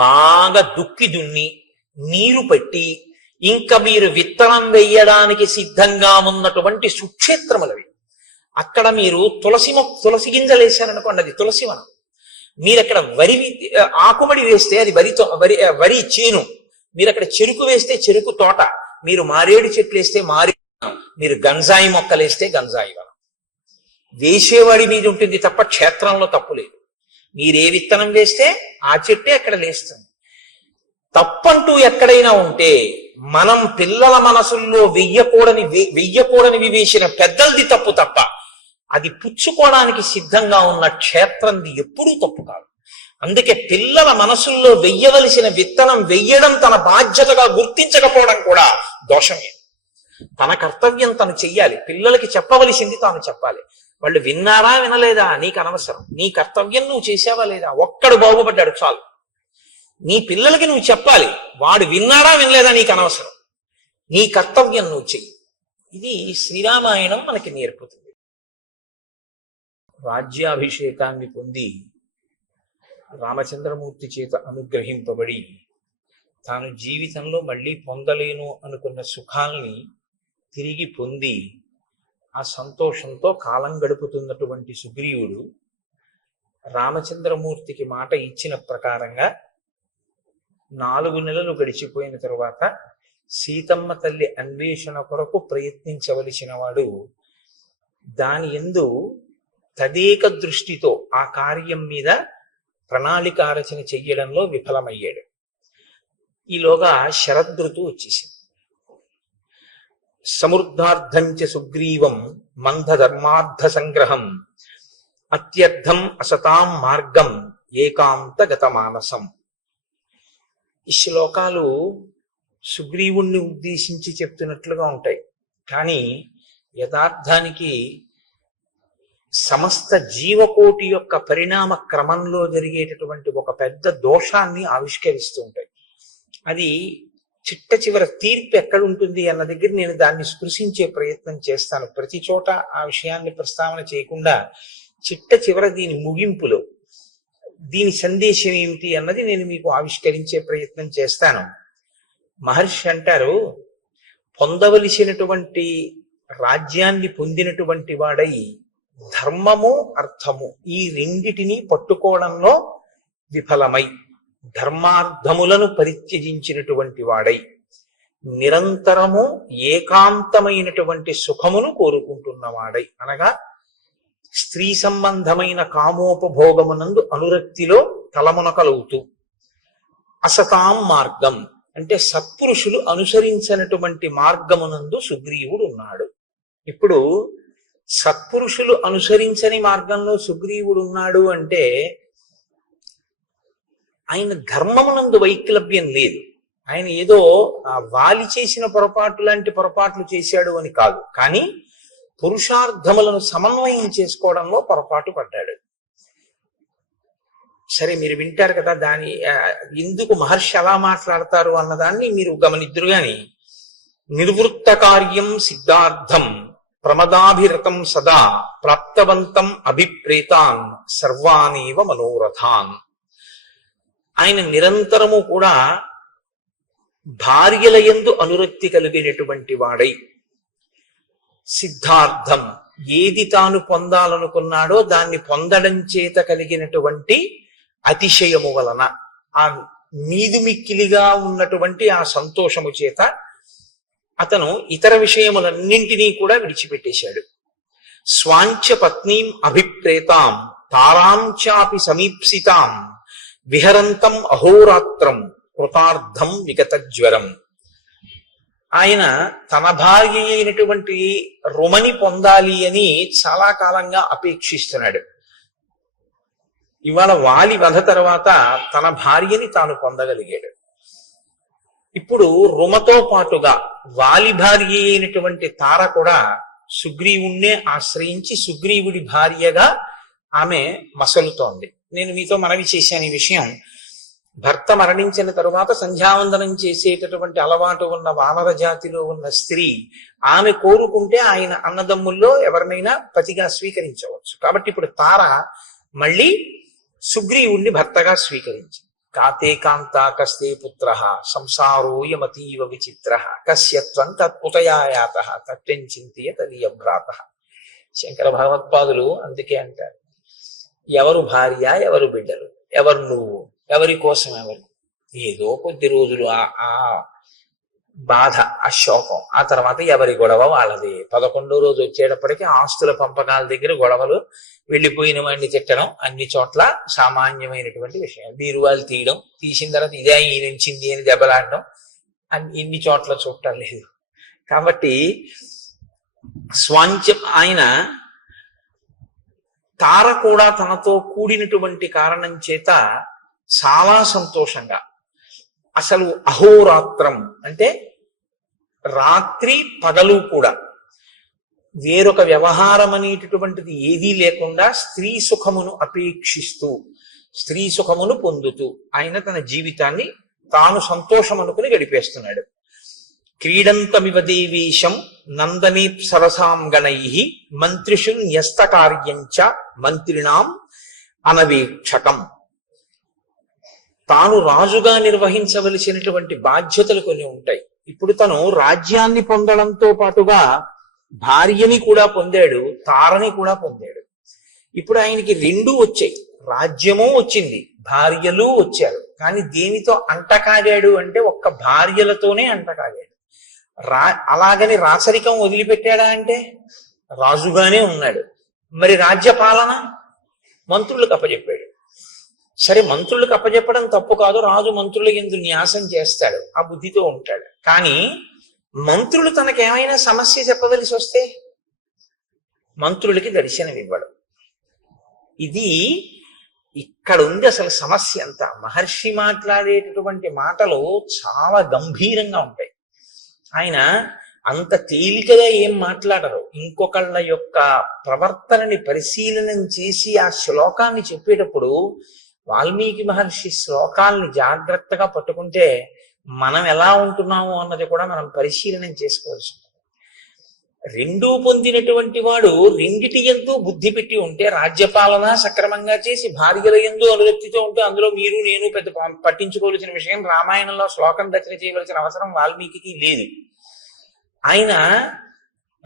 బాగా దుక్కి దున్ని నీరు పెట్టి ఇంకా మీరు విత్తనం వేయడానికి సిద్ధంగా ఉన్నటువంటి సుక్షేత్రములవి. అక్కడ మీరు తులసి గింజలు వేశారనుకోండి, అది తులసివనం. మీరు అక్కడ ఆకుమడి వేస్తే అది వరి చేను. మీరు అక్కడ చెరుకు వేస్తే చెరుకు తోట. మీరు మారేడు చెట్లు వేస్తే మారేడు. మీరు గంజాయి మొక్కలు వేస్తే గంజాయి వనం. వేసేవాడి మీద ఉంటుంది తప్ప క్షేత్రంలో తప్పు లేదు. మీరే విత్తనం వేస్తే ఆ చెట్టే అక్కడ లేస్తుంది. తప్పంటూ ఎక్కడైనా ఉంటే మనం పిల్లల మనసుల్లో వెయ్యకూడనివి వేసిన పెద్దలది తప్పు తప్ప అది పుచ్చుకోవడానికి సిద్ధంగా ఉన్న క్షేత్రంది ఎప్పుడూ తప్పు కాదు. అందుకే పిల్లల మనసుల్లో వెయ్యవలసిన విత్తనం వెయ్యడం తన బాధ్యతగా గుర్తించకపోవడం కూడా దోషమే. తన కర్తవ్యం తను చెయ్యాలి. పిల్లలకి చెప్పవలసింది తాను చెప్పాలి. వాళ్ళు విన్నారా వినలేదా నీకు అనవసరం. నీ కర్తవ్యం నువ్వు చేసావా లేదా, ఒక్కడు బాగుపడ్డాడు చాలు. నీ పిల్లలకి నువ్వు చెప్పాలి. వాడు విన్నారా వినలేదా నీకు అనవసరం. నీ కర్తవ్యం నువ్వు చెయ్యి. ఇది శ్రీరామాయణం మనకి నేర్పుతుంది. రాజ్యాభిషేకాన్ని పొంది రామచంద్రమూర్తి చేత అనుగ్రహింపబడి తాను జీవితంలో మళ్ళీ పొందలేను అనుకున్న సుఖాల్ని తిరిగి పొంది ఆ సంతోషంతో కాలం గడుపుతున్నటువంటి సుగ్రీవుడు రామచంద్రమూర్తికి మాట ఇచ్చిన ప్రకారంగా 4 నెలలు గడిచిపోయిన తరువాత సీతమ్మ తల్లి అన్వేషణ కొరకు ప్రయత్నించవలసిన వాడు దాని యందు తదేక దృష్టితో ఆ కార్యం మీద ప్రణాళిక రచన చెయ్యడంలో విఫలమయ్యాడు. ఈలోగా శరదృతు వచ్చేసింది. సమృద్ధార్థంచ సుగ్రీవం మందధర్మార్థ సంగ్రహం అత్యర్థం అసతాం మార్గం ఏకాంతగత మానసం. ఈ శ్లోకాలు సుగ్రీవుణ్ణి ఉద్దేశించి చెప్తున్నట్లుగా ఉంటాయి. కానీ యథార్థానికి సమస్త జీవకోటి యొక్క పరిణామ క్రమంలో జరిగేటటువంటి ఒక పెద్ద దోషాన్ని ఆవిష్కరిస్తూ ఉంటాయి. అది చిట్ట చివర తీర్పు ఎక్కడుంటుంది అన్న దగ్గర నేను దాన్ని స్పృశించే ప్రయత్నం చేస్తాను. ప్రతి చోట ఆ విషయాన్ని ప్రస్తావన చేయకుండా చిట్ట చివర దీని ముగింపులో దీని సందేశం ఏమిటి అన్నది నేను మీకు ఆవిష్కరించే ప్రయత్నం చేస్తాను. మహర్షి అంటారు, పొందవలసినటువంటి రాజ్యాన్ని పొందినటువంటి వాడై ధర్మము అర్థము ఈ రెండిటిని పట్టుకోవడంలో విఫలమై ధర్మార్థములను పరిత్యజించినటువంటి వాడై నిరంతరము ఏకాంతమైనటువంటి సుఖమును కోరుకుంటున్నవాడై, అనగా స్త్రీ సంబంధమైన కామోపభోగమునందు అనురక్తిలో తలమునకలవుతూ, అసతాం మార్గం అంటే సత్పురుషులు అనుసరించినటువంటి మార్గమునందు సుగ్రీవుడు ఉన్నాడు. ఇప్పుడు సత్పురుషులు అనుసరించని మార్గంలో సుగ్రీవుడు ఉన్నాడు అంటే ఆయన ధర్మమునందు వైక్లభ్యం లేదు. ఆయన ఏదో వాలి చేసిన పొరపాటు లాంటి పొరపాట్లు చేశాడు అని కాదు, కానీ పురుషార్థములను సమన్వయం చేసుకోవడంలో పొరపాటు పడ్డాడు. సరే, మీరు వింటారు కదా దాని ఎందుకు మహర్షి అలా మాట్లాడతారు అన్నదాన్ని మీరు గమనిద్దురు గాని, నిర్వృత్త కార్యం సిద్ధార్థం ప్రమదాభిరతం సదా ప్రాప్తవంతం అభిప్రేతాన్ సర్వానేవ మనోరథాన్. ఆయన నిరంతరము కూడా భార్యల యందు అనురక్తి కలిగినటువంటి వాడై సిద్ధార్థం ఏది తాను పొందాలనుకున్నాడో దాన్ని పొందడం చేత కలిగినటువంటి అతిశయము వలన ఆ మీదుమిక్కిలిగా ఉన్నటువంటి ఆ సంతోషము చేత అతను ఇతర విషయములన్నింటినీ కూడా విడిచిపెట్టేశాడు. స్వాంచ పత్నీం అభిప్రేతాం తారాంచాపి సమీప్సితాం విహరంతం అహోరాత్రం కృతార్థం విగత జ్వరం. ఆయన తన భార్య అయినటువంటి రుమని పొందాలి అని చాలా కాలంగా అపేక్షిస్తున్నాడు. ఇవాళ వాలి వధ తర్వాత తన భార్యని తాను పొందగలిగాడు. ఇప్పుడు రుమతో పాటుగా వాలి భార్య అయినటువంటి తార కూడా సుగ్రీవుణ్ణే ఆశ్రయించి సుగ్రీవుడి భార్యగా ఆమె మసలుతోంది. నేను మీతో మనవి చేశాను ఈ విషయం. భర్త మరణించిన తరువాత సంధ్యావందనం చేసేటటువంటి అలవాటు ఉన్న వానర జాతిలో ఉన్న స్త్రీ ఆమె కోరుకుంటే ఆయన అన్నదమ్ముల్లో ఎవరినైనా పతిగా స్వీకరించవచ్చు. కాబట్టి ఇప్పుడు తార మళ్ళీ సుగ్రీవుణ్ణి భర్తగా స్వీకరించింది. కాతే కాంతా కస్తే పుత్ర సంసారోయమతీవ విచిత్ర కస్యత్వం తత్పుతయాయాత తత్వం చింతియ తదీయ భ్రాత. శంకర భగవత్పాదులు అందుకే అంటారు, ఎవరు భార్య, ఎవరు బిడ్డలు, ఎవరు నువ్వు, ఎవరి కోసం ఎవరు. ఏదో కొద్ది రోజులు ఆ బాధ, ఆ శోకం, ఆ తర్వాత ఎవరి గొడవ వాళ్ళది. 11వ రోజు వచ్చేటప్పటికి ఆస్తుల పంపకాల దగ్గర గొడవలు, వెళ్ళిపోయిన వాడిని తిట్టడం, అన్ని చోట్ల సామాన్యమైనటువంటి విషయం. బీరువాలు తీయడం, తీసిన తర్వాత ఇదే ఈయనించింది అని దెబ్బలాడడం, ఇన్ని చోట్ల చూడటం లేదు. కాబట్టి స్వాంచం ఆయన తార కూడా తనతో కూడినటువంటి కారణం చేత చాలా సంతోషంగా, అసలు అహోరాత్రం అంటే రాత్రి పగలు కూడా వేరొక వ్యవహారం అనేటటువంటిది ఏదీ లేకుండా స్త్రీ సుఖమును అపేక్షిస్తూ, స్త్రీ సుఖమును పొందుతూ ఆయన తన జీవితాన్ని తాను సంతోషం అనుకుని గడిపేస్తున్నాడు. క్రీడంతమివ దేవీశం నందనీ సరసాం గణై మంత్రిషు న్యస్త కార్యంచ మంత్రిణాం అనవేక్షకం. తాను రాజుగా నిర్వహించవలసినటువంటి బాధ్యతలు కొన్ని ఉంటాయి. ఇప్పుడు తను రాజ్యాన్ని పొందడంతో పాటుగా భార్యని కూడా పొందాడు, తారని కూడా పొందాడు. ఇప్పుడు ఆయనకి రెండూ వచ్చాయి, రాజ్యము వచ్చింది, భార్యలు వచ్చారు. కానీ దేనితో అంటకాగాడు అంటే ఒక్క భార్యలతోనే అంటకాగాడు. అలాగని రాచరికం వదిలిపెట్టాడా అంటే రాజుగానే ఉన్నాడు. మరి రాజ్య పాలన మంత్రులకు అప్పచెప్పాడు. సరే, మంత్రులకు అప్పచెప్పడం తప్పు కాదు, రాజు మంత్రుల యందు న్యాసం చేస్తాడు, ఆ బుద్ధితో ఉంటాడు. కానీ మంత్రులు తనకేమైనా సమస్య చెప్పవలసి వస్తే మంత్రులకి దర్శనం ఇవ్వడం. ఇది ఇక్కడ ఉంది అసలు సమస్య అంతా. మహర్షి మాట్లాడేటటువంటి మాటలు చాలా గంభీరంగా ఉంటాయి. ఆయన అంత తేలికగా ఏం మాట్లాడరు. ఇంకొకళ్ళ యొక్క ప్రవర్తనని పరిశీలనం చేసి ఆ శ్లోకాన్ని చెప్పేటప్పుడు వాల్మీకి మహర్షి శ్లోకాల్ని జాగ్రత్తగా పట్టుకుంటే మనం ఎలా ఉంటున్నాము అన్నది కూడా మనం పరిశీలనం చేసుకోవాల్సి ఉంటుంది. రెండూ పొందినటువంటి వాడు రెండిటి యందు బుద్ధి పెట్టి ఉంటే, రాజ్యపాలన సక్రమంగా చేసి భార్యల యందు అనురక్తితో ఉంటే అందులో మీరు నేను పెద్ద పట్టించుకోవాల్సిన విషయం, రామాయణంలో శ్లోకం రచన చేయవలసిన అవసరం వాల్మీకి లేదు. ఆయన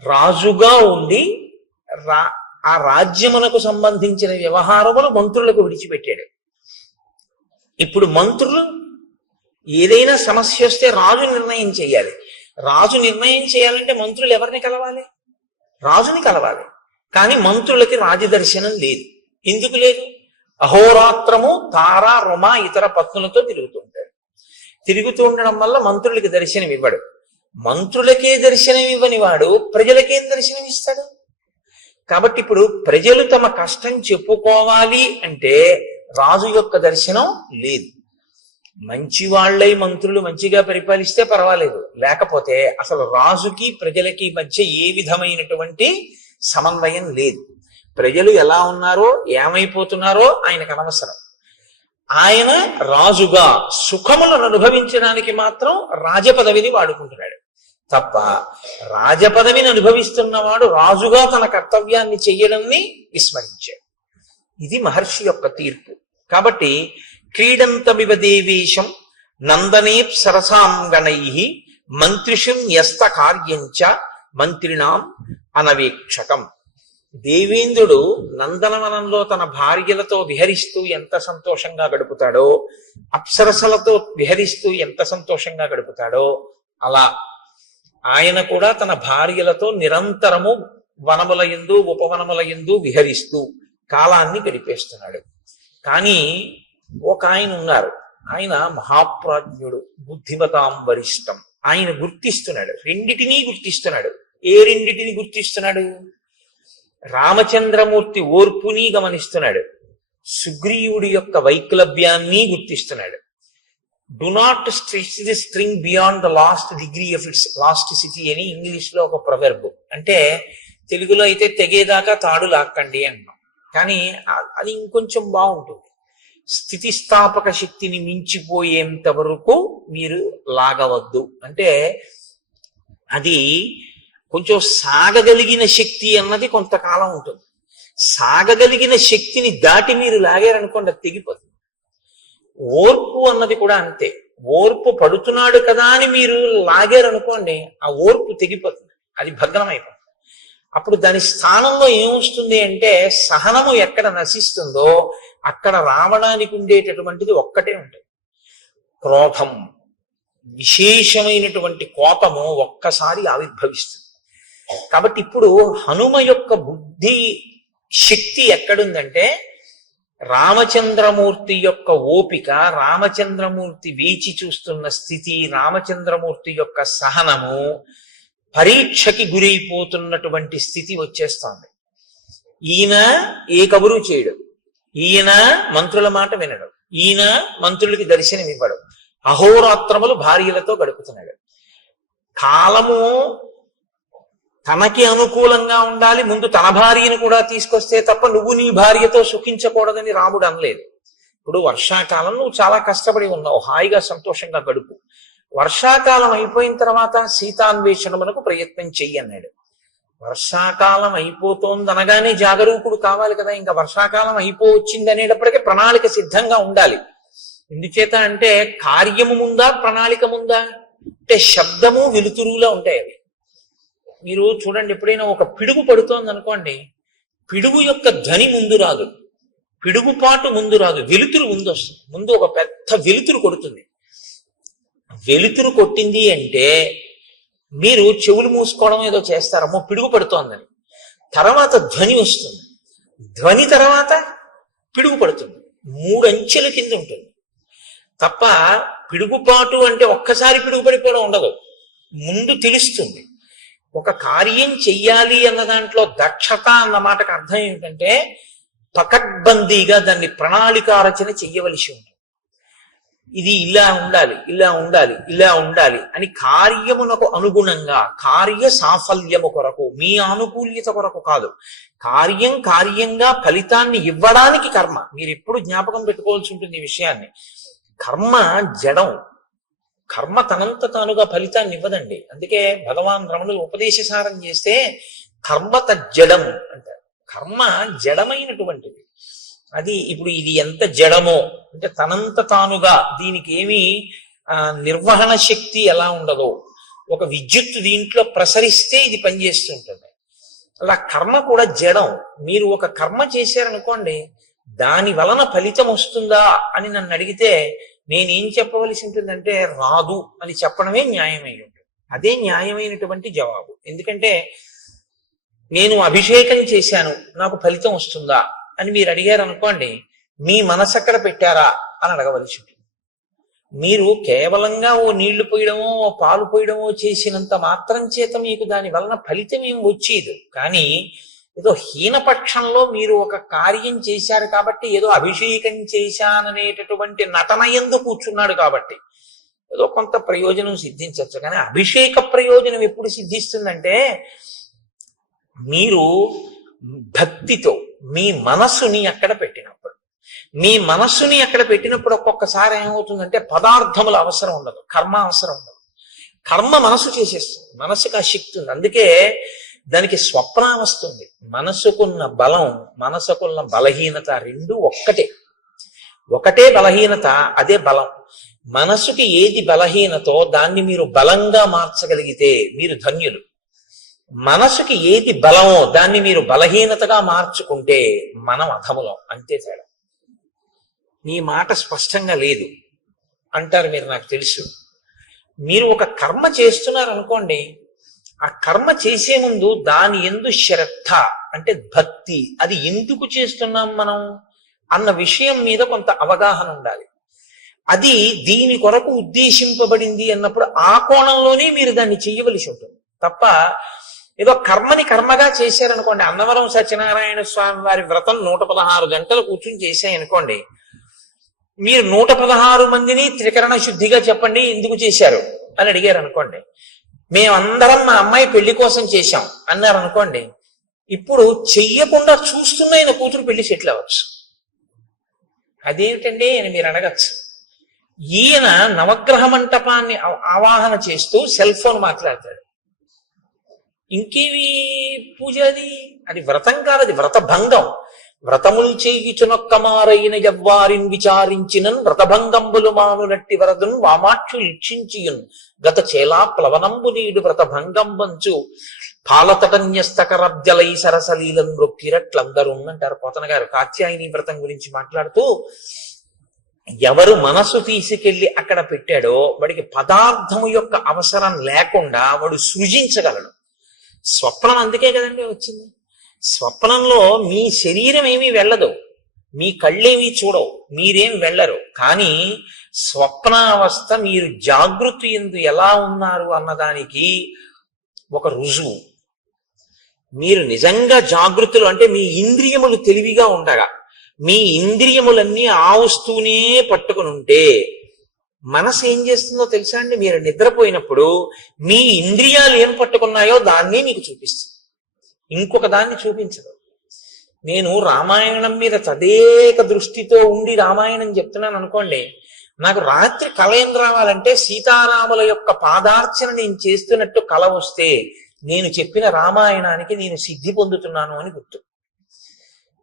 రాజుగా ఉండి ఆ రాజ్యమునకు సంబంధించిన వ్యవహారములు మంత్రులకు విడిచిపెట్టాడు. ఇప్పుడు మంత్రులు ఏదైనా సమస్య వస్తే రాజు నిర్ణయం చేయాలి. రాజు నిర్ణయం చేయాలంటే మంత్రులు ఎవరిని కలవాలి? రాజుని కలవాలి. కానీ మంత్రులకి రాజదర్శనం లేదు. ఎందుకు లేదు? అహోరాత్రము తార రుమ ఇతర పత్నులతో తిరుగుతూ ఉండడం వల్ల మంత్రులకి దర్శనం ఇవ్వడు. మంత్రులకే దర్శనం ఇవ్వని వాడు ప్రజలకేం దర్శనం ఇస్తాడు? కాబట్టి ఇప్పుడు ప్రజలు తమ కష్టం చెప్పుకోవాలి అంటే రాజు యొక్క దర్శనం లేదు. మంచి వాళ్ళై మంత్రులు మంచిగా పరిపాలిస్తే పర్వాలేదు, లేకపోతే అసలు రాజుకి ప్రజలకి మధ్య ఏ విధమైనటువంటి సమన్వయం లేదు. ప్రజలు ఎలా ఉన్నారో ఏమైపోతున్నారో ఆయనకు అనవసరం. ఆయన రాజుగా సుఖములను అనుభవించడానికి మాత్రం రాజపదవిని వాడుకుంటున్నాడు తప్ప, రాజపదవిని అనుభవిస్తున్నవాడు రాజుగా తన కర్తవ్యాన్ని చెయ్యడాన్ని విస్మరించాడు. ఇది మహర్షి యొక్క తీర్పు. కాబట్టి క్రీడంతమివ దేవేశం నందనే సరసాం గణై మంత్రిషు న్యస్త కార్యంచ మంత్రిణాం అనవేక్షకం. దేవేంద్రుడు నందనవనంలో తన భార్యలతో విహరిస్తూ ఎంత సంతోషంగా గడుపుతాడో, అప్సరసలతో విహరిస్తూ ఎంత సంతోషంగా గడుపుతాడో, అలా ఆయన కూడా తన భార్యలతో నిరంతరము వనముల యందు ఉపవనముల యందు విహరిస్తూ కాలాన్ని గడిపేస్తున్నాడు. కానీ ఒక ఆయన ఉన్నారు, ఆయన మహాప్రాజ్ఞుడు, బుద్ధిమతాం వరిష్టం. ఆయన గుర్తిస్తున్నాడు, రెండిటినీ గుర్తిస్తున్నాడు. ఏ రెండిటిని గుర్తిస్తున్నాడు? రామచంద్రమూర్తి ఓర్పుని గమనిస్తున్నాడు, సుగ్రీవుడి యొక్క వైక్లభ్యాన్ని గుర్తిస్తున్నాడు. Do not stretch the string beyond the last degree of its elasticity అని ఇంగ్లీష్ లో ఒక ప్రొవెర్బ్. అంటే తెలుగులో అయితే తెగేదాకా తాడు లాక్కండి అన్నాం, కానీ అది ఇంకొంచెం బాగుంటుంది. స్థితిస్థాపక శక్తిని మించిపోయేంత వరకు మీరు లాగవద్దు అంటే, అది కొంచెం సాగగలిగిన శక్తి అన్నది కొంతకాలం ఉంటుంది. సాగగలిగిన శక్తిని దాటి మీరు లాగారనుకోండి, అది తెగిపోతుంది. ఓర్పు అన్నది కూడా అంతే. ఓర్పు పడుతున్నాడు కదా అని మీరు లాగారనుకోండి, ఆ ఓర్పు తెగిపోతుంది, అది భగ్నం అయిపోతుంది. అప్పుడు దాని స్థానంలో ఏమొస్తుంది అంటే, సహనము ఎక్కడ నశిస్తుందో అక్కడ రావడానికి ఉండేటటువంటిది ఒక్కటే ఉంటుంది, క్రోధం. విశేషమైనటువంటి కోపము ఒక్కసారి ఆవిర్భవిస్తుంది. కాబట్టి ఇప్పుడు హనుమ యొక్క బుద్ధి శక్తి ఎక్కడుందంటే, రామచంద్రమూర్తి యొక్క ఓపిక, రామచంద్రమూర్తి వేచి చూస్తున్న స్థితి, రామచంద్రమూర్తి యొక్క సహనము పరీక్షకి గురైపోతున్నటువంటి స్థితి వచ్చేస్తోంది. ఈయన ఏ కబురు చేయడు, ఈయన మంత్రుల మాట వినడు, ఈయన మంత్రులకి దర్శనం ఇవ్వడు, అహోరాత్రములు భార్యలతో గడుపుతున్నాడు. కాలము తనకి అనుకూలంగా ఉండాలి, ముందు తన భార్యను కూడా తీసుకొస్తే తప్ప నువ్వు నీ భార్యతో సుఖించకూడదని రాముడు అనలేదు. ఇప్పుడు వర్షాకాలం నువ్వు చాలా కష్టపడి ఉన్నావు, హాయిగా సంతోషంగా గడుపు. వర్షాకాలం అయిపోయిన తర్వాత సీతాన్వేషణమునకు ప్రయత్నం చెయ్యి అన్నాడు. వర్షాకాలం అయిపోతోందనగానే జాగరూకుడు కావాలి కదా, ఇంకా వర్షాకాలం అయిపోవచ్చింది అనేటప్పటికీ ప్రణాళిక సిద్ధంగా ఉండాలి. ఎందుచేత అంటే కార్యము ముందా ప్రణాళిక ముందా అంటే, శబ్దము వెలుతురులా ఉంటాయి అవి. మీరు చూడండి, ఎప్పుడైనా ఒక పిడుగు పడుతోంది అనుకోండి, పిడుగు యొక్క ధ్వని ముందు రాదు, పిడుగుపాటు ముందు రాదు, వెలుతురు ముందు వస్తుంది. ముందు ఒక పెద్ద వెలుతురు కొడుతుంది. వెలుతురు కొట్టింది అంటే మీరు చెవులు మూసుకోవడం ఏదో చేస్తారమ్మో పిడుగు పడుతోందని, తర్వాత ధ్వని వస్తుంది, ధ్వని తర్వాత పిడుగు పడుతుంది. 3 అంచెల కింద ఉంటుంది తప్ప పిడుగుపాటు అంటే ఒక్కసారి పిడుగు పడిపోవడం ఉండదు, ముందు తెలుస్తుంది. ఒక కార్యం చెయ్యాలి అన్న దాంట్లో దక్షత అన్న మాటకు అర్థం ఏమిటంటే, పకడ్బందీగా దాన్ని ప్రణాళికారచన చెయ్యవలసి ఉంటుంది. ఇది ఇలా ఉండాలి, ఇలా ఉండాలి, ఇలా ఉండాలి అని కార్యమునకు అనుగుణంగా, కార్య సాఫల్యము కొరకు, మీ ఆనుకూల్యత కొరకు కాదు, కార్యంగా ఫలితాన్ని ఇవ్వడానికి కర్మ. మీరు ఎప్పుడు జ్ఞాపకం పెట్టుకోవాల్సి ఉంటుంది ఈ విషయాన్ని. కర్మ జడం, కర్మ తనంత తానుగా ఫలితాన్ని ఇవ్వదండి. అందుకే భగవాన్ రమణులు ఉపదేశసారం చేస్తే కర్మ తజ్జడం అంటారు. కర్మ జడమైనటువంటిది. అది ఇప్పుడు ఇది ఎంత జడమో అంటే, తనంత తానుగా దీనికి ఏమి నిర్వహణ శక్తి ఎలా ఉండదో, ఒక విద్యుత్ దీంట్లో ప్రసరిస్తే ఇది పనిచేస్తుంటుంది. అలా కర్మ కూడా జడం. మీరు ఒక కర్మ చేశారనుకోండి, దాని వలన ఫలితం వస్తుందా అని నన్ను అడిగితే నేనేం చెప్పవలసి ఉంటుందంటే, రాదు అని చెప్పడమే న్యాయమై ఉంటుంది. అదే న్యాయమైనటువంటి జవాబు. ఎందుకంటే నేను అభిషేకం చేశాను, నాకు ఫలితం వస్తుందా అని మీరు అడిగారు అనుకోండి, మీ మనసు అక్కడ పెట్టారా అని అడగవలసి ఉంటుంది. మీరు కేవలంగా ఓ నీళ్లు పోయడమో ఓ పాలు పోయడమో చేసినంత మాత్రం చేత మీకు దాని వలన ఫలితం ఏం వచ్చేది. కానీ ఏదో హీనపక్షంలో మీరు ఒక కార్యం చేశారు కాబట్టి, ఏదో అభిషేకం చేశాననేటటువంటి నటన యందు కూర్చున్నాడు కాబట్టి ఏదో కొంత ప్రయోజనం సిద్ధించవచ్చు. కానీ అభిషేక ప్రయోజనం ఎప్పుడు సిద్ధిస్తుందంటే, మీరు భక్తితో మీ మనస్సుని అక్కడ పెట్టినప్పుడు. మీ మనస్సుని అక్కడ పెట్టినప్పుడు ఒక్కొక్కసారి ఏమవుతుందంటే, పదార్థముల అవసరం ఉండదు, కర్మ అవసరం ఉండదు. కర్మ మనసు చేసేస్తుంది, మనసుకు ఆ శక్తి ఉంది. అందుకే దానికి స్వప్న వస్తుంది. మనసుకున్న బలం, మనసుకున్న బలహీనత రెండు ఒకటే బలహీనత, అదే బలం. మనసుకి ఏది బలహీనతో దాన్ని మీరు బలంగా మార్చగలిగితే మీరు ధన్యులు. మనసుకి ఏది బలమో దాన్ని మీరు బలహీనతగా మార్చుకుంటే మనం అధములం. అంతే తేడా. నీ మాట స్పష్టంగా లేదు అంటారు మీరు, నాకు తెలుసు. మీరు ఒక కర్మ చేస్తున్నారు అనుకోండి, ఆ కర్మ చేసే ముందు దాని యందు శ్రద్ధ అంటే భక్తి, అది ఎందుకు చేస్తున్నాం మనం అన్న విషయం మీద కొంత అవగాహన ఉండాలి. అది దీని కొరకు ఉద్దేశింపబడింది అన్నప్పుడు ఆ కోణంలోనే మీరు దాన్ని చెయ్యవలసి ఉంటుంది తప్ప, ఏదో కర్మని కర్మగా చేశారనుకోండి. అన్నవరం సత్యనారాయణ స్వామి వారి వ్రతం 116 గంటలు కూర్చుని చేశాయనుకోండి, మీరు 116 మందిని త్రికరణ శుద్ధిగా చెప్పండి ఎందుకు చేశారు అని అడిగారు అనుకోండి. మేమందరం మా అమ్మాయి పెళ్లి కోసం చేశాం అన్నారు అనుకోండి, ఇప్పుడు చెయ్యకుండా చూస్తున్న ఆయన కూతురు పెళ్లి సెటిల్ అవ్వచ్చు. అదేమిటండి అని మీరు అడగచ్చు. ఈయన నవగ్రహ మంటపాన్ని ఆవాహన చేస్తూ సెల్ ఫోన్ మాట్లాడతాడు. ఇంకేవి పూజ అది? అది వ్రతం కాదు, అది వ్రత భంగం. వ్రతముల్ చేయుచునొక్కమారైన యవ్వారిన్ విచారించినన్ వ్రతభంగంబులు మానునట్టి వరదున్ వామాక్షు ఇక్షించియున్ గత చేలా ప్లవనంబు నీడు వ్రతభంగంబంచు పాలతటన్యస్తకరబ్జలై సరసలీలం రొక్కిరట్లందరూ అంటారు పోతన గారు కాత్యాయని వ్రతం గురించి మాట్లాడుతూ. ఎవరు మనసు తీసుకెళ్లి అక్కడ పెట్టాడో వాడికి పదార్థము యొక్క అవసరం లేకుండా వాడు సృజించగలడు. స్వప్నం అందుకే కదండి వచ్చింది. స్వప్నంలో మీ శరీరం ఏమీ వెళ్ళదు, మీ కళ్ళేమీ చూడవు, మీరేం వెళ్ళరు. కానీ స్వప్నావస్థ మీరు జాగృతి యందు ఎలా ఉన్నారు అన్నదానికి ఒక రుజువు. మీరు నిజంగా జాగృతులు అంటే మీ ఇంద్రియములు తెలివిగా ఉండగా మీ ఇంద్రియములన్నీ ఆ వస్తువునే పట్టుకుని ఉంటే మనసు ఏం చేస్తుందో తెలుసా అండి? మీరు నిద్రపోయినప్పుడు మీ ఇంద్రియాలు ఏం పట్టుకున్నాయో దాన్నే మీకు చూపిస్తుంది, ఇంకొక దాన్ని చూపించదు. నేను రామాయణం మీద తదేక దృష్టితో ఉండి రామాయణం చెప్తున్నాను అనుకోండి, నాకు రాత్రి కళ ఏం రావాలంటే సీతారాముల యొక్క పాదార్చన నేను చేస్తున్నట్టు కళ వస్తే నేను చెప్పిన రామాయణానికి నేను సిద్ధి పొందుతున్నాను అని గుర్తు.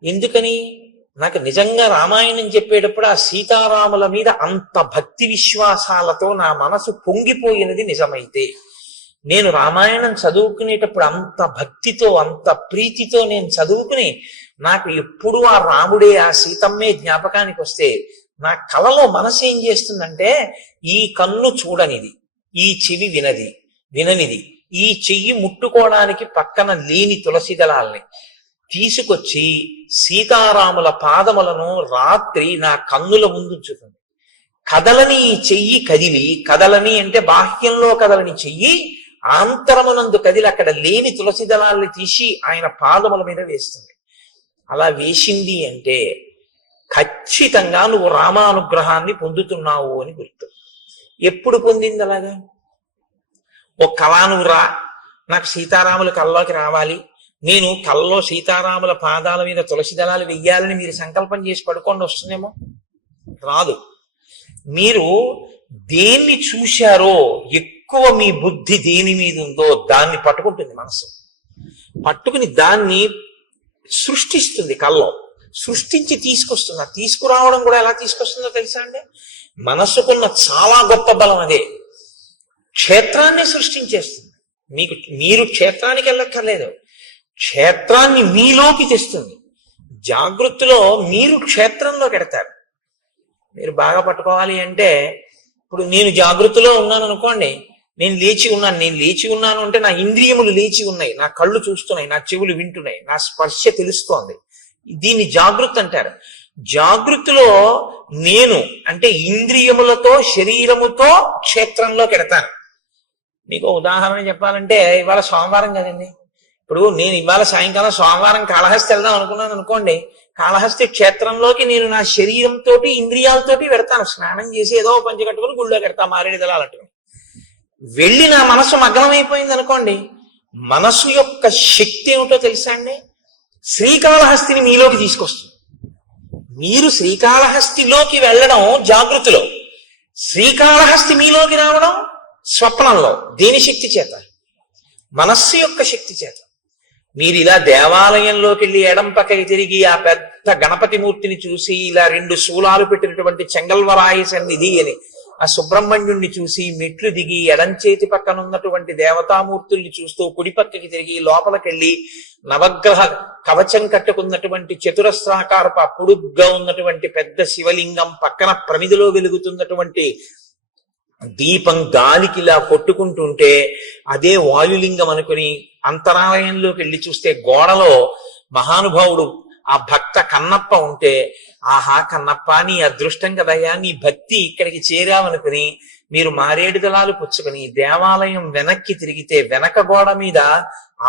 ఎందుకని? నాకు నిజంగా రామాయణం చెప్పేటప్పుడు ఆ సీతారాముల మీద అంత భక్తి విశ్వాసాలతో నా మనసు పొంగిపోయినది నిజమైతే, నేను రామాయణం చదువుకునేటప్పుడు అంత భక్తితో అంత ప్రీతితో నేను చదువుకుని నాకు ఎప్పుడు ఆ రాముడే ఆ సీతమ్మే జ్ఞాపకానికి వస్తే నా కలలో మనసు ఏం చేస్తుందంటే, ఈ కన్ను చూడనిది, ఈ చెవి విననిది, ఈ చెయ్యి ముట్టుకోవడానికి పక్కన లేని తులసి దళాల్ని తీసుకొచ్చి సీతారాముల పాదములను రాత్రి నా కన్నుల ముందు ఉంచుతుంది. కదలని ఈ చెయ్యి కదిలి, కదలని అంటే బాహ్యంలో కదలని చెయ్యి ఆంతరమునందు కదిలి అక్కడ లేని తులసి దళాల్ని తీసి ఆయన పాదముల మీద వేస్తుంది. అలా వేసింది అంటే ఖచ్చితంగా నువ్వు రామానుగ్రహాన్ని పొందుతున్నావు అని గుర్తు. ఎప్పుడు పొందింది అలాగా? ఓ కళ నువ్వు రా, నాకు సీతారాముల కల్లోకి రావాలి, నేను కల్లో సీతారాముల పాదాల మీద తులసి దళాలు వెయ్యాలని మీరు సంకల్పం చేసి పడుకోండి, వస్తుందేమో? రాదు. మీరు దేన్ని చూశారో ఎక్కువ మీ బుద్ధి దేని మీద ఉందో దాన్ని పట్టుకుంటుంది మనసు. పట్టుకుని దాన్ని సృష్టిస్తుంది, కల్లో సృష్టించి తీసుకొస్తుంది. తీసుకురావడం కూడా ఎలా తీసుకొస్తుందో తెలుసా అండి? మనసుకున్న చాలా గొప్ప బలం అదే. క్షేత్రాన్ని సృష్టించేస్తుంది. మీరు క్షేత్రానికి వెళ్ళక్కర్లేదు, క్షేత్రాన్ని మీలోకి తెస్తుంది. జాగృతిలో మీరు క్షేత్రంలోకి ఎడతారు. మీరు బాగా పట్టుకోవాలి అంటే, ఇప్పుడు నేను జాగృతిలో ఉన్నాను అనుకోండి, నేను లేచి ఉన్నాను అంటే నా ఇంద్రియములు లేచి ఉన్నాయి, నా కళ్ళు చూస్తున్నాయి, నా చెవులు వింటున్నాయి, నా స్పర్శ తెలుస్తోంది. దీన్ని జాగృతి అంటారు. జాగృతిలో నేను అంటే ఇంద్రియములతో శరీరముతో క్షేత్రంలోకి ఎడతాను. మీకు ఉదాహరణ చెప్పాలంటే, ఇవాళ సోమవారం కదండి, ఇప్పుడు నేను ఇవాళ సాయంకాలం సోమవారం కాళహస్తి వెళ్దాం అనుకున్నాను అనుకోండి, కాళహస్తి క్షేత్రంలోకి నేను నా శరీరంతో ఇంద్రియాలతోటి పెడతాను. స్నానం చేసి ఏదో పంచ కట్టుకుని గుళ్ళోకి పెడతాను, మారేడు దళాలట్టుకుని వెళ్ళి నా మనసు మగ్నమైపోయింది అనుకోండి. మనసు యొక్క శక్తి ఏమిటో తెలుసా అండి? శ్రీకాళహస్తిని మీలోకి తీసుకొస్తుంది. మీరు శ్రీకాళహస్తిలోకి వెళ్ళడం జాగృతిలో, శ్రీకాళహస్తి మీలోకి రావడం స్వప్నంలో. దేని శక్తి చేత? మనస్సు యొక్క శక్తి చేత. మీరు ఇలా దేవాలయంలోకి వెళ్ళి ఎడం పక్కకి తిరిగి ఆ పెద్ద గణపతి మూర్తిని చూసి, ఇలా 2 శూలాలు పెట్టినటువంటి చెంగల్వరాయ సన్నిధి అని ఆ సుబ్రహ్మణ్యుణ్ణి చూసి మెట్లు దిగి ఎడం చేతి పక్కన ఉన్నటువంటి దేవతామూర్తుల్ని చూస్తూ కుడి పక్కకి తిరిగి లోపలికెళ్ళి నవగ్రహ కవచం కట్టుకున్నటువంటి చతురస్రాకారపు పొడుగ్గా ఉన్నటువంటి పెద్ద శివలింగం పక్కన ప్రమిదిలో వెలుగుతున్నటువంటి దీపం గాలికి ఇలా కొట్టుకుంటుంటే అదే వాయులింగం అనుకుని అంతరాలయంలోకి వెళ్ళి చూస్తే గోడలో మహానుభావుడు ఆ భక్త కన్నప్ప ఉంటే, ఆహా కన్నప్ప నీ అదృష్టం కదయ్యా, నీ భక్తి ఇక్కడికి చేరావనుకుని మీరు మారేడు దళాలు పుచ్చుకుని దేవాలయం వెనక్కి తిరిగితే వెనక గోడ మీద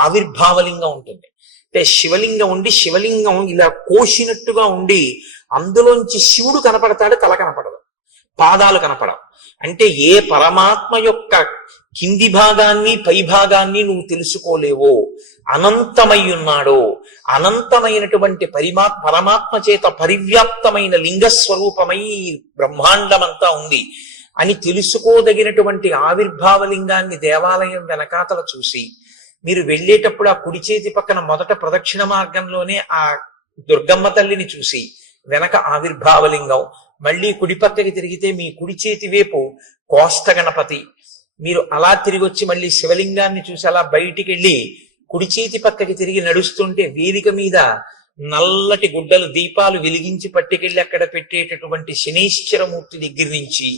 ఆవిర్భావలింగం ఉంటుంది. అంటే శివలింగం ఉండి, శివలింగం ఇలా కోసినట్టుగా ఉండి అందులోంచి శివుడు కనపడతాడు, తల కనపడదు, పాదాలు కనపడవు. అంటే ఏ పరమాత్మ యొక్క కింది భాగాన్ని పై భాగాన్ని నువ్వు తెలుసుకోలేవో, అనంతమై ఉన్నాడో, అనంతమైనటువంటి పరమాత్మ చేత పరివ్యాప్తమైన లింగస్వరూపమై బ్రహ్మాండమంతా ఉంది అని తెలుసుకోదగినటువంటి ఆవిర్భావలింగాన్ని దేవాలయం వెనకాతల చూసి మీరు వెళ్ళేటప్పుడు ఆ కుడి చేతి పక్కన మొదట ప్రదక్షిణ మార్గంలోనే ఆ దుర్గమ్మ తల్లిని చూసి వెనక ఆవిర్భావలింగం, మళ్ళీ కుడి పక్కకి తిరిగితే మీ కుడి చేతి వైపు కోష్ట గణపతి, మీరు అలా తిరిగి వచ్చి మళ్ళీ శివలింగాన్ని చూసి అలా బయటికి వెళ్ళి కుడి చేతి పక్కకి తిరిగి నడుస్తుంటే వేదిక మీద నల్లటి గుడ్డలు దీపాలు వెలిగించి పట్టుకెళ్ళి అక్కడ పెట్టేటటువంటి శనీశ్వరమూర్తి దగ్గర నుంచి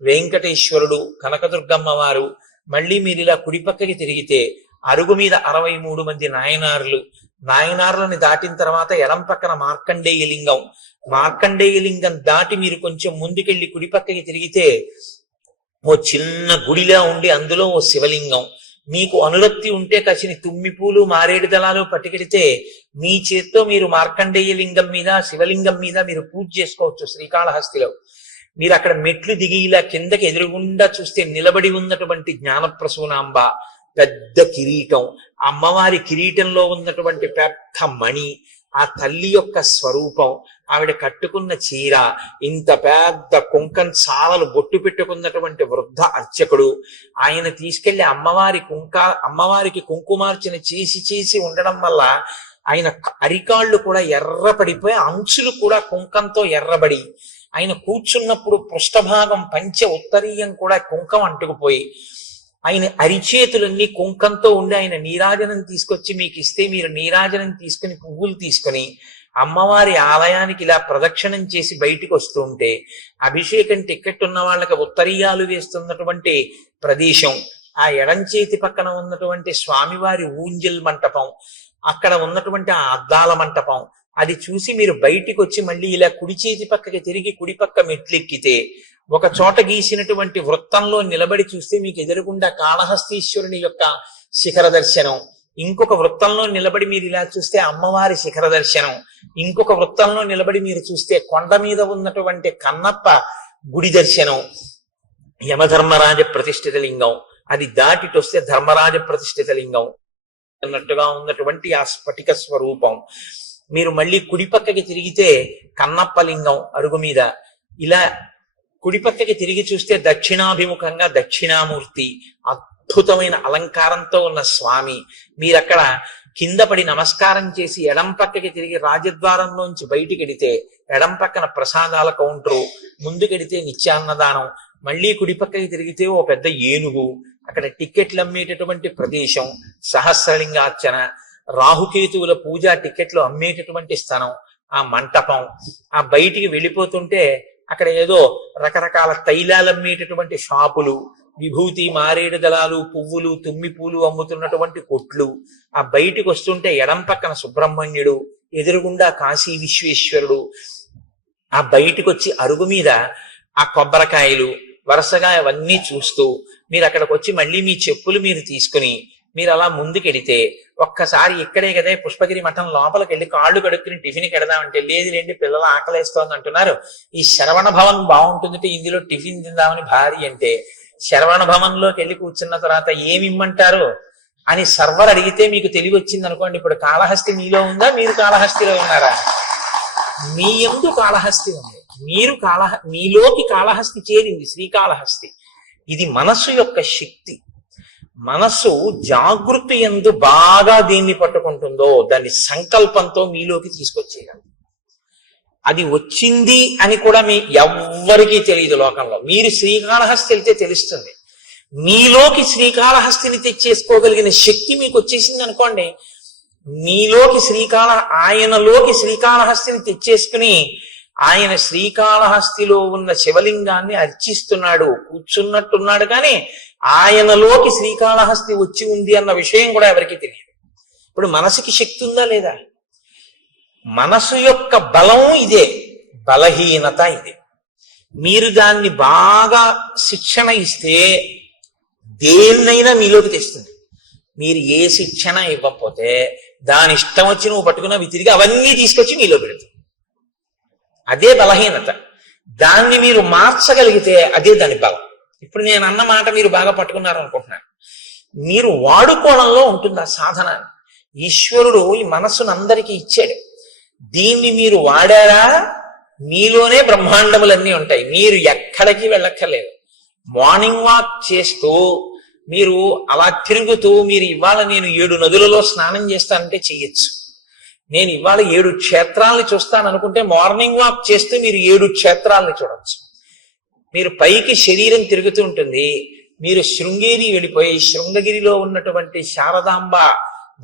వెంకటేశ్వరుడు, కనకదుర్గమ్మ వారు, మళ్ళీ మీరు ఇలా కుడి పక్కకి తిరిగితే అరుగు మీద 63 మంది నాయనార్లు, నాయనార్లని దాటిన తర్వాత ఎడం పక్కన మార్కండేయ లింగం, మార్కండేయ లింగం దాటి మీరు కొంచెం ముందుకెళ్ళి కుడి పక్కకి తిరిగితే ఓ చిన్న గుడిలా ఉండి అందులో ఓ శివలింగం, మీకు అనురక్తి ఉంటే కసిన తుమ్మి పూలు మారేడు దళాలు పట్టుకెడితే మీ చేత్తో మీరు మార్కండేయ లింగం మీద శివలింగం మీద మీరు పూజ చేసుకోవచ్చు. శ్రీకాళహస్తిలో మీరు అక్కడ మెట్లు దిగి ఇలా కిందకి ఎదురుగుండా చూస్తే నిలబడి ఉన్నటువంటి జ్ఞానప్రసూనాంబ, పెద్ద కిరీటం, అమ్మవారి కిరీటంలో ఉన్నటువంటి పెద్ద మణి, ఆ తల్లి యొక్క స్వరూపం, ఆవిడ కట్టుకున్న చీర, ఇంత పెద్ద కుంకం చాలలు బొట్టు పెట్టుకున్నటువంటి వృద్ధ అర్చకుడు, ఆయన తీసుకెళ్లి అమ్మవారికి కుంకుమార్చన చేసి ఉండడం వల్ల ఆయన అరికాళ్ళు కూడా ఎర్రపడిపోయి అంచులు కూడా కుంకంతో ఎర్రబడి, ఆయన కూర్చున్నప్పుడు పృష్ఠభాగం పంచ ఉత్తరీయం కూడా కుంకం అంటుకుపోయి, ఆయన అరిచేతులన్నీ కుంకంతో ఉండి ఆయన నీరాజనం తీసుకొచ్చి మీకు ఇస్తే మీరు నీరాజనం తీసుకుని పువ్వులు తీసుకుని అమ్మవారి ఆలయానికి ఇలా ప్రదక్షిణం చేసి బయటికి వస్తూ ఉంటే అభిషేకం టికెట్ ఉన్న వాళ్ళకి ఉత్తరీయాలు వేస్తున్నటువంటి ప్రదేశం, ఆ ఎడం చేతి పక్కన ఉన్నటువంటి స్వామివారి ఊంజల్ మంటపం, అక్కడ ఉన్నటువంటి ఆ అద్దాల మంటపం, అది చూసి మీరు బయటికి వచ్చి మళ్ళీ ఇలా కుడి చేతి పక్కకి తిరిగి కుడి పక్క మెట్లెక్కితే ఒక చోట గీసినటువంటి వృత్తంలో నిలబడి చూస్తే మీకు ఎదురుగుండా కాళహస్తీశ్వరుని యొక్క శిఖర దర్శనం, ఇంకొక వృత్తంలో నిలబడి మీరు ఇలా చూస్తే అమ్మవారి శిఖర దర్శనం, ఇంకొక వృత్తంలో నిలబడి మీరు చూస్తే కొండ మీద ఉన్నటువంటి కన్నప్ప గుడి దర్శనం, యమధర్మరాజ ప్రతిష్ఠిత లింగం, అది దాటిటొస్తే ధర్మరాజ ప్రతిష్ఠిత లింగం అన్నట్టుగా ఉన్నటువంటి ఆ స్ఫటిక స్వరూపం, మీరు మళ్ళీ కుడి పక్కకి తిరిగితే కన్నప్ప లింగం అరుగు మీద, ఇలా కుడి పక్కకి తిరిగి చూస్తే దక్షిణాభిముఖంగా దక్షిణామూర్తి, అద్భుతమైన అలంకారంతో ఉన్న స్వామి, మీరక్కడ కింద పడి నమస్కారం చేసి ఎడం పక్కకి తిరిగి రాజద్వారంలోంచి బయటికి వెడితే ఎడం పక్కన ప్రసాదాల కౌంటరు, ముందుకెడితే నిత్యాన్నదానం, మళ్ళీ కుడి పక్కకి తిరిగితే ఓ పెద్ద ఏనుగు, అక్కడ టిక్కెట్లు అమ్మేటటువంటి ప్రదేశం, సహస్రలింగార్చన, రాహుకేతువుల పూజ టిక్కెట్లు అమ్మేటటువంటి స్థలం, ఆ మంటపం, ఆ బయటికి వెళ్ళిపోతుంటే అక్కడ ఏదో రకరకాల తైలాలు అమ్మేటటువంటి షాపులు, విభూతి మారేడు దళాలు పువ్వులు తుమ్మి పూలు అమ్ముతున్నటువంటి కొట్లు, ఆ బయటికి వస్తుంటే ఎడం పక్కన సుబ్రహ్మణ్యుడు, ఎదురుగుండా కాశీ విశ్వేశ్వరుడు, ఆ బయటికి వచ్చి అరుగు మీద ఆ కొబ్బరికాయలు వరుసగా అవన్నీ చూస్తూ మీరు అక్కడికి వచ్చి మళ్ళీ మీ చెప్పులు మీరు తీసుకుని మీరు అలా ముందుకెడితే ఒక్కసారి ఇక్కడే కదా పుష్పగిరి మఠం లోపలికి వెళ్ళి కాళ్ళు కడుక్కుని టిఫిన్కి వెడదామంటే లేదు లేండి పిల్లలు ఆకలేస్తోంది అంటున్నారు, ఈ శరవణ భవన్ బాగుంటుందంటే ఇందులో టిఫిన్ తిందామని భార్య అంటే శరవణ భవన్లోకి వెళ్ళి కూర్చున్న తర్వాత ఏమి ఇమ్మంటారు అని సర్వర్ అడిగితే మీకు తెలివి వచ్చింది అనుకోండి, ఇప్పుడు కాళహస్తి మీలో ఉందా, మీరు కాళహస్తిలో ఉన్నారా? మీ యందు కాళహస్తి ఉంది, మీలోకి కాళహస్తి చేరింది శ్రీకాళహస్తి. ఇది మనస్సు యొక్క శక్తి. మనస్సు జాగృతి యందు బాగా దేన్ని పట్టుకుంటుందో దాన్ని సంకల్పంతో మీలోకి తీసుకొచ్చేయగలదు. అది వచ్చింది అని కూడా మీ ఎవ్వరికీ తెలియదు లోకంలో. మీరు శ్రీకాళహస్తి వెళ్తే తెలుస్తుంది. మీలోకి శ్రీకాళహస్తిని తెచ్చేసుకోగలిగిన శక్తి మీకు వచ్చేసింది అనుకోండి, మీలోకి ఆయనలోకి శ్రీకాళహస్తిని తెచ్చేసుకుని ఆయన శ్రీకాళహస్తిలో ఉన్న శివలింగాన్ని అర్చిస్తున్నాడు, కూర్చున్నట్టున్నాడు, కానీ ఆయనలోకి శ్రీకాళహస్తి వచ్చి ఉంది అన్న విషయం కూడా ఎవరికి తెలియదు. ఇప్పుడు మనసుకి శక్తి ఉందా లేదా? మనసు యొక్క బలం ఇదే, బలహీనత ఇదే. మీరు దాన్ని బాగా శిక్షణ ఇస్తే దేన్నైనా మీలోకి తెస్తుంది. మీరు ఏ శిక్షణ ఇవ్వకపోతే దాని ఇష్టం వచ్చి నువ్వు పట్టుకున్నా తిరిగి అవన్నీ తీసుకొచ్చి మీలో పెడతావు. అదే బలహీనత. దాన్ని మీరు మార్చగలిగితే అదే దాని బలం. ఇప్పుడు నేను అన్న మాట మీరు బాగా పట్టుకున్నారు అనుకుంటున్నాను. మీరు వాడుకోవడంలో ఉంటుంది ఆ సాధన. ఈశ్వరుడు ఈ మనస్సును అందరికీ ఇచ్చాడు. దీన్ని మీరు వాడారా మీలోనే బ్రహ్మాండములన్నీ ఉంటాయి. మీరు ఎక్కడికి వెళ్ళక్కర్లేదు. మార్నింగ్ వాక్ చేస్తూ మీరు అలా తిరుగుతూ మీరు ఇవాళ నేను 7 నదులలో స్నానం చేస్తానంటే చెయ్యొచ్చు. నేను ఇవాళ 7 క్షేత్రాలని చూస్తాను అనుకుంటే మార్నింగ్ వాక్ చేస్తే మీరు 7 క్షేత్రాలని చూడొచ్చు. మీరు పైకి శరీరం తిరుగుతూ ఉంటుంది, మీరు శృంగేరి వెళ్ళిపోయి శృంగగిరిలో ఉన్నటువంటి శారదాంబ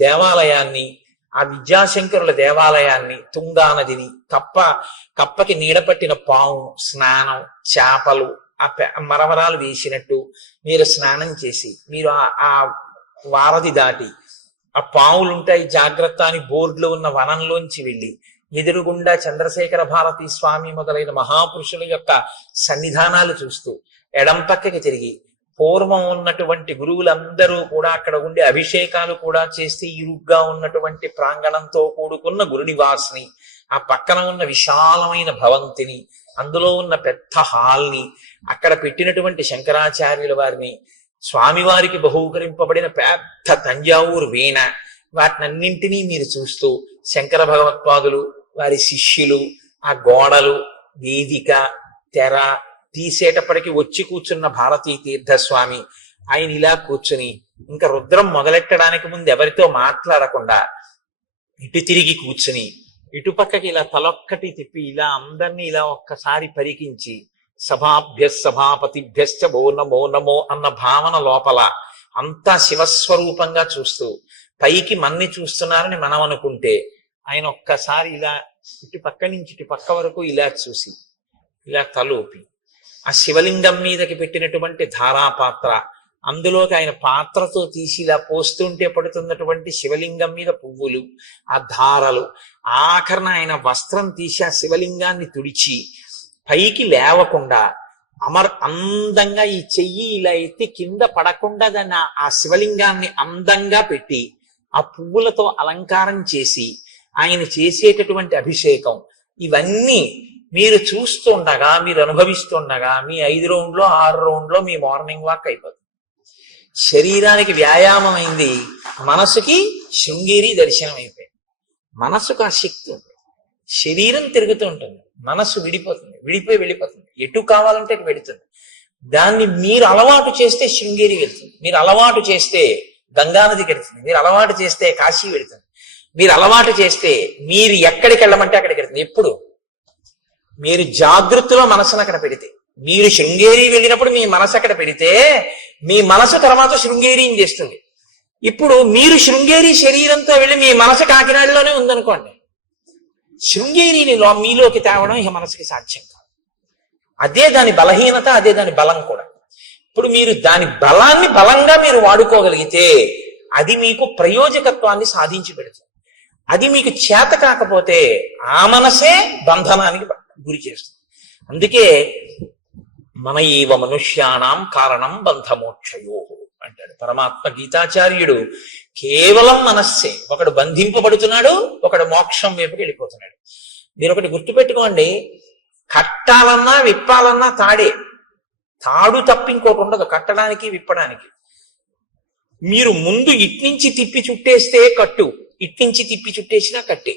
దేవాలయాన్ని, ఆ విద్యాశంకరుల దేవాలయాన్ని, తుంగా నదిని, కప్పకి నీడపట్టిన పాము స్నానం, చేపలు మరమరాలు వేసినట్టు మీరు స్నానం చేసి మీరు ఆ వారధి దాటి ఆ పావులుంటాయి జాగ్రత్త అని బోర్డులో ఉన్న వనంలోంచి వెళ్ళి ఎదురుగుండా చంద్రశేఖర భారతీ స్వామి మొదలైన మహాపురుషుల యొక్క సన్నిధానాలు చూస్తూ ఎడం పక్కకి తిరిగి పూర్వం ఉన్నటువంటి గురువులందరూ కూడా అక్కడ ఉండే అభిషేకాలు కూడా చేస్తే ఇరుగ్గా ఉన్నటువంటి ప్రాంగణంతో కూడుకున్న గురునివాసిని, ఆ పక్కన ఉన్న విశాలమైన భవంతిని, అందులో ఉన్న పెద్ద హాల్ని, అక్కడ పెట్టినటువంటి శంకరాచార్యుల వారిని, స్వామివారికి బహూకరింపబడిన పెద్ద తంజావూరు వీణ, వాటినన్నింటినీ మీరు చూస్తూ శంకర భగవత్పాదులు వారి శిష్యులు, ఆ గోడలు, వేదిక, తెర తీసేటప్పటికి వచ్చి కూర్చున్న భారతీ తీర్థస్వామి, ఆయన ఇలా కూర్చుని ఇంకా రుద్రం మొదలెట్టడానికి ముందు ఎవరితో మాట్లాడకుండా ఇటు తిరిగి కూర్చుని ఇటుపక్కకి ఇలా తలొక్కటి తిప్పి ఇలా అందరినీ ఇలా ఒక్కసారి పరికించి సభాభ్య సభాపతిభ్యశ్చ ఓ నమో నమో అన్న భావన లోపల అంతా శివస్వరూపంగా చూస్తూ పైకి మన్ని చూస్తున్నారని మనం అనుకుంటే ఆయన ఒక్కసారి ఇలా ఇటు పక్క నుంచి ఇటు పక్క వరకు ఇలా చూసి ఇలా తలూపి ఆ శివలింగం మీదకి పెట్టినటువంటి ధారాపాత్ర, అందులోకి ఆయన పాత్రతో తీసి ఇలా పోస్తుంటే పడుతున్నటువంటి శివలింగం మీద పువ్వులు, ఆ ధారలు, ఆఖరణ ఆయన వస్త్రం తీసి ఆ శివలింగాన్ని తుడిచి పైకి లేవకుండా అందంగా ఈ చెయ్యి ఇలా ఎత్తి కింద పడకుండా దాన్ని ఆ శివలింగాన్ని అందంగా పెట్టి ఆ పువ్వులతో అలంకారం చేసి ఆయన చేసేటటువంటి అభిషేకం, ఇవన్నీ మీరు చూస్తుండగా, మీరు అనుభవిస్తుండగా మీ 5 రౌండ్లో 6 రౌండ్లో మీ మార్నింగ్ వాక్ అయిపోతుంది. శరీరానికి వ్యాయామం అయింది, మనసుకి శృంగేరి దర్శనం అయిపోయింది. మనసుకు ఆ శక్తి ఉంది, శరీరం తిరుగుతూ ఉంటుంది, మనసు విడిపోతుంది, వెళ్ళిపోతుంది, ఎటు కావాలంటే అటు వెళుతుంది. దాన్ని మీరు అలవాటు చేస్తే శృంగేరి వెళ్తుంది, మీరు అలవాటు చేస్తే గంగానదికి వెళ్తుంది, మీరు అలవాటు చేస్తే కాశీ వెళుతుంది, మీరు అలవాటు చేస్తే మీరు ఎక్కడికి వెళ్ళమంటే అక్కడికి వెళ్తుంది. ఎప్పుడు మీరు జాగృతిలో మనసును అక్కడ పెడితే, మీరు శృంగేరి వెళ్ళినప్పుడు మీ మనసు అక్కడ పెడితే మీ మనసు తర్వాత శృంగేరిని చేస్తుంది. ఇప్పుడు మీరు శృంగేరి శరీరంతో వెళ్ళి మీ మనసు కాకినాడలోనే ఉందనుకోండి, శృంగేరిని మీలోకి తేవడం ఇక మనసుకి సాధ్యం కాదు. అదే దాని బలహీనత, అదే దాని బలం కూడా. ఇప్పుడు మీరు దాని బలాన్ని బలంగా మీరు వాడుకోగలిగితే అది మీకు ప్రయోజకత్వాన్ని సాధించి పెడుతుంది. అది మీకు చేత కాకపోతే ఆ మనసే బంధనానికి గురి చేస్తుంది. అందుకే మన ఏవ మనుష్యానాం కారణం బంధమోక్షయో అంటాడు పరమాత్మ గీతాచార్యుడు. కేవలం మనస్సే, ఒకడు బంధింపబడుతున్నాడు, ఒకడు మోక్షం వైపుకి వెళ్ళిపోతున్నాడు. మీరు ఒకటి గుర్తుపెట్టుకోండి, కట్టాలన్నా విప్పాలన్నా తాడు తప్ప ఇంకోటి ఉండదు కట్టడానికి విప్పడానికి. మీరు ముందు ఇట్నుంచి తిప్పి చుట్టేస్తే కట్టు, ఇట్నుంచి తిప్పి చుట్టేసినా కట్టే.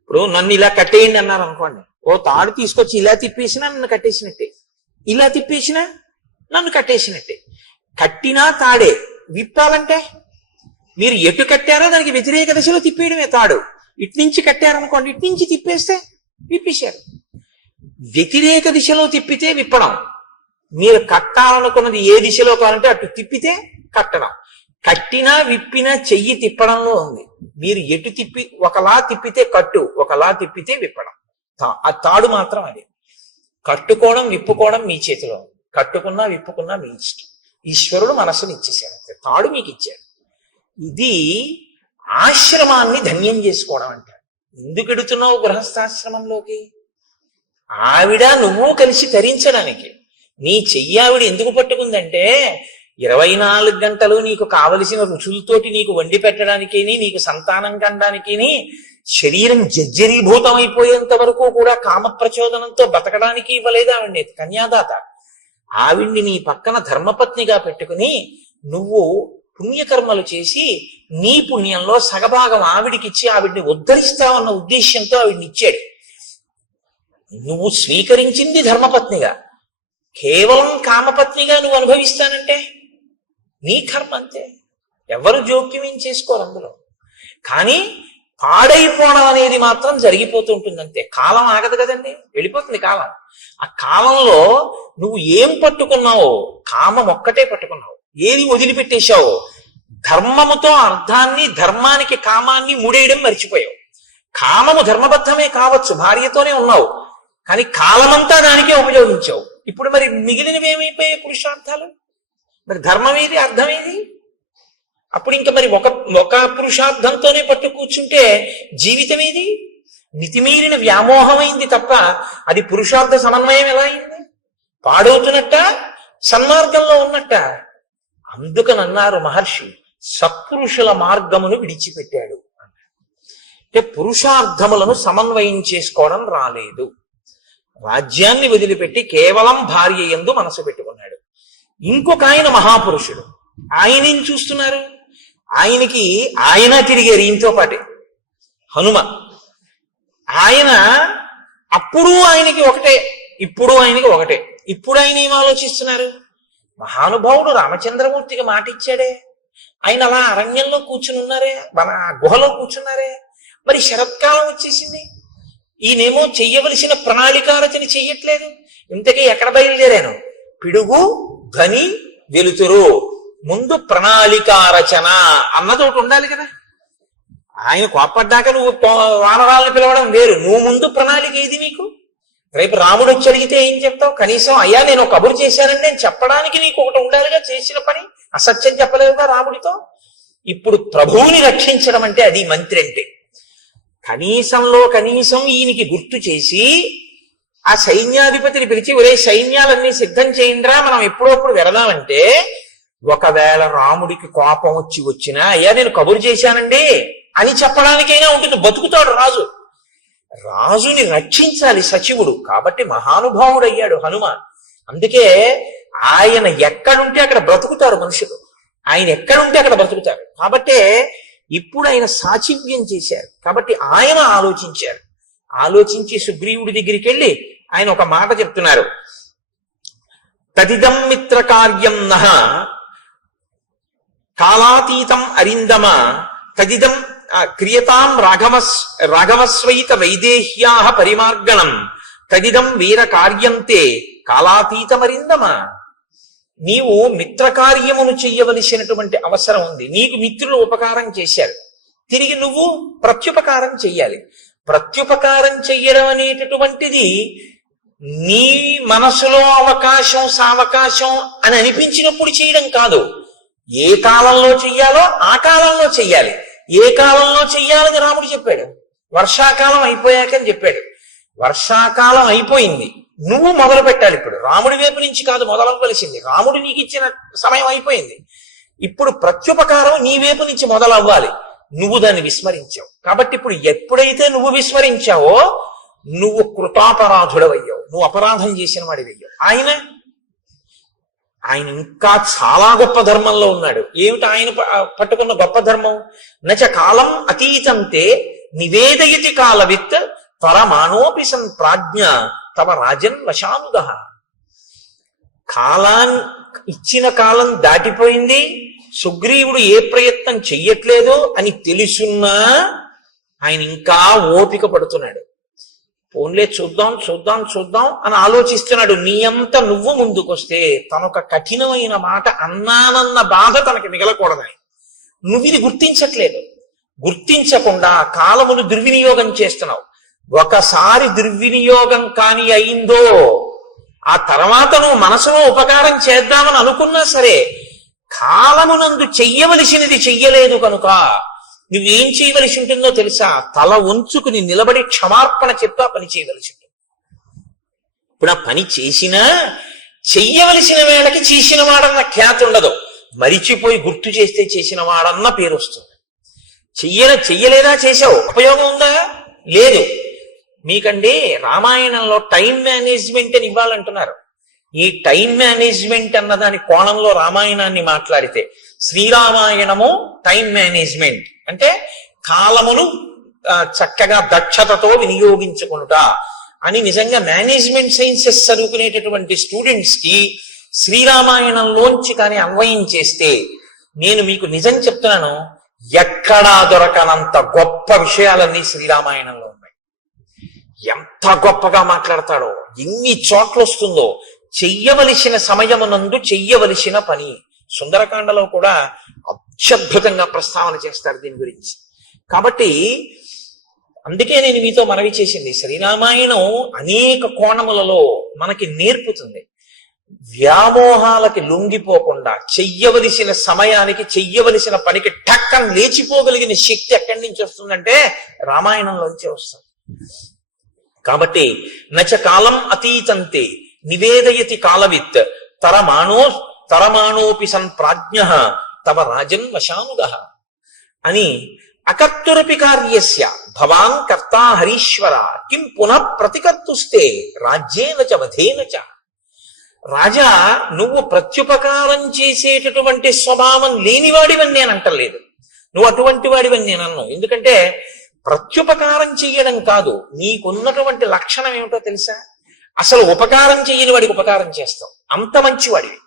ఇప్పుడు నన్ను ఇలా కట్టేయండి అన్నారు అనుకోండి, ఓ తాడు తీసుకొచ్చి ఇలా తిప్పేసినా నన్ను కట్టేసినట్టే, ఇలా తిప్పేసినా నన్ను కట్టేసినట్టే. కట్టినా తాడే, విప్పాలంటే మీరు ఎటు కట్టారో దానికి వ్యతిరేక దిశలో తిప్పేయడమే తాడు. ఇట్నుంచి కట్టారనుకోండి, ఇట్నుంచి తిప్పేస్తే విప్పేశారు. వ్యతిరేక దిశలో తిప్పితే విప్పడం, మీరు కట్టాలనుకున్నది ఏ దిశలో కావాలంటే అటు తిప్పితే కట్టడం. కట్టినా విప్పినా చెయ్యి తిప్పడంలో ఉంది. మీరు ఎటు తిప్పి, ఒకలా తిప్పితే కట్టు, ఒకలా తిప్పితే విప్పడం. ఆ తాడు మాత్రం అదే. కట్టుకోవడం విప్పుకోవడం మీ చేతిలో, కట్టుకున్నా విప్పుకున్నా మీ ఇష్టం. ఈశ్వరుడు మనస్సుని ఇచ్చేసాడు, తాడు మీకు ఇచ్చాడు. ఇది ఆశ్రమాన్ని ధన్యం చేసుకోవడం అంటారు. ఎందుకు ఎడుతున్నావు గృహస్థాశ్రమంలోకి? ఆవిడ నువ్వు కలిసి తరించడానికి. నీ చెయ్యి ఆవిడ ఎందుకు పట్టుకుందంటే 24 గంటలు నీకు కావలసిన రుచులతోటి నీకు వండి పెట్టడానికి, నీకు సంతానం కనడానికి, శరీరం జర్జరీభూతం అయిపోయేంత వరకు కూడా కామ ప్రచోదనంతో బతకడానికి ఇవ్వలేదు ఆవిడ్ని కన్యాదాత. ఆవిడ్ని నీ పక్కన ధర్మపత్నిగా పెట్టుకుని నువ్వు పుణ్యకర్మలు చేసి నీ పుణ్యంలో సగభాగం ఆవిడికిచ్చి ఆవిడ్ని ఉద్ధరిస్తావన్న ఉద్దేశ్యంతో ఆవిడ్ని ఇచ్చాడు. నువ్వు స్వీకరించింది ధర్మపత్నిగా, కేవలం కామపత్నిగా నువ్వు అనుభవిస్తానంటే నీ కర్మ అంతే, ఎవరు జోక్యం ఏం చేసుకోరు అందులో. కానీ పాడైపోవడం అనేది మాత్రం జరిగిపోతూ ఉంటుంది అంతే. కాలం ఆగదు కదండి, వెళ్ళిపోతుంది కాలం. ఆ కాలంలో నువ్వు ఏం పట్టుకున్నావో, కామం ఒక్కటే పట్టుకున్నావు, ఏది వదిలిపెట్టేశావో, ధర్మముతో అర్థాన్ని, ధర్మానికి కామాన్ని ముడేయడం మర్చిపోయావు. కామము ధర్మబద్ధమే కావచ్చు, భార్యతోనే ఉన్నావు, కానీ కాలమంతా దానికే ఉపయోగించావు. ఇప్పుడు మరి మిగిలినవి ఏమైపోయాయి పురుషార్థాలు? మరి ధర్మం ఏది, అర్థం ఏది? అప్పుడు ఇంకా మరి ఒక పురుషార్థంతోనే పట్టు కూర్చుంటే జీవితం ఏది? మితిమీరిన వ్యామోహమైంది తప్ప అది పురుషార్థ సమన్వయం ఎలా అయింది? పాడవుతున్నట్ట, సన్మార్గంలో ఉన్నట్ట. అందుకనన్నారు మహర్షి, సత్పురుషుల మార్గమును విడిచిపెట్టాడు. అంటే పురుషార్థములను సమన్వయం చేసుకోవడం రాలేదు. రాజ్యాన్ని వదిలిపెట్టి కేవలం భార్య యందు మనసు పెట్టుకున్నాడు. ఇంకొక ఆయన మహాపురుషుడు, ఆయన ఏం చూస్తున్నారు? ఆయన తిరిగారు ఈయనతో పాటే, హనుమ. ఆయన అప్పుడు ఆయనకి ఒకటే, ఇప్పుడు ఆయనకి ఒకటే. ఇప్పుడు ఆయన ఏం ఆలోచిస్తున్నారు? మహానుభావుడు రామచంద్రమూర్తికి మాట ఇచ్చాడే, ఆయన అలా అరణ్యంలో కూర్చుని ఉన్నారే, మన గుహలో కూర్చున్నారే. మరి శరత్కాలం వచ్చేసింది, ఈయనేమో చెయ్యవలసిన ప్రణాళికారచన చెయ్యట్లేదు. ఇంతకీ ఎక్కడ బయలుదేరాను? పిడుగు, ధ్వని, వెలుతురు, ముందు ప్రణాళికారచన అన్నది ఒకటి ఉండాలి కదా. ఆయన కోపడ్డాక నువ్వు వానరాలను పిలవడం వేరు, నువ్వు ముందు ప్రణాళిక ఏది నీకు? రేపు రాముడు వచ్చి అడిగితే ఏం చెప్తావు? కనీసం అయ్యా నేను కబురు చేశానండి అని చెప్పడానికి నీకు ఒకటి ఉండాలిగా, చేసిన పని. అసత్యం చెప్పలేదుగా రాముడితో. ఇప్పుడు ప్రభువుని రక్షించడం అంటే అది మంత్రి అంటే. కనీసంలో కనీసం ఈయనకి గుర్తు చేసి ఆ సైన్యాధిపతిని పిలిచి, ఒరే సైన్యాలన్నీ సిద్ధం చేయండిరా, మనం ఎప్పుడప్పుడు వెళదామంటే, ఒకవేళ రాముడికి కోపం వచ్చినా అయ్యా నేను కబురు చేశానండి అని చెప్పడానికైనా ఉంటుంది. బతుకుతాడు రాజు. రాజుని రక్షించాలి సచివుడు. కాబట్టి మహానుభావుడు అయ్యాడు హనుమ. అందుకే ఆయన ఎక్కడుంటే అక్కడ బ్రతుకుతారు మనుషులు, ఆయన ఎక్కడుంటే అక్కడ బ్రతుకుతారు. కాబట్టే ఇప్పుడు ఆయన సాచివ్యం చేశారు. కాబట్టి ఆయన ఆలోచించారు. ఆలోచించి సుగ్రీవుడి దగ్గరికి వెళ్ళి ఆయన ఒక మాట చెప్తున్నారు. తదిదం మిత్ర కార్యం నః కాలాతీతం అరిందమ తదిదం క్రియతాం రాఘవస్వైత వైదేహ్యా పరిమార్గణం తదిదం వీర కార్యంతే కాలాతీతమరిందమ. నీవు మిత్రకార్యమును చెయ్యవలసినటువంటి అవసరం ఉంది. నీకు మిత్రులు ఉపకారం చేశారు, తిరిగి నువ్వు ప్రత్యుపకారం చెయ్యాలి. ప్రత్యుపకారం చెయ్యడం అనేటటువంటిది నీ మనసులో అవకాశం సావకాశం అని అనిపించినప్పుడు చేయడం కాదు. ఏ కాలంలో చెయ్యాలో ఆ కాలంలో చెయ్యాలి. ఏ కాలంలో చెయ్యాలని రాముడు చెప్పాడు? వర్షాకాలం అయిపోయాకని చెప్పాడు. వర్షాకాలం అయిపోయింది, నువ్వు మొదలు పెట్టాలి. ఇప్పుడు రాముడి వైపు నుంచి కాదు మొదలవ్వవలసింది, రాముడు నీకు ఇచ్చిన సమయం అయిపోయింది. ఇప్పుడు ప్రత్యుపకారం నీ వైపు నుంచి మొదలవ్వాలి. నువ్వు దాన్ని విస్మరించావు. కాబట్టి ఇప్పుడు ఎప్పుడైతే నువ్వు విస్మరించావో నువ్వు కృతాపరాధుడవయ్యావు, నువ్వు అపరాధం చేసిన వాడివయ్యావు. ఆయన ఇంకా చాలా గొప్ప ధర్మంలో ఉన్నాడు. ఏమిటి ఆయన పట్టుకున్న గొప్ప ధర్మం? నచ కాలం అతీతంతే నివేదయతి కాలవిత్ పరమాణోపి సన్ ప్రాజ్ఞ తవ రాజన్ వశానుద. ఇచ్చిన కాలం దాటిపోయింది, సుగ్రీవుడు ఏ ప్రయత్నం చెయ్యట్లేదు అని తెలుసున్నా ఆయన ఇంకా ఓపిక పడుతున్నాడు. పోన్లే చూద్దాం చూద్దాం చూద్దాం అని ఆలోచిస్తున్నాడు. నీ అంత నువ్వు ముందుకొస్తే తనొక కఠినమైన మాట అన్నానన్న బాధ తనకి మిగలకూడదని నువ్వు ఇది గుర్తించట్లేదు. గుర్తించకుండా కాలమును దుర్వినియోగం చేస్తున్నావు. ఒకసారి దుర్వినియోగం కాని అయిందో ఆ తర్వాత నువ్వు మనసులో ఉపకారం చేద్దామని అనుకున్నా సరే కాలమునందు చెయ్యవలసినది చెయ్యలేదు కనుక నువ్వేం చేయవలసి ఉంటుందో తెలుసా? తల ఉంచుకుని నిలబడి క్షమార్పణ చెప్తా పని చేయవలసి ఉంటుంది. ఇప్పుడు ఆ పని చేసినా చెయ్యవలసిన వేళకి చేసిన వాడన్న ఖ్యాతి ఉండదు, మరిచిపోయి గుర్తు చేస్తే చేసిన వాడన్న పేరు వస్తుంది. చెయ్యలేదా? చేశావు, ఉపయోగం ఉందా? లేదు. మీకండి రామాయణంలో టైం మేనేజ్మెంట్ అని ఇవ్వాలంటున్నారు. ఈ టైం మేనేజ్మెంట్ అన్న దాని కోణంలో రామాయణాన్ని మాట్లాడితే శ్రీరామాయణము టైం మేనేజ్మెంట్ అంటే కాలమును చక్కగా దక్షతతో వినియోగించుకుంట అని. నిజంగా మేనేజ్మెంట్ సైన్సెస్ చదువుకునేటటువంటి స్టూడెంట్స్ కి శ్రీరామాయణంలోంచి కానీ అన్వయం చేస్తే నేను మీకు నిజం చెప్తున్నాను, ఎక్కడా దొరకనంత గొప్ప విషయాలన్నీ శ్రీరామాయణంలో ఉన్నాయి. ఎంత గొప్పగా మాట్లాడతాడో, ఎన్ని చోట్ల వస్తుందో. చెయ్యవలసిన సమయమునందు చెయ్యవలసిన పని సుందరకాండలో కూడా అత్యద్భుతంగా ప్రస్తావన చేస్తారు దీని గురించి. కాబట్టి అందుకే నేను మీతో మనవి చేసింది, శ్రీరామాయణం అనేక కోణములలో మనకి నేర్పుతుంది. వ్యామోహాలకి లొంగిపోకుండా చెయ్యవలసిన సమయానికి చెయ్యవలసిన పనికి టక్కన లేచిపోగలిగిన శక్తి ఎక్కడి నుంచి వస్తుందంటే రామాయణంలోంచి వస్తుంది. కాబట్టి నచ కాలం అతీతంతే నివేదయతి కాలవిత్ తరమాణోపి సన్ ప్రాజ్ఞ తవ రాజన్ వశానుగ అని. అకర్తురపి కార్యస్య భవాన్ కర్తా హరీశ్వర కిం పునః ప్రతికర్తుస్తే రాజ్యేన చ వధేన చ. రాజా, నువ్వు ప్రత్యుపకారం చేసేటటువంటి స్వభావం లేనివాడివని నేను అంటలేదు, నువ్వు అటువంటి వాడివని నేను అన్నాను. ఎందుకంటే ప్రత్యుపకారం చెయ్యడం కాదు, నీకున్నటువంటి లక్షణం ఏమిటో తెలుసా? అసలు ఉపకారం చెయ్యని వాడికి ఉపకారం చేస్తావు. అంత మంచివాడివి,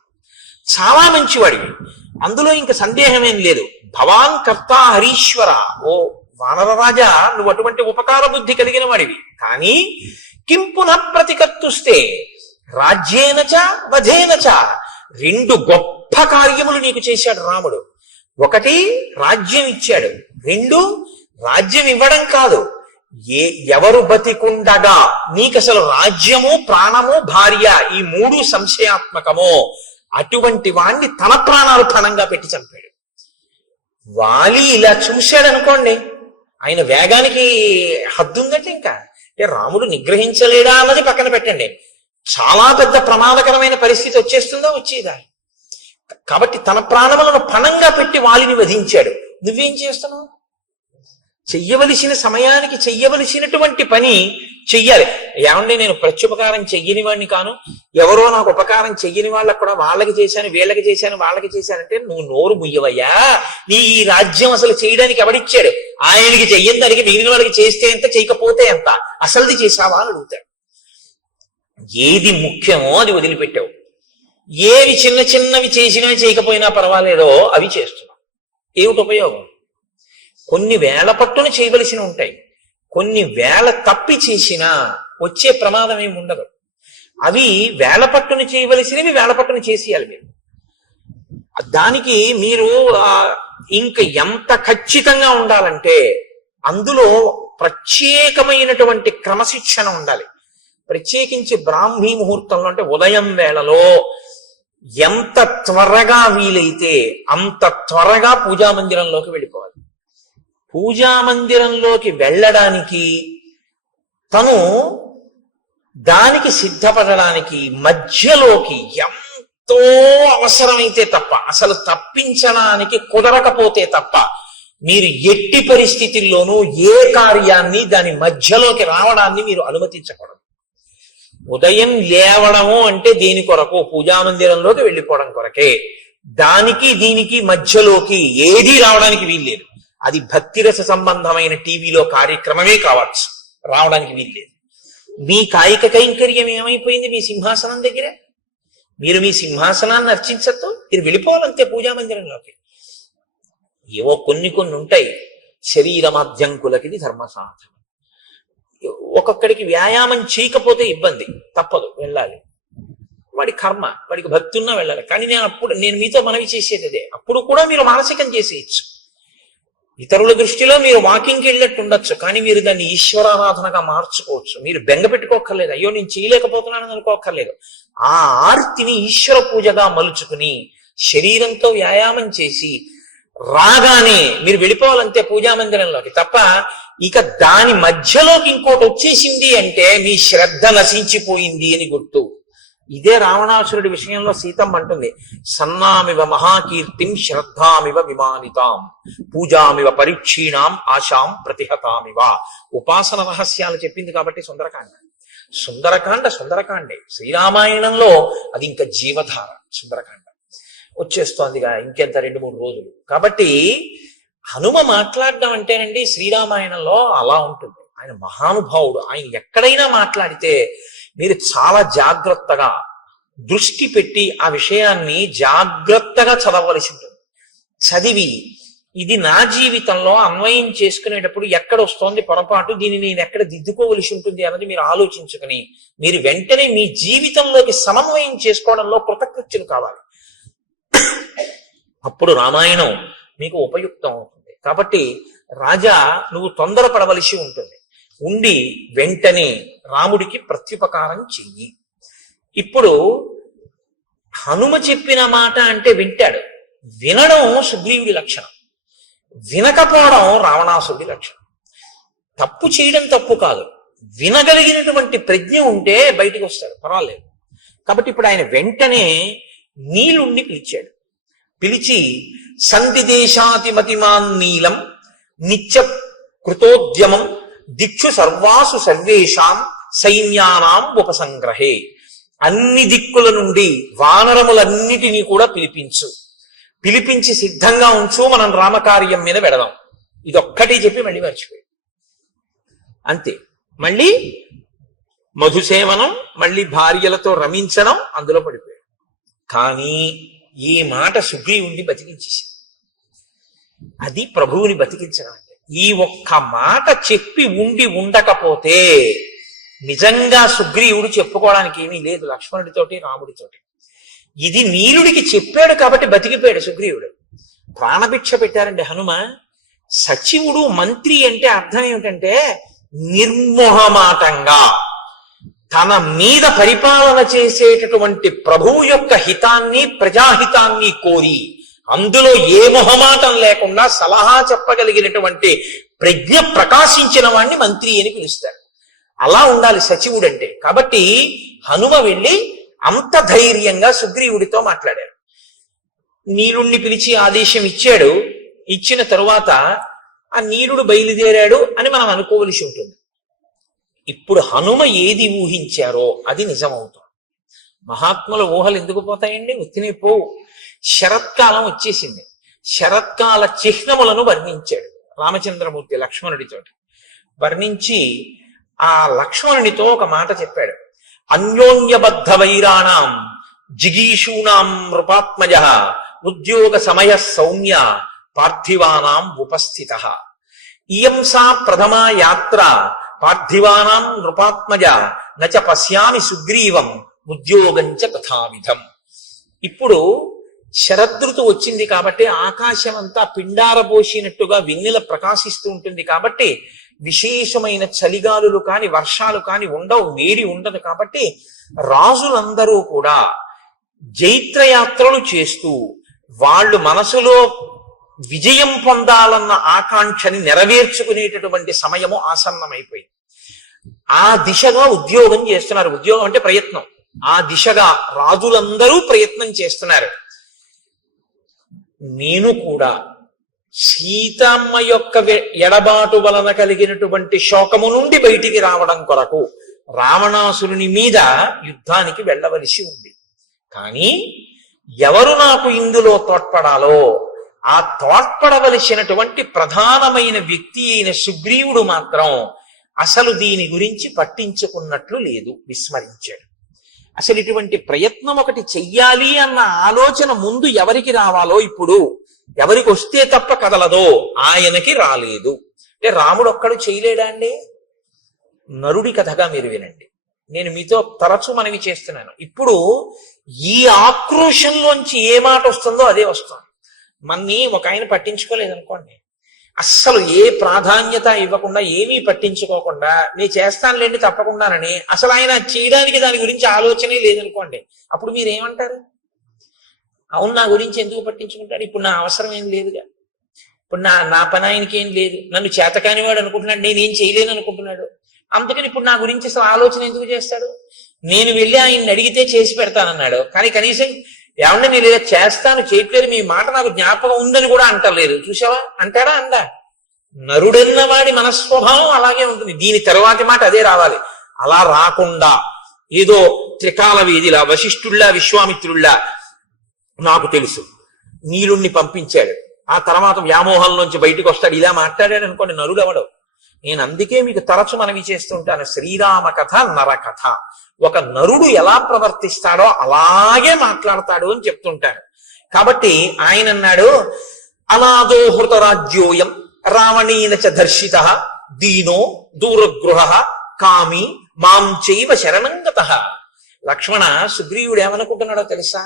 చాలా మంచివాడివి, అందులో ఇంక సందేహమేం లేదు. భవాన్ కర్తా హరీశ్వర, ఓ వానర రాజా, నువ్వు అటువంటి ఉపకార బుద్ధి కలిగిన వాడివి. కానీ కిం పునః ప్రతికర్తుస్తే రాజ్యేనచ వధేనచ, రెండు గొప్ప కార్యములు నీకు చేశాడు రాముడు. ఒకటి రాజ్యం ఇచ్చాడు, రెండు రాజ్యం ఇవ్వడం కాదు, ఎవరు బతికుండగా నీకు అసలు రాజ్యము ప్రాణము భార్య ఈ మూడు సంశయాత్మకమో అటువంటి వాణ్ణి తన ప్రాణాలు పణంగా పెట్టి చంపాడు. వాలి ఇలా చూశాడు అనుకోండి, ఆయన వేగానికి హద్దు ఉందంటే ఇంకా అంటే రాముడు నిగ్రహించలేడా అన్నది పక్కన పెట్టండి, చాలా పెద్ద ప్రమాదకరమైన పరిస్థితి వచ్చేస్తుందా, వచ్చేదా. కాబట్టి తన ప్రాణములను పణంగా పెట్టి వాలిని వధించాడు. నువ్వేం చేస్తున్నావు? చెయ్యవలసిన సమయానికి చెయ్యవలసినటువంటి పని చెయ్యాలి. ఏమండి, నేను ప్రత్యుపకారం చెయ్యని వాడిని కాను, ఎవరో నాకు ఉపకారం చెయ్యని వాళ్ళకు కూడా వాళ్ళకి చేశాను, వీళ్ళకి చేశాను, వాళ్ళకి చేశానంటే నువ్వు నోరు ముయ్యవయ్యా. నీ ఈ రాజ్యం అసలు చేయడానికి ఎవడిచ్చాడు? ఆయనకి చెయ్యని దానికి మిగిలిన వాళ్ళకి చేస్తే ఎంత, చేయకపోతే ఎంత, అసలుది చేశావా అని అడుగుతాడు. ఏది ముఖ్యమో అది వదిలిపెట్టావు, ఏవి చిన్న చిన్నవి చేసినా చేయకపోయినా పర్వాలేదో అవి చేస్తున్నావు. ఏమిటి ఉపయోగం? కొన్ని వేల పట్టున చేయవలసి ఉంటాయి, కొన్ని వేల తప్పి చేసినా వచ్చే ప్రమాదం ఏమి ఉండదు. అవి వేల పట్టున చేయవలసినవి వేల పట్టున చేసేయాలి మీరు. దానికి మీరు ఇంక ఎంత ఖచ్చితంగా ఉండాలంటే అందులో ప్రత్యేకమైనటువంటి క్రమశిక్షణ ఉండాలి. ప్రత్యేకించి బ్రాహ్మీ ముహూర్తంలో అంటే ఉదయం వేళలో ఎంత త్వరగా వీలైతే అంత త్వరగా పూజామందిరంలోకి వెళ్ళిపోవాలి. పూజామందిరంలోకి వెళ్ళడానికి తను దానికి సిద్ధపడడానికి మధ్యలోకి ఎంతో అవసరమైతే తప్ప, అసలు తప్పించడానికి కుదరకపోతే తప్ప మీరు ఎట్టి పరిస్థితుల్లోనూ ఏ కార్యాన్ని దాని మధ్యలోకి రావడాన్ని మీరు అనుమతించకూడదు. ఉదయం లేవడము అంటే దేని కొరకు? పూజామందిరంలోకి వెళ్ళిపోవడం కొరకే. దానికి దీనికి మధ్యలోకి ఏదీ రావడానికి వీల్లేదు. అది భక్తిరస సంబంధమైన టీవీలో కార్యక్రమమే కావచ్చు, రావడానికి వీల్లేదు. మీ కాయిక కైంకర్యం ఏమైపోయింది మీ సింహాసనం దగ్గర? మీరు మీ సింహాసనాన్ని అర్చించద్దు, మీరు వెళ్ళిపోవాలంతే పూజామందిరంలోకి. ఏవో కొన్ని ఉంటాయి శరీరమాధ్యంకులకి ధర్మ సాధన. ఒక్కొక్కడికి వ్యాయామం చేయకపోతే ఇబ్బంది, తప్పదు, వెళ్ళాలి. వాడి కర్మ, వాడికి భక్తి ఉన్నా వెళ్ళాలి. కానీ నేను మీతో మనవి చేసేది అదే, అప్పుడు కూడా మీరు మానసికం చేసేయచ్చు. ఇతరుల దృష్టిలో మీరు వాకింగ్కి వెళ్ళినట్టు ఉండొచ్చు, కానీ మీరు దాన్ని ఈశ్వరారాధనగా మార్చుకోవచ్చు. మీరు బెంగ పెట్టుకోక్కర్లేదు, అయ్యో నేను చేయలేకపోతున్నానని అనుకోక్కర్లేదు. ఆ ఆర్తిని ఈశ్వర పూజగా మలుచుకుని శరీరంతో వ్యాయామం చేసి రాగానే మీరు వెళ్ళిపోవాలంతే పూజామందిరంలోకి. తప్ప ఇక దాని మధ్యలోకి ఇంకోటి వచ్చేసింది అంటే మీ శ్రద్ధ నశించిపోయింది అని గుర్తు. ఇదే రావణాసురుడి విషయంలో సీతమ్మ అంటుంది, సన్నామివ మహాకీర్తిం శ్రద్ధామివ విమానితాం పూజామివ పరీక్షీణాం ఆశాం ప్రతిహతామివ. ఉపాసన రహస్యాలు చెప్పింది కాబట్టి సుందరకాండే. శ్రీరామాయణంలో అది ఇంకా జీవధార. సుందరకాండ వచ్చేస్తోందిగా ఇంకెంత 2-3 రోజులు. కాబట్టి హనుమ మాట్లాడడం అంటేనండి శ్రీరామాయణంలో అలా ఉంటుంది. ఆయన మహానుభావుడు, ఆయన ఎక్కడైనా మాట్లాడితే మీరు చాలా జాగ్రత్తగా దృష్టి పెట్టి ఆ విషయాన్ని జాగ్రత్తగా చదవవలసి ఉంటుంది. చదివి ఇది నా జీవితంలో అన్వయం చేసుకునేటప్పుడు ఎక్కడ వస్తోంది పొరపాటు, దీన్ని నేను ఎక్కడ దిద్దుకోవలసి ఉంటుంది అన్నది మీరు ఆలోచించుకుని మీరు వెంటనే మీ జీవితంలోకి సమన్వయం చేసుకోవడంలో కృతకృత్యులు కావాలి. అప్పుడు రామాయణం మీకు ఉపయుక్తం అవుతుంది. కాబట్టి రాజా నువ్వు తొందరపడవలసి ఉంటుంది. ఉండి వెంటనే రాముడికి ప్రత్యుపకారం చెయ్యి. ఇప్పుడు హనుమ చెప్పిన మాట అంటే వింటాడు. వినడం సుగ్రీవుడి లక్షణం, వినకపోవడం రావణాసుడి లక్షణం. తప్పు చేయడం తప్పు కాదు, వినగలిగినటువంటి ప్రజ్ఞ ఉంటే బయటికి వస్తాడు, పర్వాలేదు. కాబట్టి ఇప్పుడు ఆయన వెంటనే నీలుణ్ణి పిలిచాడు. పిలిచి సంధిదేశాతిమతిమాన్ నీలం నిత్య కృతోద్యమం దిక్షు సర్వాసు సర్వేషాం సైన్యానాం ఉపసంగ్రహే. అన్ని దిక్కుల నుండి వానరములన్నిటినీ కూడా పిలిపించి సిద్ధంగా ఉంచు, మనం రామకార్యం మీద వెడదాం. ఇదొక్కటి చెప్పి మళ్ళీ మర్చిపోయాడు. అంతే. మళ్ళీ మధుసేవనం, మళ్ళీ భార్యలతో రమించడం, అందులో పడిపోయాడు. కానీ ఈ మాట సుగ్రీవుణ్ణి బతికించేశాడు. అది ప్రభువుని బతికించడం అంటే. ఈ ఒక్క మాట చెప్పి ఉండకపోతే నిజంగా సుగ్రీవుడు చెప్పుకోవడానికి ఏమీ లేదు లక్ష్మణుడితోటి రాముడితోటి. ఇది నీలుడికి చెప్పాడు కాబట్టి బతికిపోయాడు సుగ్రీవుడు. ప్రాణభిక్ష పెట్టారండి హనుమ. సచివుడు మంత్రి అంటే అర్థం ఏమిటంటే నిర్మోహమాటంగా తన మీద పరిపాలన చేసేటటువంటి ప్రభువు యొక్క హితాన్ని ప్రజాహితాన్ని కోరి అందులో ఏ మొహమాటం లేకుండా సలహా చెప్పగలిగినటువంటి ప్రజ్ఞ ప్రకాశించిన వాణ్ణి మంత్రి అని పిలుస్తారు. అలా ఉండాలి సచివుడు అంటే. కాబట్టి హనుమ వెళ్ళి అంత ధైర్యంగా సుగ్రీవుడితో మాట్లాడారు. నీలుణ్ణి పిలిచి ఆదేశం ఇచ్చాడు. ఇచ్చిన తరువాత ఆ నీలుడు బయలుదేరాడు అని మనం అనుకోవలసి ఉంటుంది. ఇప్పుడు హనుమ ఏది ఊహించారో అది నిజమవుతుంది. మహాత్ముల ఊహలు ఎందుకు పోతాయండి? ఉత్తినే పోవు. శరత్కాలం వచ్చేసింది. శరత్కాల చిహ్నములను వర్ణించాడు రామచంద్రమూర్తి లక్ష్మణుడితో. వర్ణించి ఆ లక్ష్మణునితో ఒక మాట చెప్పాడు. అన్యోన్యబద్ధ వైరాణం జిగీషూణాం నృపాత్మజ ఉద్యోగ సమయ సౌమ్య పార్థివానాం ఉపస్థిత. ఇయం సా ప్రథమా యాత్ర పార్థివానాం నృపాత్మజ నచ పశ్యామి సుగ్రీవం ఉద్యోగంచ తథావిధం. ఇప్పుడు శరదృతు వచ్చింది కాబట్టి ఆకాశం అంతా పిండారబోసినట్టుగా వెన్నెల ప్రకాశిస్తూ ఉంటుంది. కాబట్టి విశేషమైన చలిగాలులు కాని వర్షాలు కాని ఉండవు, వేడి ఉండదు. కాబట్టి రాజులందరూ కూడా జైత్రయాత్రలు చేస్తూ వాళ్ళు మనసులో విజయం పొందాలన్న ఆకాంక్షని నెరవేర్చుకునేటటువంటి సమయము ఆసన్నమైపోయింది. ఆ దిశగా ఉద్యోగం చేస్తున్నారు. ఉద్యోగం అంటే ప్రయత్నం. ఆ దిశగా రాజులందరూ ప్రయత్నం చేస్తున్నారు. నేను కూడా సీతమ్మ యొక్క ఎడబాటు వలన కలిగినటువంటి శోకము నుండి బయటికి రావడం కొరకు రావణాసురుని మీద యుద్ధానికి వెళ్ళవలసి ఉంది. కానీ ఎవరు నాకు ఇందులో తోడ్పడాలో ఆ తోడ్పడవలసినటువంటి ప్రధానమైన వ్యక్తి అయిన సుగ్రీవుడు మాత్రం అసలు దీని గురించి పట్టించుకున్నట్లు లేదు, విస్మరించాడు. అసలు ఇటువంటి ప్రయత్నం ఒకటి చెయ్యాలి అన్న ఆలోచన ముందు ఎవరికి రావాలో, ఇప్పుడు ఎవరికి వస్తే తప్ప కదలదో ఆయనకి రాలేదు. అంటే రాముడు ఒక్కడు చేయలేడా అండి? నరుడి కథగా మీరు వినండి. నేను మీతో తరచూ మనవి చేస్తున్నాను. ఇప్పుడు ఈ ఆక్రోశంలోంచి ఏ మాట వస్తుందో అదే వస్తుంది. మన్ని ఒక ఆయన పట్టించుకోలేదనుకోండి, అస్సలు ఏ ప్రాధాన్యత ఇవ్వకుండా ఏమీ పట్టించుకోకుండా నేను చేస్తానులేండి తప్పకుండానని అసలు ఆయన చేయడానికి దాని గురించి ఆలోచనే లేదనుకోండి, అప్పుడు మీరేమంటారు? అవును, నా గురించి ఎందుకు పట్టించుకుంటాడు, ఇప్పుడు నా అవసరం ఏం లేదుగా, ఇప్పుడు నా పని ఆయనకి ఏం లేదు, నన్ను చేతకానివాడు అనుకుంటున్నాడు, నేనేం చేయలేను అనుకుంటున్నాడు, అందుకని ఇప్పుడు నా గురించి అసలు ఆలోచన ఎందుకు చేస్తాడు? నేను వెళ్ళి ఆయన్ని అడిగితే చేసి పెడతానన్నాడు, కానీ కనీసం ఏమన్నా నేను ఇలా చేస్తాను చేయట్లేదు, మీ మాట నాకు జ్ఞాపకం ఉందని కూడా అంటలేదు. చూసావా? అంటాడా? అందా? నరుడన్న వాడి మనస్వభావం అలాగే ఉంటుంది. దీని తర్వాతి మాట అదే రావాలి. అలా రాకుండా ఏదో త్రికాల వీధిలా వశిష్ఠుల్లా విశ్వామిత్రుల్లా నాకు తెలుసు నీలుణ్ణి పంపించాడు, ఆ తర్వాత వ్యామోహంలోంచి బయటకు వస్తాడు, ఇలా మాట్లాడాడు అనుకోండి, నరుడు అవడు. నేను అందుకే మీకు తరచు మనవి చేస్తుంటాను, శ్రీరామ కథ నరకథ. ఒక నరుడు ఎలా ప్రవర్తిస్తాడో అలాగే మాట్లాడతాడు అని చెప్తుంటాను. కాబట్టి ఆయన అన్నాడు, అనాదో హృతరాజ్యోయం రావణేన చ దర్శిత దీనో దూరగృహ కామి మాం చైవ శరణంగతః. లక్ష్మణ, సుగ్రీవుడు ఏమనుకుంటున్నాడో తెలుసా?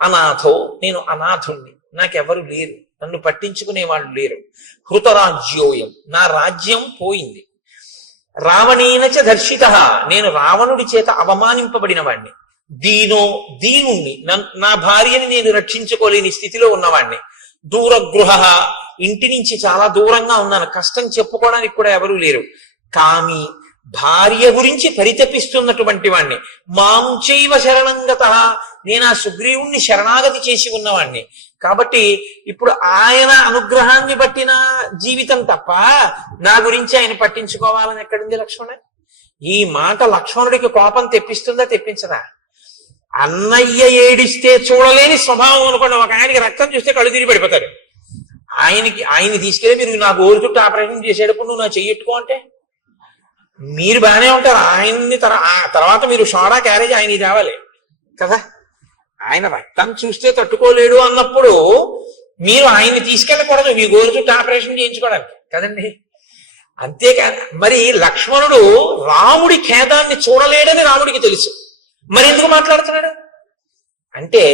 అనాథో, నేను అనాథుణ్ణి, నాకెవరు లేరు, నన్ను పట్టించుకునే వాళ్ళు లేరు. హృతరాజ్యోయం, నా రాజ్యం పోయింది. రావణేన చ దర్శిత, నేను రావణుడి చేత అవమానింపబడిన వాణ్ణి. దీనో, దీనుణ్ణి, నా భార్యని నేను రక్షించుకోలేని స్థితిలో ఉన్నవాణ్ణి. దూరగృహ, ఇంటి నుంచి చాలా దూరంగా ఉన్నాను, కష్టం చెప్పుకోవడానికి కూడా ఎవరూ లేరు. కామి, భార్య గురించి పరితపిస్తున్నటువంటి వాణ్ణి. మాం చైవ శరణంగతః, నేను ఆ సుగ్రీవుణ్ణి శరణాగతి చేసి ఉన్నవాణ్ణి. కాబట్టి ఇప్పుడు ఆయన అనుగ్రహాన్ని బట్టిన జీవితం తప్ప నా గురించి ఆయన పట్టించుకోవాలని ఎక్కడుంది లక్ష్మణ? ఈ మాట లక్ష్మణుడికి కోపం తెప్పిస్తుందా తెప్పించదా? అన్నయ్య ఏడిస్తే చూడలేని స్వభావం అనుకోండి. ఒక ఆయనకి రక్తం చూస్తే కళ్ళు తిరిగి పడిపోతాడు. ఆయన్ని తీసుకెళ్ళి మీరు నా గోరు చుట్టూ ఆపరేషన్ చేసేటప్పుడు నువ్వు నా చెయ్యెట్టుకో అంటే మీరు బాగానే ఉంటారు. ఆయన్ని తర్వాత మీరు షోడా క్యారేజ్ ఆయన తేవాలి కదా. ఆయన రక్తం చూస్తే తట్టుకోలేడు అన్నప్పుడు మీరు ఆయన్ని తీసుకెళ్ళకూడదు మీ గోరు చుట్టూ ఆపరేషన్ చేయించుకోవడానికి కదండి. అంతేకాదు, మరి లక్ష్మణుడు రాముడి ఖేదాన్ని చూడలేడని రాముడికి తెలుసు, మరి ఎందుకు మాట్లాడుతున్నాడు అంటే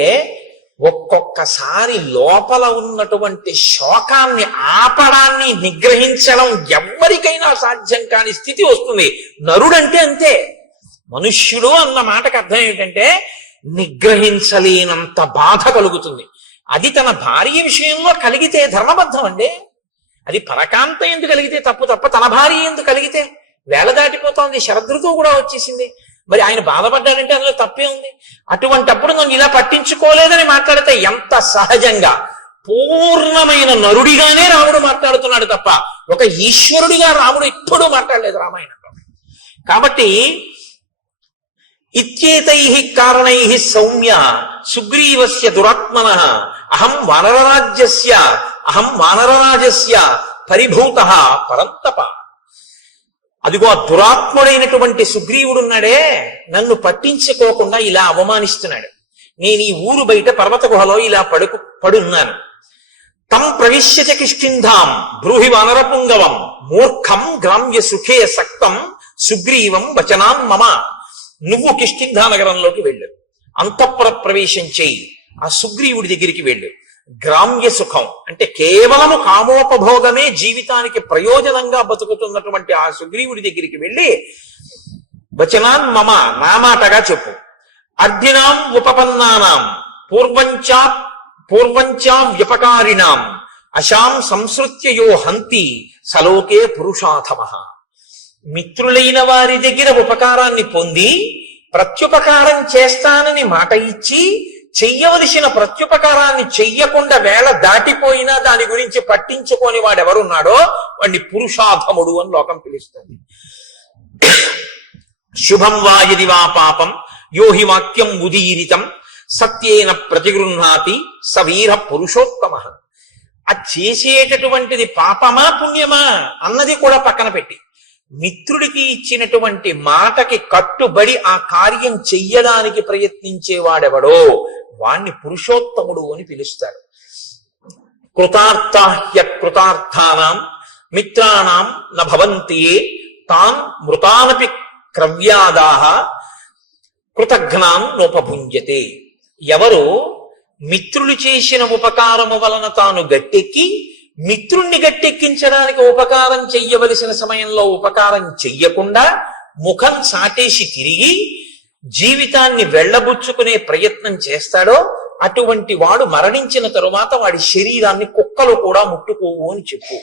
ఒక్కొక్కసారి లోపల ఉన్నటువంటి శోకాన్ని ఆపడాన్ని నిగ్రహించడం ఎవ్వరికైనా సాధ్యం కాని స్థితి వస్తుంది. నరుడంటే అంతే. మనుష్యుడు అన్న మాటకు అర్థం ఏమిటంటే నిగ్రహించలేనంత బాధ కలుగుతుంది. అది తన భార్య విషయంలో కలిగితే ధర్మబద్ధం అండి. అది పరకాంత ఎందుకు కలిగితే తప్పు, తప్ప తన భార్య ఎందుకు కలిగితే వేళ దాటిపోతోంది, శరదృతువు కూడా వచ్చేసింది. మరి ఆయన బాధపడ్డాడంటే అందులో తప్పే ఉంది. అటువంటప్పుడు నన్ను ఇలా పట్టించుకోలేదని మాట్లాడితే ఎంత సహజంగా పూర్ణమైన నరుడిగానే రాముడు మాట్లాడుతున్నాడు తప్ప ఒక ఈశ్వరుడిగా రాముడు ఎప్పుడూ మాట్లాడలేదు రామాయణంలో. కాబట్టి ఇత్యేతై కారణై సౌమ్య సుగ్రీవస్య దురాత్మనః అహం వానరరాజస్య పరిభూతః పరంతప. అదిగో ఆ దురాత్ముడైనటువంటి సుగ్రీవుడున్నాడే, నన్ను పట్టించుకోకుండా ఇలా అవమానిస్తున్నాడు. నేను ఈ ఊరు బయట పర్వత గుహలో ఇలా పడున్నాను. తం ప్రవిశ్య చ కిష్కింధాం బ్రూహి వానరపుంగవం మూర్ఖం గ్రామ్య సుఖే సక్తం సుగ్రీవం వచనాన్ మమ. నువ్వు కిష్కింధా నగరంలోకి వెళ్ళు, అంతఃపుర ప్రవేశం చేయి, ఆ సుగ్రీవుడి దగ్గరికి వెళ్ళు. గ్రామ్య సుఖం అంటే కేవలము కామోపభోగమే జీవితానికి ప్రయోజనంగా బతుకుతున్నటువంటి ఆ సుగ్రీవుడి దగ్గరికి వెళ్ళి వచనాన్ మమ, నా మాటగా చెప్పు. అర్ధినాం ఉపపన్నానాం పూర్వంచా వ్యపకారిణాం అశాం సంసృత్యయో హంతి సలోకే పురుషాథమః. మిత్రులైన వారి దగ్గర ఉపకారాన్ని పొంది ప్రత్యుపకారం చేస్తానని మాట ఇచ్చి చెయ్యవలసిన ప్రత్యుపకారాన్ని చెయ్యకుండా వేళ దాటిపోయినా దాని గురించి పట్టించుకొని వాడెవరున్నాడో వాడిని పురుషాధముడు అని లోకం పిలుస్తుంది. శుభం వా యది వా పాపం యోహి వాక్యం ఉదీరితం సత్యేన ప్రతిగృహ్ణాతి సవీర పురుషోత్తమ. ఆ చేసేటటువంటిది పాపమా పుణ్యమా అన్నది కూడా పక్కన పెట్టి మిత్రుడికి ఇచ్చినటువంటి మాటకి కట్టుబడి ఆ కార్యం చెయ్యడానికి ప్రయత్నించేవాడెవడో వాణ్ణి పురుషోత్తముడు అని పిలుస్తారు. కృతార్థానాం మిత్రాణం నభవంతి తాన్ మృతానపి క్రవ్యాదాహ కృతఘ్నాన్ నోపభుంజతే. ఎవరు మిత్రులు చేసిన ఉపకారము వలన తాను గట్టెక్కి మిత్రుణ్ణి గట్టెక్కించడానికి ఉపకారం చెయ్యవలసిన సమయంలో ఉపకారం చెయ్యకుండా ముఖం సాటేసి తిరిగి జీవితాన్ని వెళ్లబుచ్చుకునే ప్రయత్నం చేస్తాడో అటువంటి వాడు మరణించిన తరువాత వాడి శరీరాన్ని కుక్కలు కూడా ముట్టుకోవు అని చెప్పు.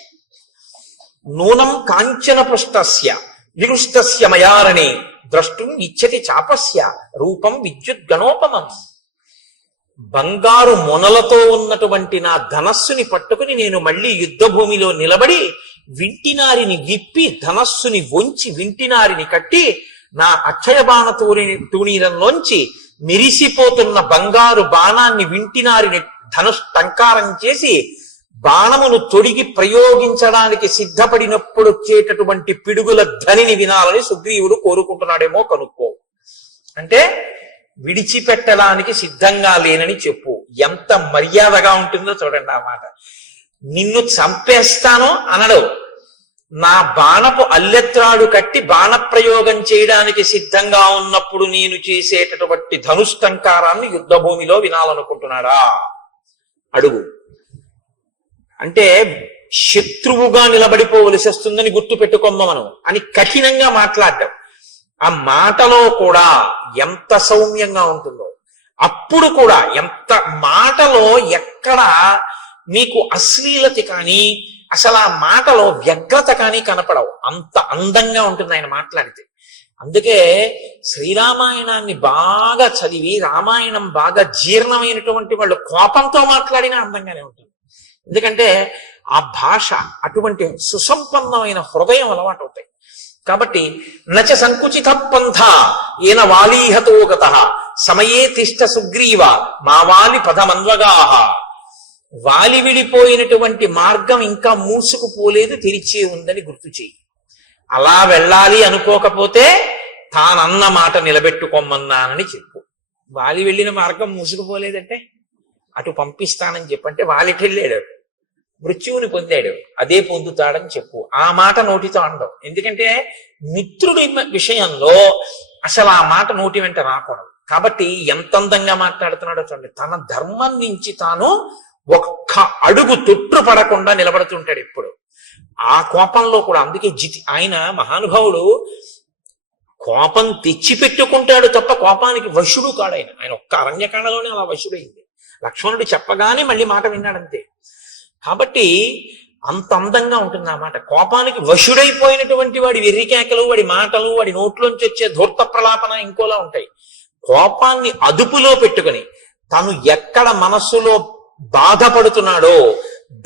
నూనం కాంచన పుష్టస్య విరుష్టస్య మయారణే ద్రష్టుం ఇచ్చతి చాపస్య రూపం విద్యుత్ గణోపమం. బంగారు మొనలతో ఉన్నటువంటి నా ధనస్సుని పట్టుకుని నేను మళ్ళీ యుద్ధ భూమిలో నిలబడి వింటినారిని విప్పి ధనస్సుని వంచి వింటినారిని కట్టి నా అక్షయ బాణ తూణీరంలోంచి మెరిసిపోతున్న బంగారు బాణాన్ని వింటినారిని టంకారం చేసి బాణమును తొడిగి ప్రయోగించడానికి సిద్ధపడినప్పుడు వచ్చేటటువంటి పిడుగుల ధ్వనిని వినాలని సుగ్రీవుడు కోరుకుంటున్నాడేమో కనుక్కో. అంటే విడిచిపెట్టడానికి సిద్ధంగా లేనని చెప్పు. ఎంత మర్యాదగా ఉంటుందో చూడండి ఆ మాట. నిన్ను చంపేస్తాను అనడు. నా బాణపు అల్లెత్రాడు కట్టి బాణప్రయోగం చేయడానికి సిద్ధంగా ఉన్నప్పుడు నేను చేసేటటువంటి ధనుష్టంకారాన్ని యుద్ధ భూమిలో వినాలనుకుంటున్నాడా? అడుగు. అంటే శత్రువుగా నిలబడిపోవలసి వస్తుందని గుర్తు పెట్టుకోమ్మ మనం అని కఠినంగా మాట్లాడ్డాం. ఆ మాటలో కూడా ఎంత సౌమ్యంగా ఉంటుందో, అప్పుడు కూడా ఎంత మాటలో ఎక్కడ మీకు అశ్లీలత కానీ అసలు ఆ మాటలో వ్యగ్రత కానీ కనపడవు. అంత అందంగా ఉంటుంది ఆయన మాట్లాడితే. అందుకే శ్రీరామాయణాన్ని బాగా చదివి రామాయణం బాగా జీర్ణమైనటువంటి వాళ్ళు కోపంతో మాట్లాడినా అందంగానే ఉంటుంది. ఎందుకంటే ఆ భాష అటువంటి సుసంపన్నమైన హృదయం అలవాటు అవుతాయి. కాబట్టి నచ సంకుచిత పంథ ఏన వాలీహతో గత సమయే తిష్ట సుగ్రీవ మా వాలి పదమన్వగాహ. వాలి విడిపోయినటువంటి మార్గం ఇంకా మూసుకుపోలేదు, తెరిచే ఉందని గుర్తు చేయి. అలా వెళ్ళాలి అనుకోకపోతే తానన్న మాట నిలబెట్టుకోమన్నానని చెప్పు. వాలి వెళ్ళిన మార్గం మూసుకుపోలేదంటే అటు పంపిస్తానని చెప్పంటే వాలికి వెళ్ళాడు, మృత్యువుని పొందాడు, అదే పొందుతాడని చెప్పు. ఆ మాట నోటితో అనడం. ఎందుకంటే మిత్రుడి విషయంలో అసలు ఆ మాట నోటి వెంట రాకూడదు. కాబట్టి ఎంత అందంగా మాట్లాడుతున్నాడో చూడండి. తన ధర్మం నుంచి తాను ఒక్క అడుగు తొట్టు పడకుండా నిలబడుతుంటాడు ఎప్పుడు. ఆ కోపంలో కూడా. అందుకే ఆయన మహానుభావుడు కోపం తెచ్చిపెట్టుకుంటాడు తప్ప కోపానికి వశుడు కాడు. ఆయన ఒక్క అరణ్యకాండలోనే అలా వశుడైంది. లక్ష్మణుడు చెప్పగానే మళ్ళీ మాట విన్నాడంతే. కాబట్టి అంత అందంగా ఉంటుంది ఆ మాట. కోపానికి వశుడైపోయినటువంటి వాడి వెర్రికేకలు, వాడి మాటలు, వాడి నోట్లోంచి వచ్చే ధూర్త ప్రలాపన ఇంకోలా ఉంటాయి. కోపాన్ని అదుపులో పెట్టుకుని తను ఎక్కడ మనస్సులో బాధపడుతున్నాడో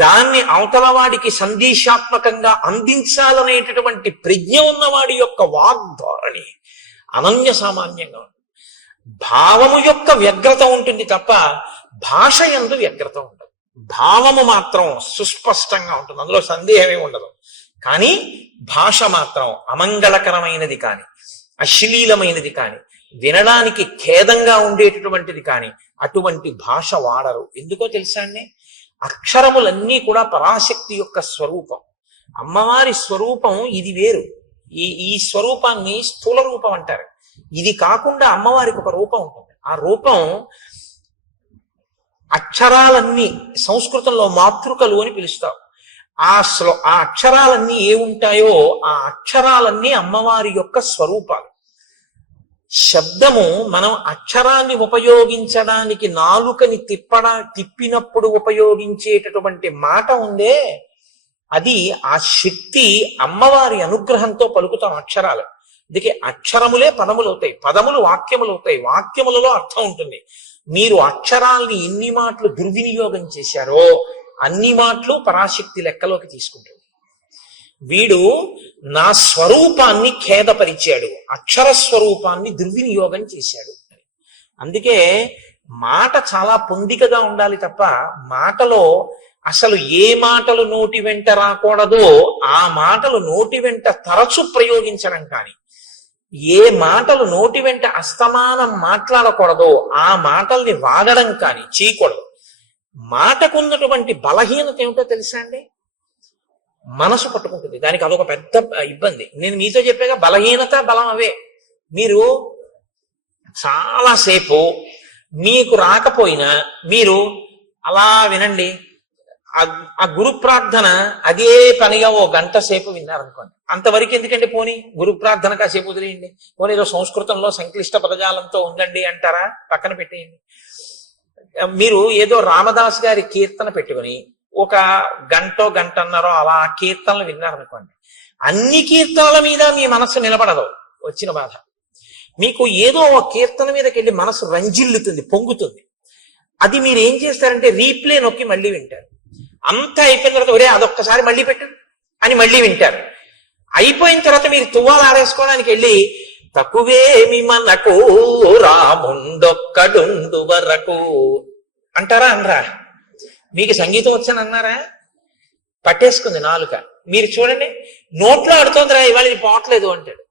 దాన్ని అవతల వాడికి సందేశాత్మకంగా అందించాలనేటటువంటి ప్రజ్ఞ ఉన్నవాడి యొక్క వాగ్ధోరణి అనన్య సామాన్యంగా ఉంటుంది. భావము యొక్క వ్యగ్రత ఉంటుంది తప్ప భాష యందు వ్యగ్రత ఉండదు. భావము మాత్రం సుస్పష్టంగా ఉంటుంది, అందులో సందేహమే ఉండదు. కానీ భాష మాత్రం అమంగళకరమైనది కానీ అశ్లీలమైనది కానీ వినడానికి ఖేదంగా ఉండేటటువంటిది కానీ అటువంటి భాష వాడరు. ఎందుకో తెలుసా అండి? అక్షరములన్నీ కూడా పరాశక్తి యొక్క స్వరూపం. అమ్మవారి స్వరూపం ఇది వేరు. ఈ స్వరూపాన్ని స్థూల రూపం అంటారు. ఇది కాకుండా అమ్మవారికి ఒక రూపం ఉంటుంది. ఆ రూపం అక్షరాలన్నీ సంస్కృతంలో మాతృకలు అని పిలుస్తాం. ఆ అక్షరాలన్నీ ఏ ఉంటాయో ఆ అక్షరాలన్నీ అమ్మవారి యొక్క స్వరూపాలు. శబ్దము మనం అక్షరాన్ని ఉపయోగించడానికి నాలుకని తిప్పినప్పుడు ఉపయోగించేటటువంటి మాట ఉందే, అది ఆ శక్తి అమ్మవారి అనుగ్రహంతో పలుకుతాం అక్షరాలు. అందుకే అక్షరములే పదములు అవుతాయి, పదములు వాక్యములు అవుతాయి, వాక్యములలో అర్థం ఉంటుంది. మీరు అక్షరాల్ని ఎన్ని మాటలు దుర్వినియోగం చేశారో అన్ని మాటలు పరాశక్తి లెక్కలోకి తీసుకుంటుంది. వీడు నా స్వరూపాన్ని ఖేదపరిచాడు, అక్షర స్వరూపాన్ని దుర్వినియోగం చేశాడు. అందుకే మాట చాలా పొందికగా ఉండాలి తప్ప మాటలో అసలు ఏ మాటలు నోటి వెంట రాకూడదో ఆ మాటలు నోటి వెంట తరచు ప్రయోగించడం కానీ, ఏ మాటలు నోటి వెంట అస్తమానం మాట్లాడకూడదో ఆ మాటల్ని వాడడం కానీ చేయకూడదు. మాటకున్నటువంటి బలహీనత ఏమిటో తెలుసా అండి? మనసు పట్టుకుంటుంది. దానికి అదొక పెద్ద ఇబ్బంది. నేను మీతో చెప్పాక బలహీనత బలం అవే. మీరు చాలాసేపు మీకు రాకపోయినా మీరు అలా వినండి. ఆ గురు ప్రార్థన అదే పనిగా ఓ గంట సేపు విన్నారనుకోండి, అంతవరకు ఎందుకంటే పోనీ గురు ప్రార్థన కాసేపు వదిలేయండి. పోనీ ఏదో సంస్కృతంలో సంక్లిష్ట పదజాలంతో ఉండండి అంటారా, పక్కన పెట్టేయండి. మీరు ఏదో రామదాస్ గారి కీర్తన పెట్టుకుని ఒక గంటో గంటన్నరో అలా కీర్తనలు విన్నారనుకోండి, అన్ని కీర్తనల మీద మీ మనస్సు నిలబడదు. వచ్చిన బాధ మీకు ఏదో ఒక కీర్తన మీదకి వెళ్ళి మనసు రంజిల్లుతుంది, పొంగుతుంది. అది మీరు ఏం చేస్తారంటే రీప్లే నొక్కి మళ్ళీ వింటారు. అంతా అయిపోయిన తర్వాత ఒరే అదొక్కసారి మళ్ళీ పెట్టు అని మళ్ళీ వింటారు. అయిపోయిన తర్వాత మీరు తువ్వాలు ఆరేసుకోవడానికి వెళ్ళి తక్కువేమి మనకు రాముండొక్కడుండు వరకు అంటారా అనరా? మీకు సంగీతం వచ్చని అన్నారా? పట్టేసుకుంది నాలుక. మీరు చూడండి, నోట్లో ఆడుతోందిరా ఇవాళ ఇది పోవట్లేదు అంటాడు.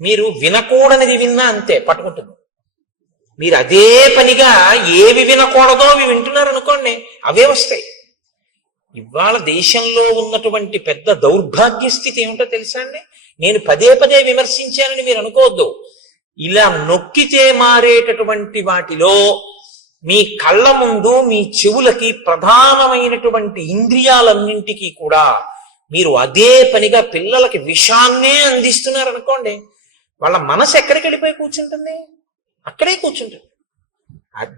మీరు వినకూడనిది విన్నా అంతే పట్టుకుంటుంది. మీరు అదే పనిగా ఏవి వినకూడదో అవి వింటున్నారు అనుకోండి, అవే వస్తాయి. ఇవాళ దేశంలో ఉన్నటువంటి పెద్ద దౌర్భాగ్య స్థితి ఏమిటో తెలుసా అండి? నేను పదే పదే విమర్శించానని మీరు అనుకోవద్దు. ఇలా నొక్కితే మారేటటువంటి వాటిలో మీ కళ్ళ ముందు మీ చెవులకి ప్రధానమైనటువంటి ఇంద్రియాలన్నింటికీ కూడా మీరు అదే పనిగా పిల్లలకి విషాన్నే అందిస్తున్నారు అనుకోండి, వాళ్ళ మనసు ఎక్కడికి వెళ్ళిపోయి కూర్చుంటుంది? అక్కడే కూర్చుంటుంది.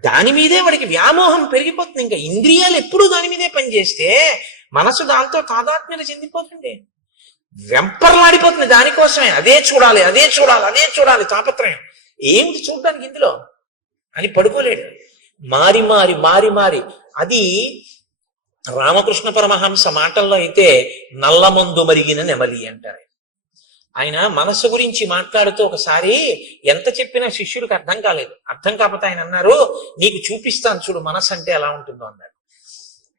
దాని మీదే వాడికి వ్యామోహం పెరిగిపోతుంది. ఇంకా ఇంద్రియాలు ఎప్పుడు దాని మీదే పనిచేస్తే మనసు దాంతో తాదాత్మ్యత చెందిపోతుంది, వెంపర్లాడిపోతుంది. దానికోసమే అదే చూడాలి, అదే చూడాలి, అదే చూడాలి తాపత్రయం. ఏమిటి చూడడానికి ఇందులో అని పడుకోలేడు. మారి మారి మారి మారి అది రామకృష్ణ పరమహంస మాటల్లో అయితే నల్లమందు మరిగిన నెమలి అంటారు. ఆయన మనస్సు గురించి మాట్లాడుతూ ఒకసారి ఎంత చెప్పినా శిష్యుడికి అర్థం కాలేదు. అర్థం కాకపోతే ఆయన అన్నారు, నీకు చూపిస్తాను చూడు మనస్సు అంటే ఎలా ఉంటుందో అన్నాడు.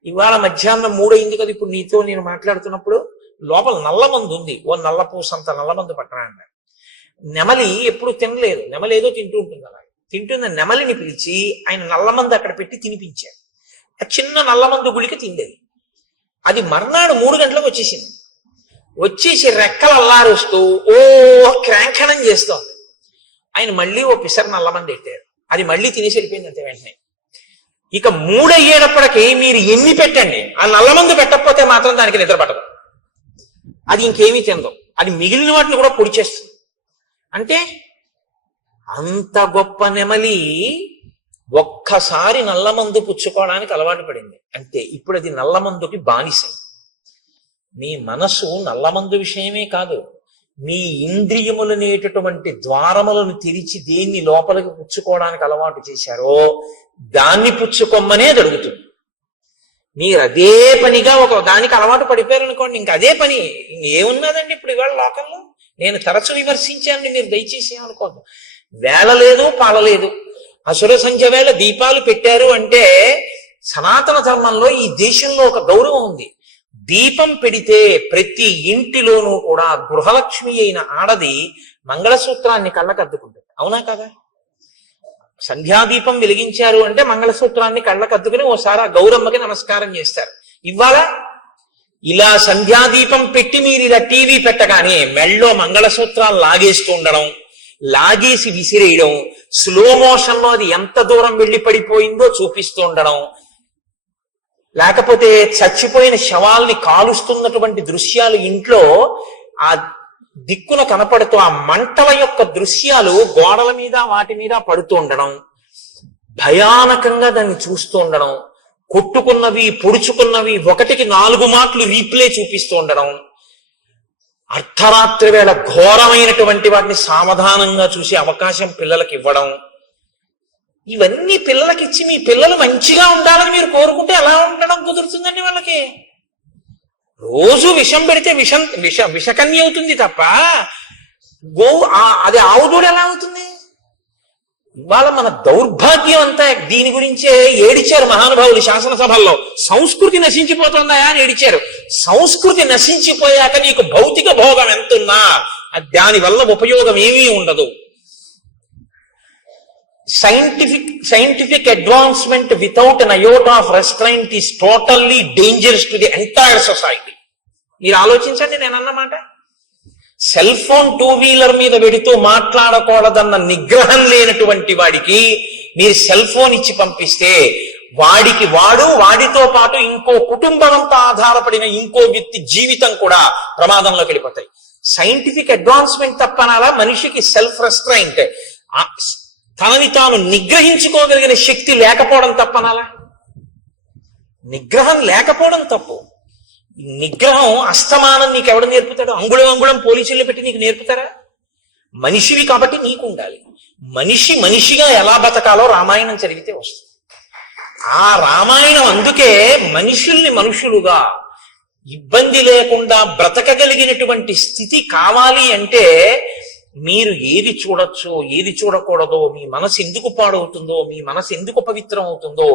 ఇవాళ మధ్యాహ్నం 3 అయింది కదా, ఇప్పుడు నీతో నేను మాట్లాడుతున్నప్పుడు లోపల నల్లమందు ఉంది, ఓ నల్లపూసంత నల్లమందు పట్టరా అన్నాడు. నెమలి ఎప్పుడు తినలేదు, నెమలి ఏదో తింటూ ఉంటుంది. అలా తింటున్న నెమలిని పిలిచి ఆయన నల్లమందు అక్కడ పెట్టి తినిపించాడు. ఆ చిన్న నల్లమందు గుళిక తిండేది. అది మర్నాడు 3 గంటలకు వచ్చేసింది. వచ్చేసి రెక్కలు అల్లారుస్తూ ఓ క్రాంఖణం చేస్తోంది. ఆయన మళ్ళీ ఓ పిసర్ నల్లమంది ఎట్టారు. అది మళ్ళీ తినేసి వెళ్ళిపోయింది అంతే వెంటనే. ఇక 3 అయ్యేటప్పటికి మీరు ఎన్ని పెట్టండి, ఆ నల్లమందు పెట్టకపోతే మాత్రం దానికి నిద్ర పట్టదు. అది ఇంకేమీ తినదు. అది మిగిలిన వాటిని కూడా పొడి చేస్తుంది. అంటే అంత గొప్ప నెమలి ఒక్కసారి నల్లమందు పుచ్చుకోవడానికి అలవాటు పడింది. అంటే ఇప్పుడు అది నల్లమందుకి బానిసైంది. మీ మనసు నల్లమందు విషయమే కాదు, మీ ఇంద్రియములనేటటువంటి ద్వారములను తెరిచి దేన్ని లోపలికి పుచ్చుకోవడానికి అలవాటు చేశారో దాన్ని పుచ్చుకొమ్మనే జరుగుతుంది. మీరు అదే పనిగా ఒక దానికి అలవాటు పడిపోయారు అనుకోండి, ఇంకా అదే పని. ఏమున్నదండి ఇప్పుడు ఇవాళ లోకంలో? నేను తరచు విమర్శించాను, మీరు దయచేసి ఏమనుకోద్దు. వేళ లేదు, పాలలేదు. అసుర సంధ్య వేళ దీపాలు పెట్టారు అంటే సనాతన ధర్మంలో ఈ దేశంలో ఒక గౌరవం ఉంది. దీపం పెడితే ప్రతి ఇంటిలోనూ కూడా గృహలక్ష్మి అయిన ఆడది మంగళసూత్రాన్ని కళ్ళకద్దుకుంటుంది. అవునా కదా? సంధ్యాదీపం వెలిగించారు అంటే మంగళసూత్రాన్ని కళ్ళకద్దుకుని ఓసారి ఆ గౌరమ్మకి నమస్కారం చేస్తారు. ఇవాళ ఇలా సంధ్యాదీపం పెట్టి మీరు ఇలా టీవీ పెట్టగానే మెళ్ళో మంగళసూత్రాలు లాగేస్తూ ఉండడం, లాగేసి విసిరేయడం, స్లో మోషన్ లో అది ఎంత దూరం వెళ్ళి పడిపోయిందో చూపిస్తూ ఉండడం, లేకపోతే చచ్చిపోయిన శవాల్ని కాలుస్తున్నటువంటి దృశ్యాలు ఇంట్లో ఆ దిక్కున కనపడుతూ ఆ మంటల యొక్క దృశ్యాలు గోడల మీద వాటి మీద పడుతూ ఉండడం, భయానకంగా దాన్ని చూస్తూ ఉండడం, కొట్టుకున్నవి పొడుచుకున్నవి 1కి 4 మాటలు రీప్లే చూపిస్తూ ఉండడం, అర్ధరాత్రి వేళ ఘోరమైనటువంటి వాటిని సావధానంగా చూసే అవకాశం పిల్లలకి ఇవ్వడం, ఇవన్నీ పిల్లలకి ఇచ్చి మీ పిల్లలు మంచిగా ఉండాలని మీరు కోరుకుంటే ఎలా ఉండడం కుదురుతుందండి? వాళ్ళకి రోజు విషం పెడితే విషకన్య అవుతుంది తప్ప అది ఆవుదూడ ఎలా అవుతుంది? ఇవాళ మన దౌర్భాగ్యం అంతా దీని గురించే ఏడిచారు మహానుభావులు శాసనసభల్లో. సంస్కృతి నశించిపోతుందా అని ఏడిచారు. సంస్కృతి నశించిపోయాక నీకు భౌతిక భోగం ఎంతున్నా దాని వల్ల ఉపయోగం ఏమీ ఉండదు. Scientific advancement without an iota of restraint is totally dangerous to the entire society. మీరు ఆలోచించండి నేను అన్నమాట. సెల్ ఫోన్ 2-వీలర్ మీద పెడుతూ మాట్లాడకూడదన్న నిగ్రహం లేనటువంటి వాడికి మీరు సెల్ ఫోన్ ఇచ్చి పంపిస్తే వాడితో పాటు ఇంకో కుటుంబంతో ఆధారపడిన ఇంకో వ్యక్తి జీవితం కూడా ప్రమాదంలోకి వెళ్ళిపోతాయి. సైంటిఫిక్ అడ్వాన్స్మెంట్ తప్పనాలా? మనిషికి సెల్ఫ్ రెస్ట్రైంట్, తనని తాను నిగ్రహించుకోగలిగిన శక్తి లేకపోవడం తప్పనాలా? నిగ్రహం లేకపోవడం తప్పు. నిగ్రహం అస్తమానం నీకు ఎవడు నేర్పుతాడు? అంగుళం పోలీసులు పెట్టి నీకు నేర్పుతారా? మనిషివి కాబట్టి నీకు ఉండాలి. మనిషిగా ఎలా బతకాలో రామాయణం చదివితే వస్తుంది. ఆ రామాయణం అందుకే మనుషుల్ని మనుషులుగా ఇబ్బంది లేకుండా బ్రతకగలిగినటువంటి స్థితి కావాలి అంటే మీరు ఏది చూడొచ్చో ఏది చూడకూడదో, మీ మనసు ఎందుకు పాడవుతుందో, మీ మనసు ఎందుకు పవిత్రం అవుతుందో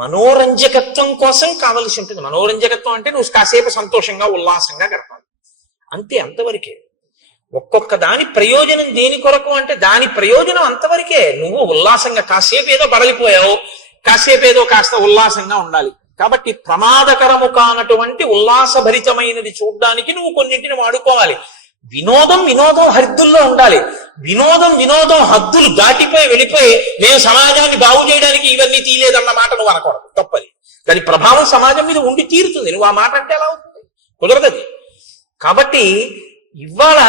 మనోరంజకత్వం కోసం కావలసి ఉంటుంది. మనోరంజకత్వం అంటే నువ్వు కాసేపు సంతోషంగా ఉల్లాసంగా గడపాలి అంతే, అంతవరకే. ఒక్కొక్క దాని ప్రయోజనం దేని కొరకు అంటే దాని ప్రయోజనం అంతవరకే. నువ్వు ఉల్లాసంగా కాసేపు ఏదో బడలిపోయావు, కాసేపు ఏదో కాస్త ఉల్లాసంగా ఉండాలి, కాబట్టి ప్రమాదకరము కానటువంటి ఉల్లాసభరితమైనది చూడడానికి నువ్వు కొన్నింటిని వాడుకోవాలి. వినోదం వినోదం హద్దుల్లో ఉండాలి. వినోదం హద్దులు దాటిపోయి వెళ్ళిపోయి మేము సమాజాన్ని బాగు చేయడానికి ఇవన్నీ తీయలేదన్న మాట నువ్వు అనకూడదు, తప్పది. దాని ప్రభావం సమాజం మీద ఉండి తీరుతుంది. నువ్వు ఆ మాట అంటే ఎలా అవుతుంది? కుదరదది. కాబట్టి ఇవాళ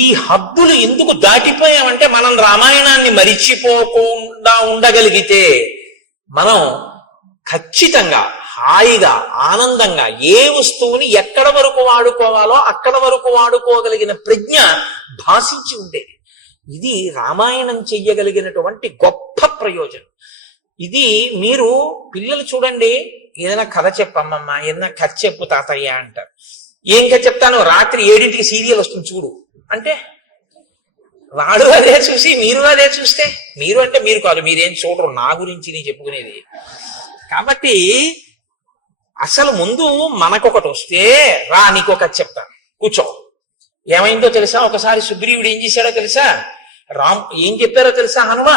ఈ హద్దులు ఎందుకు దాటిపోయామంటే మనం రామాయణాన్ని మరిచిపోకుండా ఉండగలిగితే మనం ఖచ్చితంగా హాయిగా ఆనందంగా ఏ వస్తువుని ఎక్కడ వరకు వాడుకోవాలో అక్కడ వరకు వాడుకోగలిగిన ప్రజ్ఞ భాషించి ఉండేది. ఇది రామాయణం చెయ్యగలిగినటువంటి గొప్ప ప్రయోజనం. ఇది మీరు పిల్లలు చూడండి, ఏదైనా కథ చెప్పమ్మమ్మ, ఏదైనా కథ చెప్పు తాతయ్య అంటారు. ఏం కథ చెప్తాను? రాత్రి 7ంటికి సీరియల్ వస్తుంది చూడు అంటే వాడు అదే చూసి మీరు అదే చూస్తే, మీరు అంటే మీరు కాదు, మీరేం చూడరు, నా గురించి నీ చెప్పుకునేది. కాబట్టి అసలు ముందు మనకొకటి వస్తే రా నీకు ఒక చెప్తాను కూర్చో. ఏమైందో తెలుసా? ఒకసారి సుగ్రీవుడు ఏం చేశాడో తెలుసా? ఏం చెప్పారో తెలుసా? హనుమ,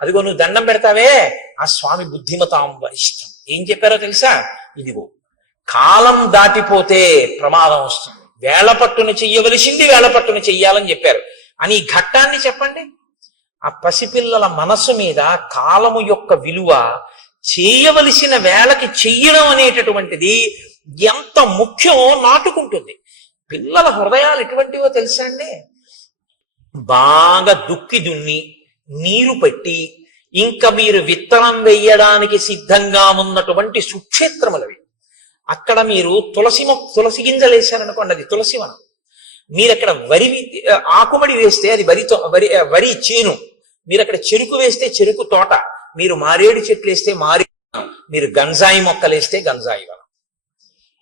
అదిగో నువ్వు దండం పెడతావే ఆ స్వామి బుద్ధిమతాం వరిష్టం. ఏం చెప్పారో తెలుసా? ఇదిగో కాలం దాటిపోతే ప్రమాదం వస్తుంది, వేళ పట్టున చెయ్యవలసింది వేళ పట్టున చెయ్యాలని చెప్పారు అని ఈ ఘట్టాన్ని చెప్పండి. ఆ పసిపిల్లల మనస్సు మీద కాలము యొక్క విలువ, చేయవలసిన వేళకి చెయ్యడం అనేటటువంటిది ఎంత ముఖ్యమో నాటుకుంటుంది. పిల్లల హృదయాలు ఎటువంటివో తెలుసా అండి? బాగా దుక్కి దున్ని నీరు పెట్టి ఇంకా మీరు విత్తనం వేయడానికి సిద్ధంగా ఉన్నటువంటి సుక్షేత్రములవి. అక్కడ మీరు తులసి గింజలు వేశారనుకోండి, అది తులసివనం. మీరు అక్కడ ఆకుమడి వేస్తే అది వరి చేను, మీరు అక్కడ చెరుకు వేస్తే చెరుకు తోట, మీరు మారేడు చెట్లు వేస్తే మారేడు, మీరు గంజాయి మొక్కలు వేస్తే గంజాయి వనం.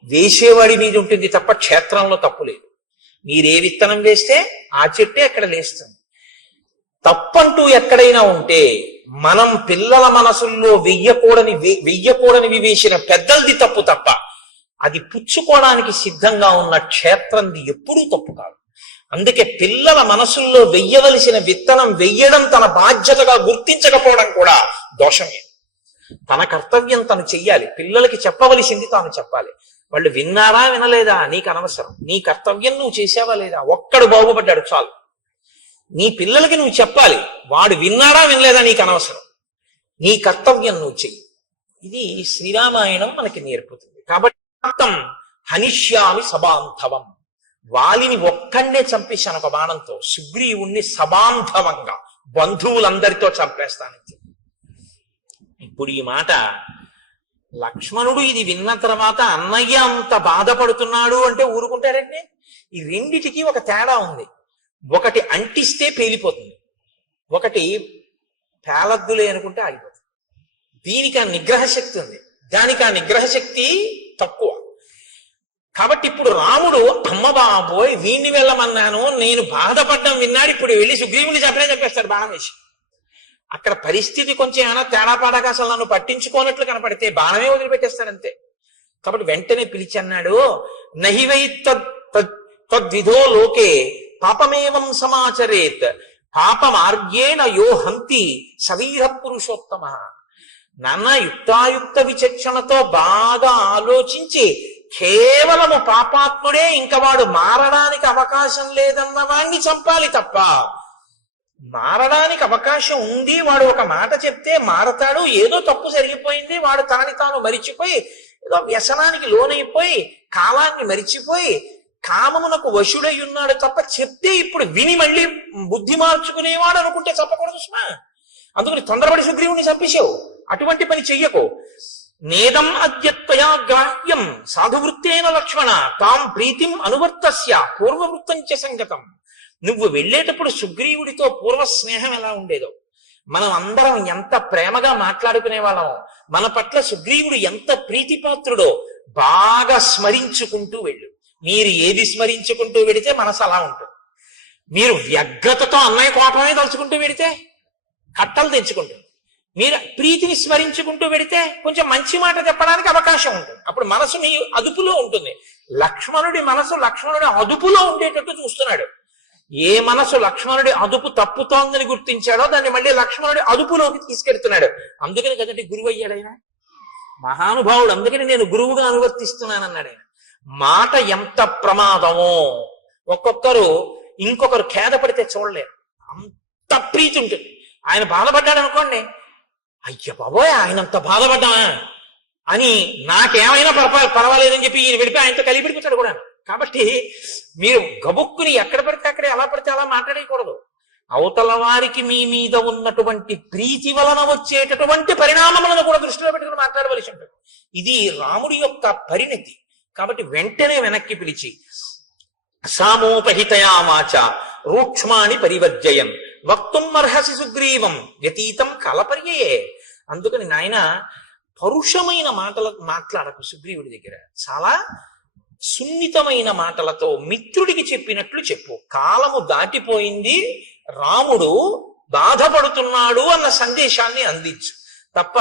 వేసేవాడి మీద ఉంటుంది తప్ప క్షేత్రంలో తప్పు లేదు. మీరే విత్తనం వేస్తే ఆ చెట్టే అక్కడ లేస్తుంది. తప్పంటూ ఎక్కడైనా ఉంటే మనం పిల్లల మనసుల్లో వెయ్యకూడనివి వేసిన పెద్దలది తప్పు తప్ప అది పుచ్చుకోవడానికి సిద్ధంగా ఉన్న క్షేత్రంది ఎప్పుడూ తప్పు కాదు. అందుకే పిల్లల మనసుల్లో వెయ్యవలసిన విత్తనం వెయ్యడం తన బాధ్యతగా గుర్తించకపోవడం కూడా దోషమే. తన కర్తవ్యం తను చెయ్యాలి, పిల్లలకి చెప్పవలసింది తాను చెప్పాలి. వాళ్ళు విన్నారా వినలేదా నీకు అనవసరం, నీ కర్తవ్యం నువ్వు చేసావా లేదా, ఒక్కడు బాగుపడ్డాడు చాలు. నీ పిల్లలకి నువ్వు చెప్పాలి, వాడు విన్నాడా వినలేదా నీకు అనవసరం, నీ కర్తవ్యం నువ్వు చెయ్యి. ఇది శ్రీరామాయణం మనకి నేర్పుతుంది. కాబట్టి హనిష్యామి సబాంధవం, వాలిని ఒక్కడే చంపేశాను ఒక బాణంతో, సుగ్రీవుణ్ణి సబాంధవంగా బంధువులందరితో చంపేస్తానని చెప్పి. ఇప్పుడు ఈ మాట లక్ష్మణుడు ఇది విన్న తర్వాత అన్నయ్య అంత బాధపడుతున్నాడు అంటే ఊరుకుంటారండి? ఈ రెండిటికి ఒక తేడా ఉంది. ఒకటి అంటిస్తే పేలిపోతుంది, ఒకటి పేలద్దులే అనుకుంటే ఆగిపోతుంది. దీనికి ఆ నిగ్రహ శక్తి ఉంది, దానికి ఆ నిగ్రహ శక్తి తక్కువ. కాబట్టి ఇప్పుడు రాముడు అమ్మ బాబోయ్ వీణ్ణి వెళ్ళమన్నాను, నేను బాధపడ్డం విన్నాడు, ఇప్పుడు వెళ్ళి సుగ్రీవుని చెప్పేస్తాడు బాణం వేసి. అక్కడ పరిస్థితి కొంచెం ఏమైనా తేడాపాడాగా అసలు నన్ను పట్టించుకోనట్లు కనపడితే బాణమే వదిలిపెట్టేస్తాడంతే. కాబట్టి వెంటనే పిలిచి అన్నాడు, నహివై తద్విధో లోకే పాపమేవం సమాచరేత్ పాపమార్గేణ యో హంతి సవీర పురుషోత్తమ. నాన్న యుక్తాయుక్త విచక్షణతో బాగా ఆలోచించి కేవలము పాపాత్ముడే, ఇంకా వాడు మారడానికి అవకాశం లేదన్న వాణ్ణి చంపాలి తప్ప, మారడానికి అవకాశం ఉంది, వాడు ఒక మాట చెప్తే మారతాడు, ఏదో తప్పు జరిగిపోయింది, వాడు తనని తాను మరిచిపోయి ఏదో వ్యసనానికి లోనైపోయి కాలాన్ని మరిచిపోయి కామమునకు వశుడై ఉన్నాడు తప్ప, చెప్తే ఇప్పుడు విని మళ్ళీ బుద్ధి మార్చుకునేవాడు అనుకుంటే చెప్పకూడదు సుమా. అందుకని తొందరపడి సుగ్రీవుని చంపేశావు, అటువంటి పని చెయ్యకు. నేదం అద్యత్వయా గ్రాహ్యం సాధువృత్తేన లక్ష్మణ తాం ప్రీతిం అనువర్తస్య పూర్వవృత్తం చ సంగతం. నువ్వు వెళ్ళేటప్పుడు సుగ్రీవుడితో పూర్వ స్నేహం ఎలా ఉండేదో, మనం అందరం ఎంత ప్రేమగా మాట్లాడుకునే వాళ్ళమో, మన పట్ల సుగ్రీవుడు ఎంత ప్రీతిపాత్రుడో బాగా స్మరించుకుంటూ వెళ్ళు. మీరు ఏది స్మరించుకుంటూ వెడితే మనసు అలా ఉంటుంది. మీరు వ్యగ్రతతో అన్నయ్య కోపమే తలుచుకుంటూ వెడితే కట్టలు తెచ్చుకుంటుంది. మీరు ప్రీతిని స్మరించుకుంటూ వెడితే కొంచెం మంచి మాట చెప్పడానికి అవకాశం ఉంటుంది. అప్పుడు మనసు మీ అదుపులో ఉంటుంది. లక్ష్మణుడి మనసు లక్ష్మణుడి అదుపులో ఉండేటట్టు చూస్తున్నాడు. ఏ మనసు లక్ష్మణుడి అదుపు తప్పుతోందని గుర్తించాడో దాన్ని మళ్ళీ లక్ష్మణుడి అదుపులోకి తీసుకెడుతున్నాడు. అందుకని కదండి గురువు అయ్యాడు ఆయన. మహానుభావుడు, అందుకని నేను గురువుగా అనువర్తిస్తున్నానన్నాడు ఆయన. మాట ఎంత ప్రమాదమో ఒక్కొక్కరు ఇంకొకరు ఖేద పడితే చూడలేరు, అంత ప్రీతి ఉంటుంది. ఆయన బాధపడ్డాడు అనుకోండి, అయ్య బాబోయ్ ఆయనంత బాధపడ్డామా అని నాకేమైనా పర్వాలేదని చెప్పి ఈయన వెళ్ళిపోయి ఆయనతో కలిపిడిపోతాడు కూడా. కాబట్టి మీరు గబుక్కుని ఎక్కడ పడితే అక్కడే ఎలా పడితే అలా మాట్లాడకూడదు. అవతల వారికి మీ మీద ఉన్నటువంటి ప్రీతి వలన వచ్చేటటువంటి పరిణామములను కూడా దృష్టిలో పెట్టుకుని మాట్లాడవలసి ఉంటుంది. ఇది రాముడి యొక్క పరిణతి. కాబట్టి వెంటనే వెనక్కి పిలిచి సామోపహితయామాచ రూక్ష్మాణి పరివర్జయన్ వక్తుం అర్హసి సుగ్రీవం వ్యతీతం కలపర్యయే. అందుకని నాయన పరుషమైన మాట్లాడకు సుగ్రీవుడి దగ్గర. చాలా సున్నితమైన మాటలతో మిత్రుడికి చెప్పినట్లు చెప్పు. కాలము దాటిపోయింది, రాముడు బాధపడుతున్నాడు అన్న సందేశాన్ని అందించు తప్ప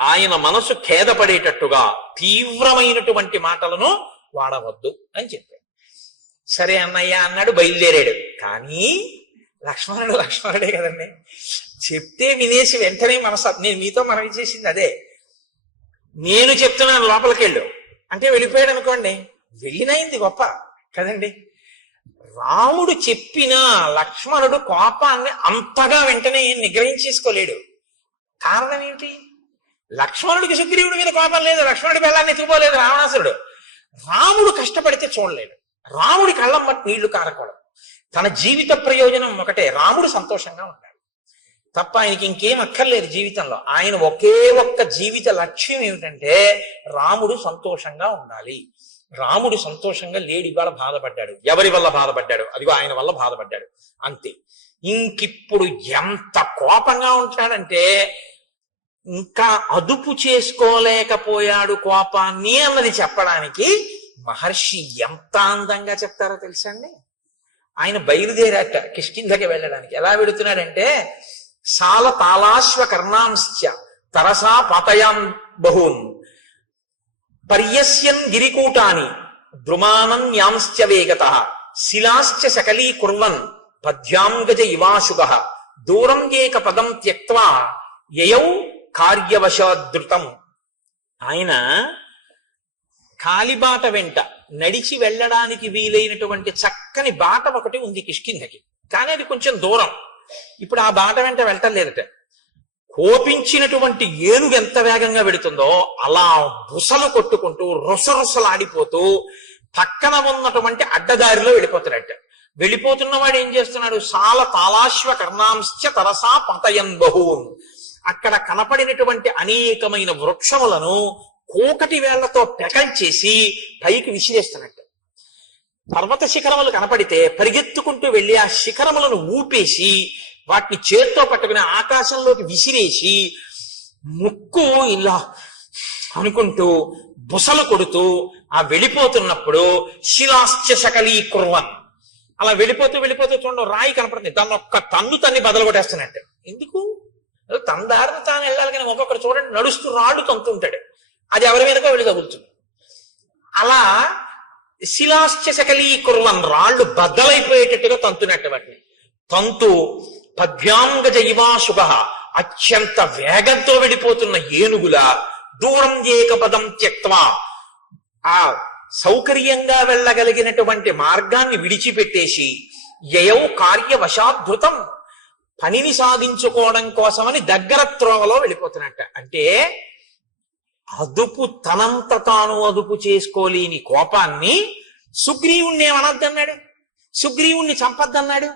ఆయన మనసు ఖేదపడేటట్టుగా తీవ్రమైనటువంటి మాటలను వాడవద్దు అని చెప్పాడు. సరే అన్నయ్య అన్నాడు, బయలుదేరాడు. కానీ లక్ష్మణుడే కదండి, చెప్తే వినేసి వెంటనే నేను మీతో మనవి చేసింది అదే. నేను చెప్తున్నాను లోపలికి వెళ్ళు అంటే వెళ్ళిపోయాడు అనుకోండి, వెళ్ళినైంది గొప్ప కదండి. రాముడు చెప్పిన లక్ష్మణుడు కోపాన్ని అంతగా వెంటనే నిగ్రహించేసుకోలేడు. కారణం ఏమిటి? లక్ష్మణుడికి సుగ్రీవుడి మీద కోపం లేదు, లక్ష్మణుడి బెల్లాన్ని ఎత్తుకోలేదు రావణాసురుడు. రాముడు కష్టపడితే చూడలేడు, రాముడి కళ్ళం బట్టి నీళ్లు కారకూడదు. తన జీవిత ప్రయోజనం ఒకటే, రాముడు సంతోషంగా ఉండాలి తప్ప ఆయనకి ఇంకేం అక్కర్లేదు జీవితంలో. ఆయన ఒకే ఒక్క జీవిత లక్ష్యం ఏమిటంటే రాముడు సంతోషంగా ఉండాలి. రాముడు సంతోషంగా లేడి ఇవాళ బాధపడ్డాడు, ఎవరి వల్ల బాధపడ్డాడు? అదిగో ఆయన వల్ల బాధపడ్డాడు, అంతే. ఇంకిప్పుడు ఎంత కోపంగా ఉంటాడంటే ఇంకా అదుపు చేసుకోలేకపోయాడు కోపాన్ని అన్నది చెప్పడానికి మహర్షి ఎంత అందంగా చెప్తారో తెలుసా అండి. ఆయన బయలుదేరాట కిష్కింధకి వెళ్ళడానికి. ఎలా వెళుతున్నాడంటే సాల తాళాశ్వ కర్ణాంశ్చ తరసా పాతయాన్ బహూన్ పర్యస్యన్ గిరికూటాని ద్రుమానన్యాంశ్చ వేగతః శిలాశ్చ సకలీకుర్వన్ పద్యాంగజ ఇవాశుగ దూరం ఏక పదం త్యక్త్వా యయౌ కార్యవశాదృతం. ఆయన కాలిబాట వెంట నడిచి వెళ్ళడానికి వీలైనటువంటి చక్కని బాట ఒకటి ఉంది కిష్కింధకి, కానీ అది కొంచెం దూరం. ఇప్పుడు ఆ బాట వెంట వెళ్ళటం. కోపించినటువంటి ఏనుగు ఎంత వేగంగా వెడుతుందో అలా బుసలు కొట్టుకుంటూ రుసరుసలాడిపోతూ పక్కన ఉన్నటువంటి అడ్డదారిలో వెళ్ళిపోతున్నాడు. వెళ్ళిపోతున్నవాడు ఏం చేస్తున్నాడు? సాల తాళాశ్వ కర్ణాంశ్చ తరసా పతయన్ బహూన్. అక్కడ కనపడినటువంటి అనేకమైన వృక్షములను కోకటి వేళ్లతో పెకంచేసి పైకి విసిరేస్తున్నట్టు. పర్వత శిఖరములు కనపడితే పరిగెత్తుకుంటూ వెళ్ళి ఆ శిఖరములను ఊపేసి వాటిని చేత్తో పట్టుకుని ఆకాశంలోకి విసిరేసి ముక్కు ఇలా అనుకుంటూ బుసలు కొడుతూ ఆ వెళ్ళిపోతున్నప్పుడు శిలాశ్చ సకలీకుర్వన్ అలా వెళ్ళిపోతూ చూడండి రాయి కనపడుతుంది, దాన్ని ఒక్క తన్ని బదలు కొట్టేస్తున్నట్టు. ఎందుకు? తన దారిని తాను వెళ్ళాలి, కానీ ఒక్కొక్కరు చూడండి నడుస్తూ రాళ్ళు తంతుంటాడు, అది ఎవరి మీదకో వెళ్ళి తగులుతుంది. అలా శిలాశ్చ సకలీకుర్వన్ రాళ్ళు బద్దలైపోయేటట్టుగా తంతున్నట్టు వాటిని తంతు పద్యాంగజ ఇవాశుభ అత్యంత వేగంతో వెళ్ళిపోతున్న ఏనుగుల దూరం ఏక పదం త్యక్త్వా ఆ సౌకర్యంగా వెళ్ళగలిగినటువంటి మార్గాన్ని విడిచిపెట్టేసి యయౌ కార్యవశాధృతం పనిని సాధించుకోవడం కోసమని దగ్గర త్రోవలో వెళ్ళిపోతున్నట్ట. అంటే తనంత తాను అదుపు చేసుకోలేని కోపాన్ని సుగ్రీవుణ్ణి ఏమనద్దన్నాడు, సుగ్రీవుణ్ణి చంపద్దన్నాడు.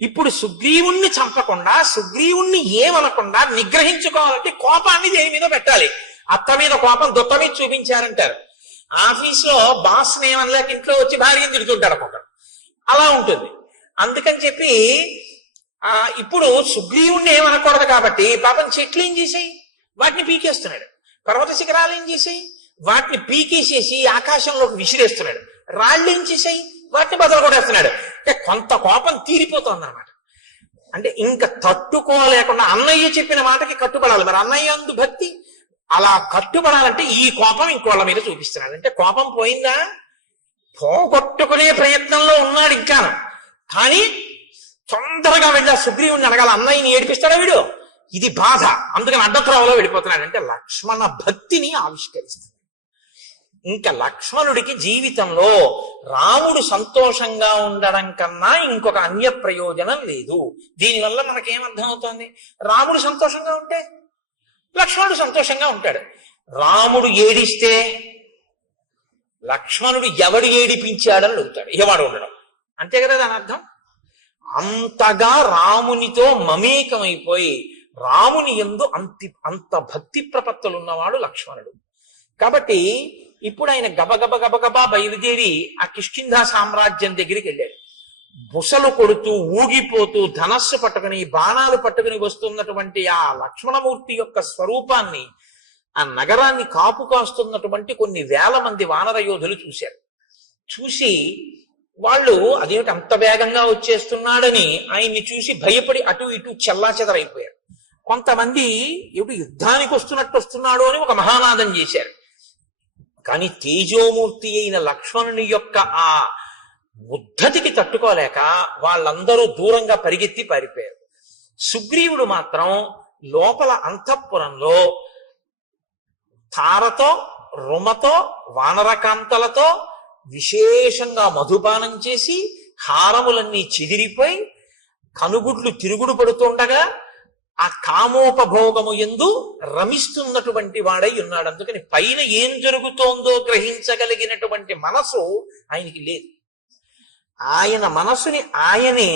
ఇప్పుడు సుగ్రీవుణ్ణి చంపకుండా సుగ్రీవుణ్ణి ఏమనకుండా నిగ్రహించుకోవాలంటే కోపాన్ని దేని మీద పెట్టాలి. అత్త మీద కోపం దొత్త మీద చూపించారంటారు. ఆఫీస్లో బాస్ ఏమనలేక ఇంట్లో వచ్చి భార్యను తిడుతుంటారు ఒక్కొక్కరు, అలా ఉంటుంది. అందుకని చెప్పి ఇప్పుడు సుగ్రీవుణ్ణి ఏమనకూడదు కాబట్టి పాపం చెట్లు ఏం చేసాయి, వాటిని పీకేస్తున్నాడు. పర్వత శిఖరాలు ఏం చేసాయి, వాటిని పీకేసేసి ఆకాశంలోకి విసిరేస్తున్నాడు. రాళ్ళు ఏం చేసాయి, వాటిని బదలు కొట్టేస్తున్నాడు. అంటే కొంత కోపం తీరిపోతుంది అన్నమాట. అంటే ఇంకా తట్టుకోలేకుండా అన్నయ్య చెప్పిన మాటకి కట్టుబడాలి. మరి అన్నయ్య అందు భక్తి, అలా కట్టుబడాలంటే ఈ కోపం ఇంకోళ్ళ మీద చూపిస్తున్నాడు. అంటే కోపం పోయిందా? పోగొట్టుకునే ప్రయత్నంలో ఉన్నాడు ఇంకాను. కానీ తొందరగా వెళ్ళా సుగ్రీవుని అడగాల, అన్నయ్యని ఏడిపిస్తాడా వీడు? ఇది బాధ, అందుకని అడ్డత్రోవలో వెళ్ళిపోతున్నాడు. అంటే లక్ష్మణ భక్తిని ఆవిష్కరిస్తుంది. ఇంకా లక్ష్మణుడికి జీవితంలో రాముడు సంతోషంగా ఉండడం కన్నా ఇంకొక అన్య ప్రయోజనం లేదు. దీనివల్ల మనకేమర్థం అవుతోంది? రాముడు సంతోషంగా ఉంటే లక్ష్మణుడు సంతోషంగా ఉంటాడు. రాముడు ఏడిస్తే లక్ష్మణుడు ఎవడు ఏడిపించాడని అడుగుతాడు, ఎవడు ఉండడం. అంతే కదా దాని అర్థం. అంతగా రామునితో మమేకమైపోయి రాముని యందు అంత భక్తి ప్రపత్తులు ఉన్నవాడు లక్ష్మణుడు. కాబట్టి ఇప్పుడు ఆయన గబగబా బయలుదేరి ఆ కిష్కింధ సామ్రాజ్యం దగ్గరికి వెళ్ళాడు. బుసలు కొడుతూ ఊగిపోతూ ధనస్సు పట్టుకుని బాణాలు పట్టుకుని వస్తున్నటువంటి ఆ లక్ష్మణమూర్తి యొక్క స్వరూపాన్ని, ఆ నగరాన్ని కాపు కాస్తున్నటువంటి కొన్ని వేల మంది వానర యోధులు చూశారు. చూసి వాళ్ళు అదేమిటి అంత వేగంగా వచ్చేస్తున్నాడని ఆయన్ని చూసి భయపడి అటు ఇటు చెల్లాచెదరైపోయారు. కొంతమంది ఏమిటి యుద్ధానికి వస్తున్నాడు అని ఒక మహానాదం చేశారు. కానీ తేజోమూర్తి అయిన లక్ష్మణుని యొక్క ఆ ఉద్ధతికి తట్టుకోలేక వాళ్ళందరూ దూరంగా పరిగెత్తి పారిపోయారు. సుగ్రీవుడు మాత్రం లోపల అంతఃపురంలో తారతో రుమతో వానరకాంతలతో విశేషంగా మధుపానం చేసి హారములన్నీ చెదిరిపోయి కనుగుడ్లు తిరుగుడు పడుతుండగా ఆ కామోపభోగము యందు రమిస్తున్నటువంటి వాడై ఉన్నాడు. అందుకని పైన ఏం జరుగుతోందో గ్రహించగలిగినటువంటి మనసు ఆయనకి లేదు. ఆయన మనసుని ఆయనే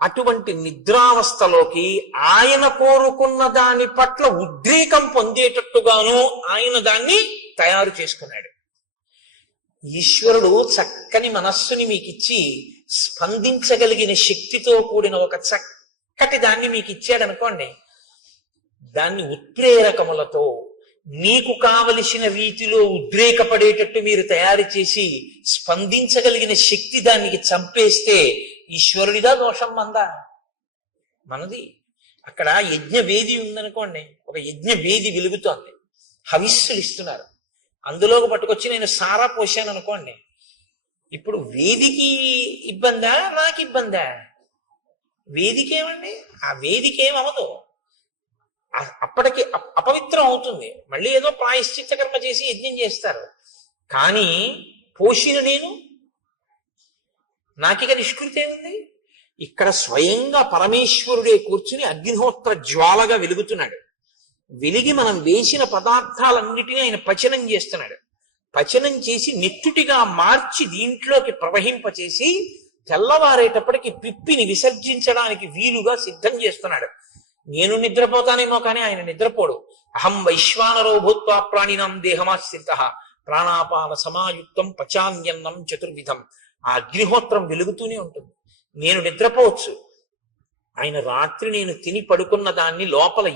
అటువంటి నిద్రావస్థలోకి ఆయన కోరుకున్న దాని పట్ల ఉద్రేకం పొందేటట్టుగాను ఆయన దాన్ని తయారు చేసుకున్నాడు. ఈశ్వరుడు చక్కని మనస్సుని మీకిచ్చి స్పందించగలిగిన శక్తితో కూడిన ఒక చక్కటి దాన్ని మీకు ఇచ్చాడనుకోండి, దాన్ని ఉత్ప్రేరకములతో మీకు కావలసిన రీతిలో ఉద్రేకపడేటట్టు మీరు తయారు చేసి స్పందించగలిగిన శక్తి దానికి చంపేస్తే ఈశ్వరుడిదా దోషం మందా? మనది. అక్కడ యజ్ఞవేది ఉందనుకోండి, ఒక యజ్ఞవేది వెలుగుతోంది, హవిస్సులు ఇస్తున్నారు, అందులోకి పట్టుకొచ్చి నేను సారా పోసాను అనుకోండి, ఇప్పుడు వేదికి ఇబ్బందా నాకు ఇబ్బందా? వేదికేమండి, ఆ వేదికేమవదు, అప్పటికి అపవిత్రం అవుతుంది. మళ్ళీ ఏదో ప్రాయశ్చిత్త కర్మ చేసి యజ్ఞం చేస్తారు. కానీ పోషిన నేను, నాకిక నిష్కృతి ఏముంది? ఇక్కడ స్వయంగా పరమేశ్వరుడే కూర్చుని అగ్నిహోత్ర జ్వాలగా వెలుగుతున్నాడు. వెలిగి మనం వేసిన పదార్థాలన్నిటినీ ఆయన పచనం చేస్తున్నాడు. పచనం చేసి నెత్తుటిగా మార్చి దీంట్లోకి ప్రవహింపచేసి తెల్లవారేటప్పటికి పిప్పిని విసర్జించడానికి వీలుగా సిద్ధం చేస్తున్నాడు. నేను నిద్రపోతానేమో కానీ ఆయన నిద్రపోడు. అహం వైశ్వానరో భూత్వా ప్రాణినాం దేహమాశ్రిత ప్రాణాపాన సమాయుక్తం పచాన్యన్నం చతుర్విధం. ఆ అగ్నిహోత్రం వెలుగుతూనే ఉంటుంది. నేను నిద్రపోవచ్చు, ఆయన రాత్రి నేను తిని పడుకున్న దాన్ని లోపల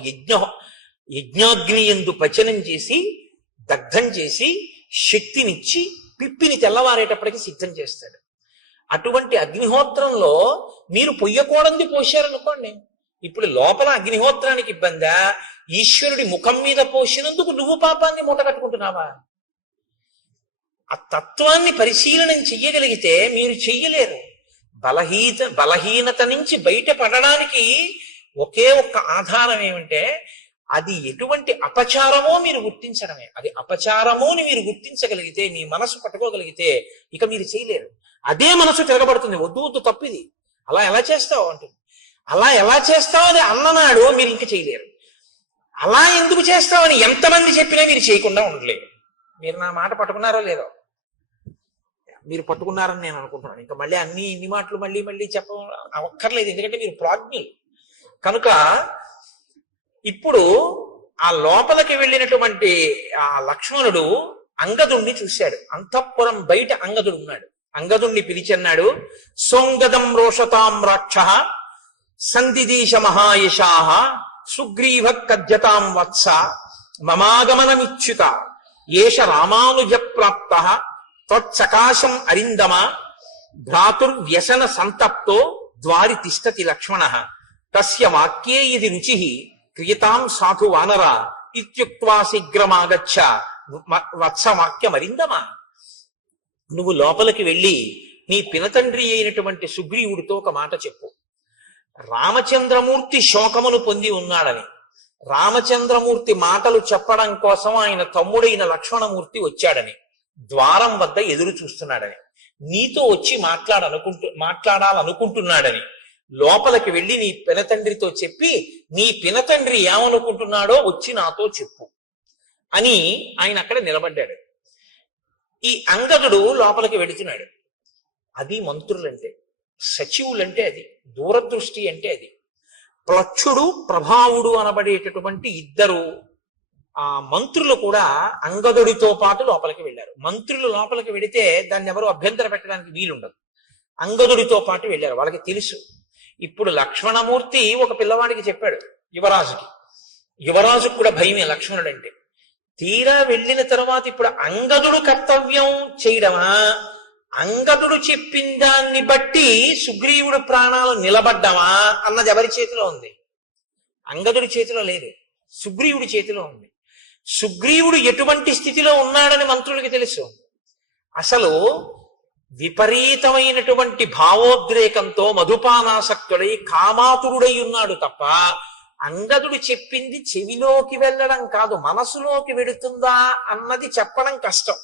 యజ్ఞాగ్ని యందు పచనం చేసి దగ్ధం చేసి శక్తినిచ్చి పిప్పిని తెల్లవారేటప్పటికి సిద్ధం చేస్తాడు. అటువంటి అగ్నిహోత్రంలో మీరు పొయ్యకూడంది పోశారనుకోండి, ఇప్పుడు లోపల అగ్నిహోత్రానికి ఇబ్బందా? ఈశ్వరుడి ముఖం మీద పోసినందుకు నువ్వు పాపాన్ని మూట కట్టుకుంటున్నావా? ఆ తత్వాన్ని పరిశీలనం చెయ్యగలిగితే మీరు చెయ్యలేరు. బలహీనత నుంచి బయటపడడానికి ఒకే ఒక్క ఆధారం ఏమంటే అది ఎటువంటి అపచారమో మీరు గుర్తించడమే. అది అపచారమో అని మీరు గుర్తించగలిగితే, మీ మనసు పట్టుకోగలిగితే ఇక మీరు చేయలేరు. అదే మనసు తిరగబడుతుంది, వద్దు వద్దు తప్పిది, అలా ఎలా చేస్తావు అంటుంది. అలా ఎలా చేస్తావు అని అన్ననాడు మీరు ఇంక చేయలేరు. అలా ఎందుకు చేస్తావని ఎంతమంది చెప్పినా మీరు చేయకుండా ఉండలేరు. మీరు నా మాట పట్టుకున్నారో లేదో? మీరు పట్టుకున్నారని నేను అనుకుంటున్నాను. ఇంకా మళ్ళీ ఇన్ని మాటలు మళ్ళీ మళ్ళీ అక్కర్లేదు, ఎందుకంటే మీరు ప్రాజ్ఞులు కనుక. ఇప్పుడు ఆ లోపలికి వెళ్ళినటువంటి ఆ లక్ష్మణుడు అంగదుణ్ణి చూశాడు. అంతఃపురం బయట అంగదుడు ఉన్నాడు. అంగదుణ్ణి పిలిచన్నాడు, సోంగదం రోషతాం రాక్ష సందిదీశ మహాయశాః సుగ్రీవ కద్యతాం వత్స మమాగమనమిచ్యుత ఏష రామానుజ ప్రాప్త త్వచ్చకాశం అరిందమ భ్రాతుర్వ్యసన సంతప్తో ద్వారి తిష్టతి లక్ష్మణ తస్య వాక్యే ఇది రుచి క్రియతాం సాధు వానర ఇత్యుక్త్వా శీఘ్రమాగచ్చ వత్సవాక్యమరిందమ. నువ్వు లోపలికి వెళ్ళి నీ పినతండ్రి అయినటువంటి సుగ్రీవుడితో ఒక మాట చెప్పు. రామచంద్రమూర్తి శోకమును పొంది ఉన్నాడని, రామచంద్రమూర్తి మాటలు చెప్పడం కోసం ఆయన తమ్ముడైన లక్ష్మణమూర్తి వచ్చాడని, ద్వారం వద్ద ఎదురు చూస్తున్నాడని, నీతో వచ్చి మాట్లాడాలనుకుంటున్నాడని, లోపలికి వెళ్ళి నీ పినతండ్రితో చెప్పి నీ పినతండ్రి ఏమనుకుంటున్నాడో వచ్చి నాతో చెప్పు అని ఆయన అక్కడ నిలబడ్డాడు. ఈ అంగదుడు లోపలికి వెడుతున్నాడు. అది మంత్రులంటే, సచివులంటే అది, దూరదృష్టి అంటే అది. ప్లక్షుడు ప్రభావుడు అనబడేటటువంటి ఇద్దరు ఆ మంత్రులు కూడా అంగదుడితో పాటు లోపలికి వెళ్ళారు. మంత్రులు లోపలికి వెడితే దాన్ని ఎవరు అభ్యంతర పెట్టడానికి వీలుండదు. అంగదుడితో పాటు వెళ్ళారు. వాళ్ళకి తెలుసు. ఇప్పుడు లక్ష్మణమూర్తి ఒక పిల్లవాడికి చెప్పాడు, యువరాజుకి. యువరాజుకు కూడా భయమే లక్ష్మణుడు అంటే. తీరా వెళ్ళిన తర్వాత ఇప్పుడు అంగదుడు కర్తవ్యం చేయడమా, అంగదుడు చెప్పిన దాన్ని బట్టి సుగ్రీవుడు ప్రాణాలు నిలబడ్డమా అన్నది ఎవరి చేతిలో ఉంది? అంగదుడి చేతిలో లేదు, సుగ్రీవుడి చేతిలో ఉంది. సుగ్రీవుడు ఎటువంటి స్థితిలో ఉన్నాడని మంత్రులకి తెలుసు. అసలు విపరీతమైనటువంటి భావోద్రేకంతో మధుపానాసక్తుడై కామాతురుడై ఉన్నాడు తప్ప అంగదుడు చెప్పింది చెవిలోకి వెళ్ళడం కాదు, మనసులోకి వెడుతుందా అన్నది చెప్పడం కష్టం.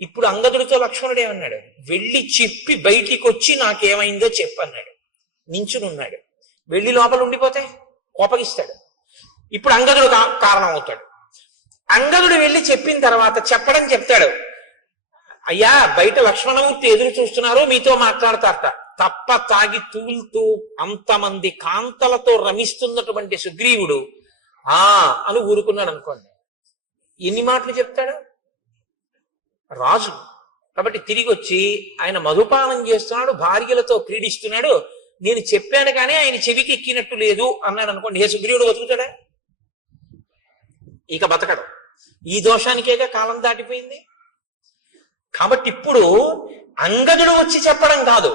ఇప్పుడు అంగదుడితో లక్ష్మణుడు ఏమన్నాడు? వెళ్ళి చెప్పి బయటికి వచ్చి నాకేమైందో చెప్పన్నాడు. నించునున్నాడు. వెళ్ళి లోపల ఉండిపోతే కోపగిస్తాడు. ఇప్పుడు అంగదుడు కారణం అవుతాడు. అంగదుడు వెళ్ళి చెప్పిన తర్వాత చెప్తాడు, అయ్యా బయట లక్ష్మణమూర్తి ఎదురు చూస్తున్నారు, మీతో మాట్లాడతారట. తప్ప తాగి తూలుతూ అంతమంది కాంతలతో రమిస్తున్నటువంటి సుగ్రీవుడు అని ఊరుకున్నాడు అనుకోండి. ఎన్ని మాటలు చెప్తాడు? రాజు కాబట్టి తిరిగి వచ్చి ఆయన మధుపానం చేస్తున్నాడు, భార్యలతో క్రీడిస్తున్నాడు, నేను చెప్పాను కానీ ఆయన చెవికి ఎక్కినట్టు లేదు అన్నాడు అనుకోండి. ఏ సుగ్రీవుడు బతుకుతాడా? ఇక బతకడు. ఈ దోషానికేగా కాలం దాటిపోయింది. కాబట్టి ఇప్పుడు అంగదుడు వచ్చి చెప్పడం కాదు,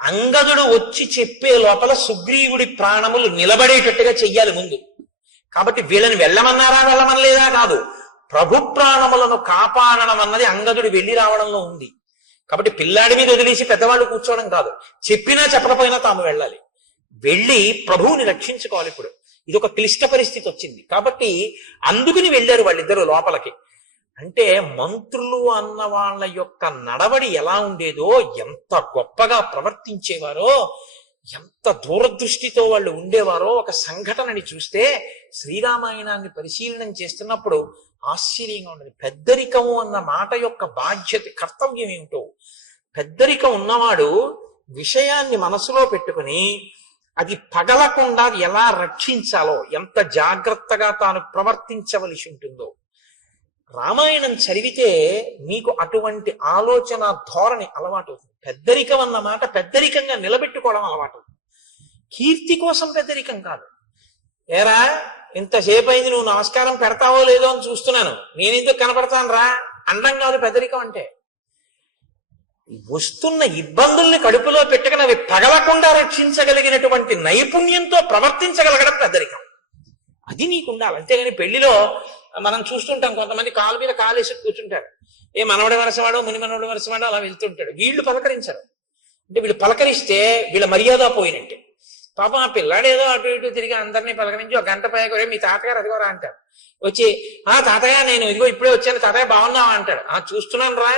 అంగదుడు వచ్చి చెప్పే లోపల సుగ్రీవుడి ప్రాణములు నిలబడేటట్టుగా చెయ్యాలి ముందు. కాబట్టి వీళ్ళని వెళ్ళమనలేదా కాదు, ప్రభు ప్రాణములను కాపాడడం అన్నది అంగదుడు వెళ్ళి రావడంలో ఉంది. కాబట్టి పిల్లాడి మీద వదిలేసి పెద్దవాళ్ళు కూర్చోవడం కాదు, చెప్పినా చెప్పకపోయినా తాము వెళ్ళాలి, వెళ్ళి ప్రభువుని రక్షించుకోవాలి. ఇప్పుడు ఇది ఒక క్లిష్ట పరిస్థితి వచ్చింది కాబట్టి అందుకుని వెళ్ళారు వాళ్ళిద్దరూ లోపలికి. అంటే మంత్రులు అన్న వాళ్ళ యొక్క నడవడి ఎలా ఉండేదో, ఎంత గొప్పగా ప్రవర్తించేవారో, ఎంత దూరదృష్టితో వాళ్ళు ఉండేవారో ఒక సంఘటనని చూస్తే శ్రీరామాయణాన్ని పరిశీలనం చేస్తున్నప్పుడు ఆశ్చర్యంగా ఉండదు. పెద్దరికము అన్న మాట యొక్క బాధ్యత, కర్తవ్యం ఏమిటో. పెద్దరికం ఉన్నవాడు విషయాన్ని మనసులో పెట్టుకుని అది పగలకుండా ఎలా రక్షించాలో, ఎంత జాగ్రత్తగా తాను ప్రవర్తించవలసి ఉంటుందో. రామాయణం చదివితే మీకు అటువంటి ఆలోచన ధోరణి అలవాటు అవుతుంది. పెద్దరికం అన్న మాట పెద్దరికంగా నిలబెట్టుకోవడం అలవాటు. కీర్తి కోసం పెద్దరికం కాదు. ఏరా ఇంతసేపు అయింది, నువ్వు నమస్కారం పెడతావో లేదో అని చూస్తున్నాను, నేనెందుకు కనపడతాను రా అండం కాదు పెద్దరికం అంటే. వస్తున్న ఇబ్బందుల్ని కడుపులో పెట్టుకుని అవి పగలకుండా రక్షించగలిగినటువంటి నైపుణ్యంతో ప్రవర్తించగలగడం పెద్దరికం. అది నీకు ఉండాలి. అంతేగాని పెళ్లిలో మనం చూస్తుంటాం, కొంతమంది కాలు మీద కాలేసి కూర్చుంటారు. ఏ మనవడి వరసవాడో ముని మనవడి వరసవాడో అలా వెళ్తుంటాడు. వీళ్ళు పలకరించరు. అంటే వీళ్ళు పలకరిస్తే వీళ్ళ మర్యాద పోయినట్టే. పాపం ఆ పిల్లాడేదో అటు ఇటు తిరిగి అందరినీ పలకరించి ఒక గంట పైకి మీ తాతగారు అదిగోరా అంటారు. వచ్చి తాతయ్య నేను ఇదిగో ఇప్పుడే వచ్చాను, తాతయ్య బాగున్నావా అంటాడు. చూస్తున్నాను రా,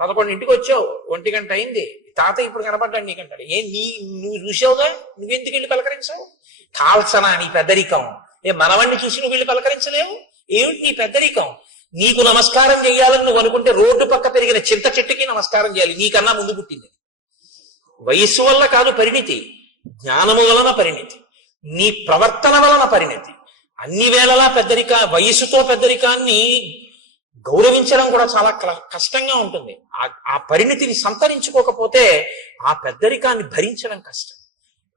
11ంటికి వచ్చావు, 1 గంట అయింది, తాతయ్య ఇప్పుడు కనపడ్డాడు నీకంటాడు. నువ్వు చూసావుగా, నువ్వెందుకు వెళ్ళి పలకరించావు? కాల్సనా నీ పెద్దరికం? మనవణ్ణి చూసి నువ్వు వెళ్ళి పలకరించలేవు? ఏమిటి నీ పెద్దరికం? నీకు నమస్కారం చేయాలని నువ్వు అనుకుంటే రోడ్డు పక్క పెరిగిన చింత చెట్టుకి నమస్కారం చేయాలి, నీకన్నా ముందు పుట్టింది. వయస్సు వల్ల కాదు పరిణితి, జ్ఞానము వలన పరిణితి, నీ ప్రవర్తన వలన పరిణితి. అన్ని వేళలా వయస్సుతో పెద్దరికాన్ని గౌరవించడం కూడా చాలా కష్టంగా ఉంటుంది. ఆ పరిణితిని సంతరించుకోకపోతే ఆ పెద్దరికాన్ని భరించడం కష్టం.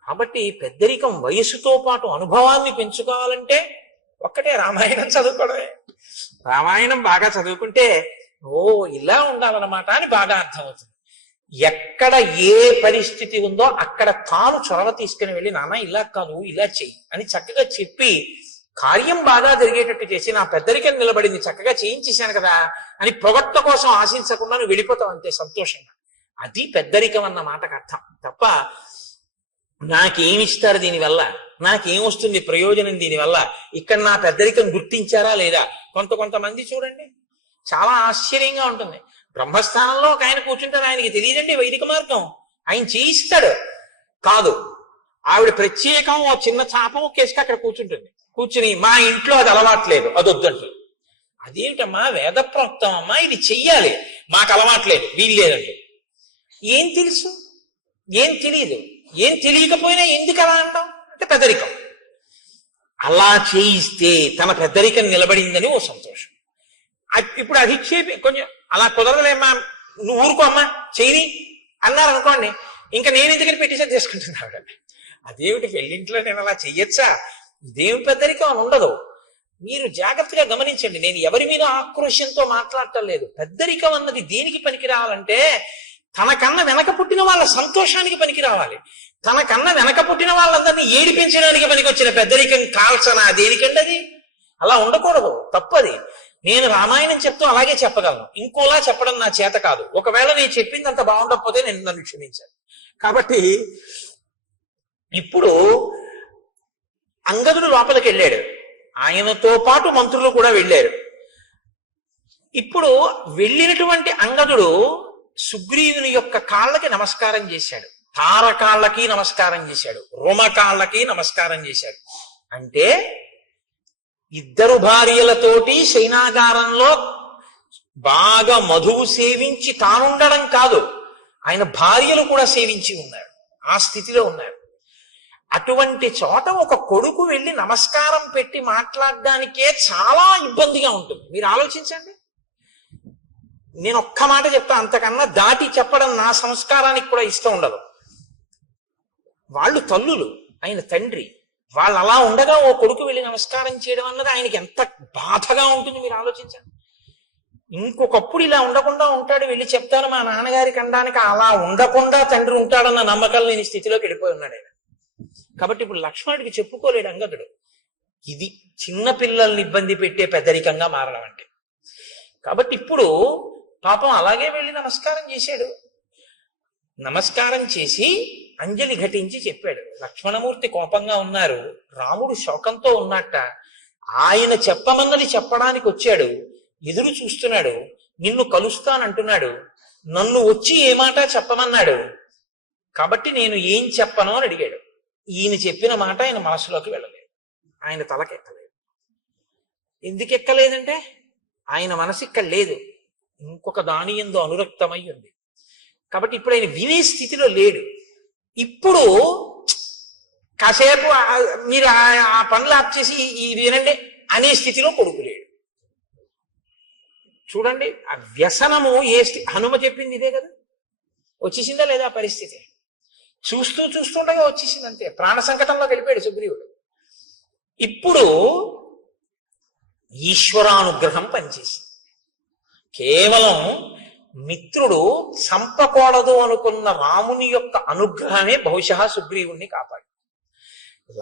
కాబట్టి పెద్దరికం వయస్సుతో పాటు అనుభవాన్ని పెంచుకోవాలంటే ఒక్కటే రామాయణం చదువుకోవడమే. రామాయణం బాగా చదువుకుంటే ఇలా ఉండాలన్నమాట అని బాగా అర్థమవుతుంది. ఎక్కడ ఏ పరిస్థితి ఉందో అక్కడ తాను చొరవ తీసుకుని వెళ్ళి నాన్న ఇలా కాదు ఇలా చెయ్యి అని చక్కగా చెప్పి కార్యం బాగా జరిగేటట్టు చేసి నా పెద్దరికం నిలబడింది చక్కగా చేయించేశాను కదా అని పొగట్ట కోసం ఆశించకుండా నువ్వు వెళ్ళిపోతావు అంతే సంతోషంగా. అది పెద్దరికం అన్న మాటకు అర్థం తప్ప నాకేమిస్తారు దీనివల్ల, నాకేమొస్తుంది ప్రయోజనం దీనివల్ల, ఇక్కడ నా పెద్దరికం గుర్తించారా లేదా. కొంతమంది చూడండి, చాలా ఆశ్చర్యంగా ఉంటుంది. బ్రహ్మస్థానంలో ఒక ఆయన కూర్చుంటారు, ఆయనకి తెలియదండి వైదిక మార్గం, ఆయన చేయిస్తాడు. కాదు, ఆవిడ ప్రత్యేకం ఓ చిన్న చాపం కేసుకి అక్కడ కూర్చుంటుంది. కూర్చుని మా ఇంట్లో అది అలవాట్లేదు, అది వద్దంటుంది. అదేమిటమ్మా, వేద ప్రోక్తం అమ్మా, ఇది చెయ్యాలి, మాకు అలవాట్లేదు, వీలు లేదండి. ఏం తెలుసు, ఏం తెలియదు, ఏం తెలియకపోయినా ఎందుకు అలా అంటాం అంటే పెద్దరికం. అలా చేయిస్తే తన పెద్దరికం నిలబడిందని ఓ సంతోషం. ఇప్పుడు అధిక్షేపి కొంచెం అలా కుదరలేమ్మా, నువ్వు ఊరుకో అమ్మా చెయ్యి అన్నారు అనుకోండి, ఇంకా నేను ఎందుకని పెట్టేసి చేసుకుంటున్నాడు. అదేమిటి, పెళ్ళింట్లో నేను అలా చెయ్యొచ్చా, ఇదేమి పెద్దరికం అని ఉండదు. మీరు జాగ్రత్తగా గమనించండి, నేను ఎవరి మీద ఆక్రోశంతో మాట్లాడటం లేదు. పెద్దరికం అన్నది దేనికి పనికి రావాలంటే తనకన్నా వెనక పుట్టిన వాళ్ళ సంతోషానికి పనికి రావాలి. తనకన్నా వెనక పుట్టిన వాళ్ళందరినీ ఏడిపించడానికి పనికి వచ్చిన పెద్దరికం కాల్చనా దేనికండి అది. అలా ఉండకూడదు, తప్పది. నేను రామాయణం చెప్తూ అలాగే చెప్పగలను, ఇంకోలా చెప్పడం నా చేత కాదు. ఒకవేళ నేను చెప్పింది అంత బాగుండకపోతే నేను నన్ను క్షమించాను. కాబట్టి ఇప్పుడు అంగదుడు లోపలికి వెళ్ళాడు, ఆయనతో పాటు మంత్రులు కూడా వెళ్ళారు. ఇప్పుడు వెళ్ళినటువంటి అంగదుడు సుగ్రీవుని యొక్క కాళ్ళకి నమస్కారం చేశాడు, తారకాళ్ళకి నమస్కారం చేశాడు, రోమకాళ్ళకి నమస్కారం చేశాడు. అంటే ఇద్దరు భార్యలతోటి శయనాగారంలో బాగా మధువు సేవించి తానుండడం కాదు, ఆయన భార్యలు కూడా సేవించి ఉన్నారు, ఆ స్థితిలో ఉన్నారు. అటువంటి చోట ఒక కొడుకు వెళ్ళి నమస్కారం పెట్టి మాట్లాడడానికే చాలా ఇబ్బందిగా ఉంటుంది. మీరు ఆలోచించండి. నేను ఒక్క మాట చెప్తా, అంతకన్నా దాటి చెప్పడం నా సంస్కారానికి కూడా ఇష్టం ఉండదు. వాళ్ళు తల్లులు, ఆయన తండ్రి, వాళ్ళు అలా ఉండగా ఓ కొడుకు వెళ్ళి నమస్కారం చేయడం అన్నది ఆయనకి ఎంత బాధగా ఉంటుంది మీరు ఆలోచించండి. ఇంకొకప్పుడు ఇలా ఉండకుండా ఉంటాడు, వెళ్ళి చెప్తాను మా నాన్నగారికి అనడానికి. అలా ఉండకుండా తండ్రి ఉంటాడన్న నమ్మకం లేని స్థితిలోకి వెళ్ళిపోయి ఉన్నాడు ఆయన. కాబట్టి ఇప్పుడు లక్ష్మణుడికి చెప్పుకోలేడు అంగదుడు. ఇది చిన్న పిల్లల్ని ఇబ్బంది పెట్టే పెద్దరికంగా మారడం అంటే. కాబట్టి ఇప్పుడు పాపం అలాగే వెళ్ళి నమస్కారం చేశాడు. నమస్కారం చేసి అంజలి ఘటించి చెప్పాడు. లక్ష్మణమూర్తి కోపంగా ఉన్నారు, రాముడు శోకంతో ఉన్నట్ట, ఆయన చెప్పమన్నది చెప్పడానికి వచ్చాడు, ఎదురు చూస్తున్నాడు, నిన్ను కలుస్తానంటున్నాడు, నన్ను వచ్చి ఏ మాట చెప్పమన్నాడు, కాబట్టి నేను ఏం చెప్పను అని అడిగాడు. ఈయన చెప్పిన మాట ఆయన మనసులోకి వెళ్ళలేదు, ఆయన తలకెక్కలేదు. ఎందుకు ఎక్కలేదంటే ఆయన మనసు ఇక్కడ లేదు, ఇంకొక దాని యందు అనురక్తమై ఉంది. కాబట్టి ఇప్పుడు ఆయన వినే స్థితిలో లేడు. ఇప్పుడు కాసేపు మీరు ఆ పనులు ఆప్ చేసి ఇది వినండి అనే స్థితిలో కొడుకు లేడు. చూడండి, ఆ వ్యసనము హనుమ చెప్పింది ఇదే కదా, వచ్చేసిందా లేదా ఆ పరిస్థితి. చూస్తుండగా వచ్చేసింది అంతే, ప్రాణ సంకటంలో గడిపాడు సుగ్రీవుడు. ఇప్పుడు ఈశ్వరానుగ్రహం పనిచేసింది. కేవలం మిత్రుడు చంపకూడదు అనుకున్న రాముని యొక్క అనుగ్రహమే బహుశా సుగ్రీవుణ్ణి కాపాడు.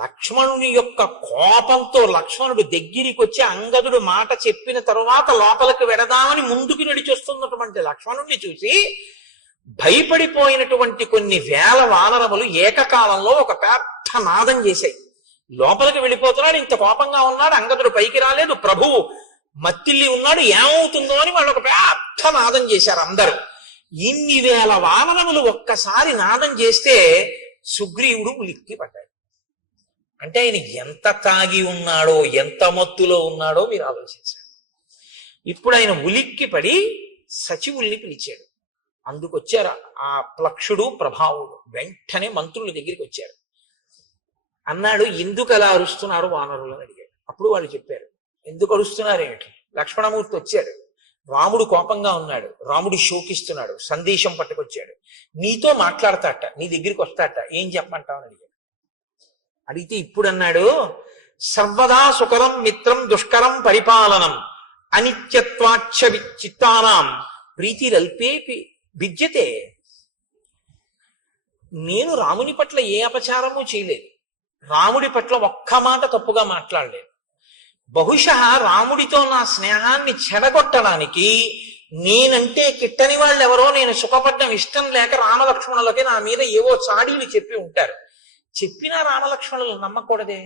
లక్ష్మణుని యొక్క కోపంతో లక్ష్మణుడు దగ్గరికి వచ్చి అంగదుడు మాట చెప్పిన తరువాత లోపలికి వెడదామని ముందుకు నడిచొస్తున్నటువంటి లక్ష్మణుణ్ణి చూసి భయపడిపోయినటువంటి కొన్ని వేల వానరములు ఏకకాలంలో ఒక పెద్ద నాదం చేశాయి. లోపలికి వెళ్ళిపోతున్నాడు, ఇంత కోపంగా ఉన్నాడు, అంగదుడు పైకి రాలేదు, ప్రభువు మత్తిల్లి ఉన్నాడు, ఏమవుతుందో అని వాళ్ళు ఒక పెద్ద నాదం చేశారు అందరూ. ఇన్ని వేల వానరములు ఒక్కసారి నాదం చేస్తే సుగ్రీవుడు ఉలిక్కి పడ్డాడు. అంటే ఆయన ఎంత తాగి ఉన్నాడో, ఎంత మత్తులో ఉన్నాడో మీరు ఆలోచించారు. ఇప్పుడు ఆయన ఉలిక్కి పడి సచివుల్ని పిలిచాడు. అందుకొచ్చారు ఆ ప్లక్షుడు ప్రభావుడు, వెంటనే మంత్రుల దగ్గరికి వచ్చారు. అన్నాడు, ఎందుకు అలా అరుస్తున్నారు వానరులు అని అడిగాడు. అప్పుడు వాళ్ళు చెప్పారు, ఎందుకు అరుస్తున్నారు ఏమిటి. లక్ష్మణమూర్తి వచ్చాడు, రాముడు కోపంగా ఉన్నాడు, రాముడు శోకిస్తున్నాడు, సందేశం పట్టుకొచ్చాడు, నీతో మాట్లాడతాట, నీ దగ్గరికి వస్తాట, ఏం చెప్పమంటావు అని అడిగాడు. అడిగితే ఇప్పుడు అన్నాడు, సర్వదా సుకరం మిత్రం దుష్కరం పరిపాలనం అనిత్యత్వాచ్చ చిత్తానాం ప్రీతిరల్పేపి విద్యతే. నేను రాముని పట్ల ఏ అపచారము చేయలేదు, రాముడి పట్ల ఒక్క మాట తప్పుగా మాట్లాడలేదు. బహుశా రాముడితో నా స్నేహాన్ని చెడగొట్టడానికి నేనంటే కిట్టని వాళ్ళు ఎవరో నేను సుఖపడ్డం ఇష్టం లేక రామలక్ష్మణులకి నా మీద ఏవో చాడీలు చెప్పి ఉంటారు. చెప్పినా రామలక్ష్మణులు నమ్మకూడదే,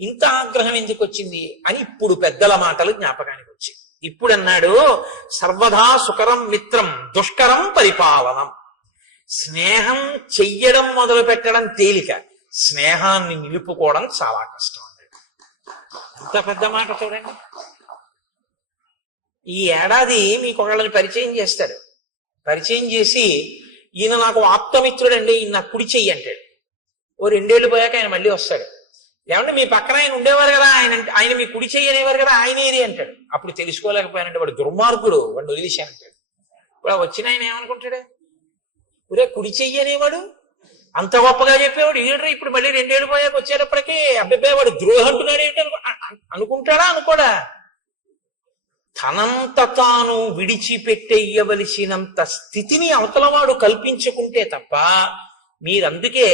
ఇంత ఆగ్రహం ఎందుకు వచ్చింది అని ఇప్పుడు పెద్దల మాటలు జ్ఞాపకానికి వచ్చాయి. ఇప్పుడు అన్నాడు, సర్వదా సుకరం మిత్రం దుష్కరం పరిపాలనం. స్నేహం చెయ్యడం మొదలు పెట్టడం తేలిక, స్నేహాన్ని నిలుపుకోవడం చాలా కష్టం అన్నాడు. ఎంత పెద్ద మాట చూడండి. ఈ ఏడాది మీకు ఒకళ్ళని పరిచయం చేస్తాడు. పరిచయం చేసి, ఈయన నాకు ఆప్తమిత్రుడండి, ఈయన నాకు కుడి చెయ్యి అంటాడు. ఓ 2 ఏళ్ళు పోయాక ఆయన మళ్ళీ వస్తాడు. ఏమంటే మీ పక్కన ఆయన ఉండేవారు కదా, ఆయన మీ కుడి చెయ్యి అనేవారు కదా, ఆయన ఏది అంటాడు. అప్పుడు తెలుసుకోలేకపోయానంటే వాడు దుర్మార్గుడు, వాడిని వదిలేశానంటాడు. ఇప్పుడు వచ్చిన ఆయన ఏమనుకుంటాడు, ఒరే కుడి చెయ్యి అనేవాడు అంత గొప్పగా చెప్పేవాడు ఈడు ఇప్పుడు మళ్ళీ 2 ఏళ్ళు పోయాక వచ్చేటప్పటికీ అబ్బాయి వాడు ద్రోహం అంటున్నాడు ఏంటి అనుకుంటాడా అనుకోడా? తనంత తాను విడిచిపెట్టేయవలసినంత స్థితిని అవతలవాడు కల్పించుకుంటే తప్ప, మీరందుకే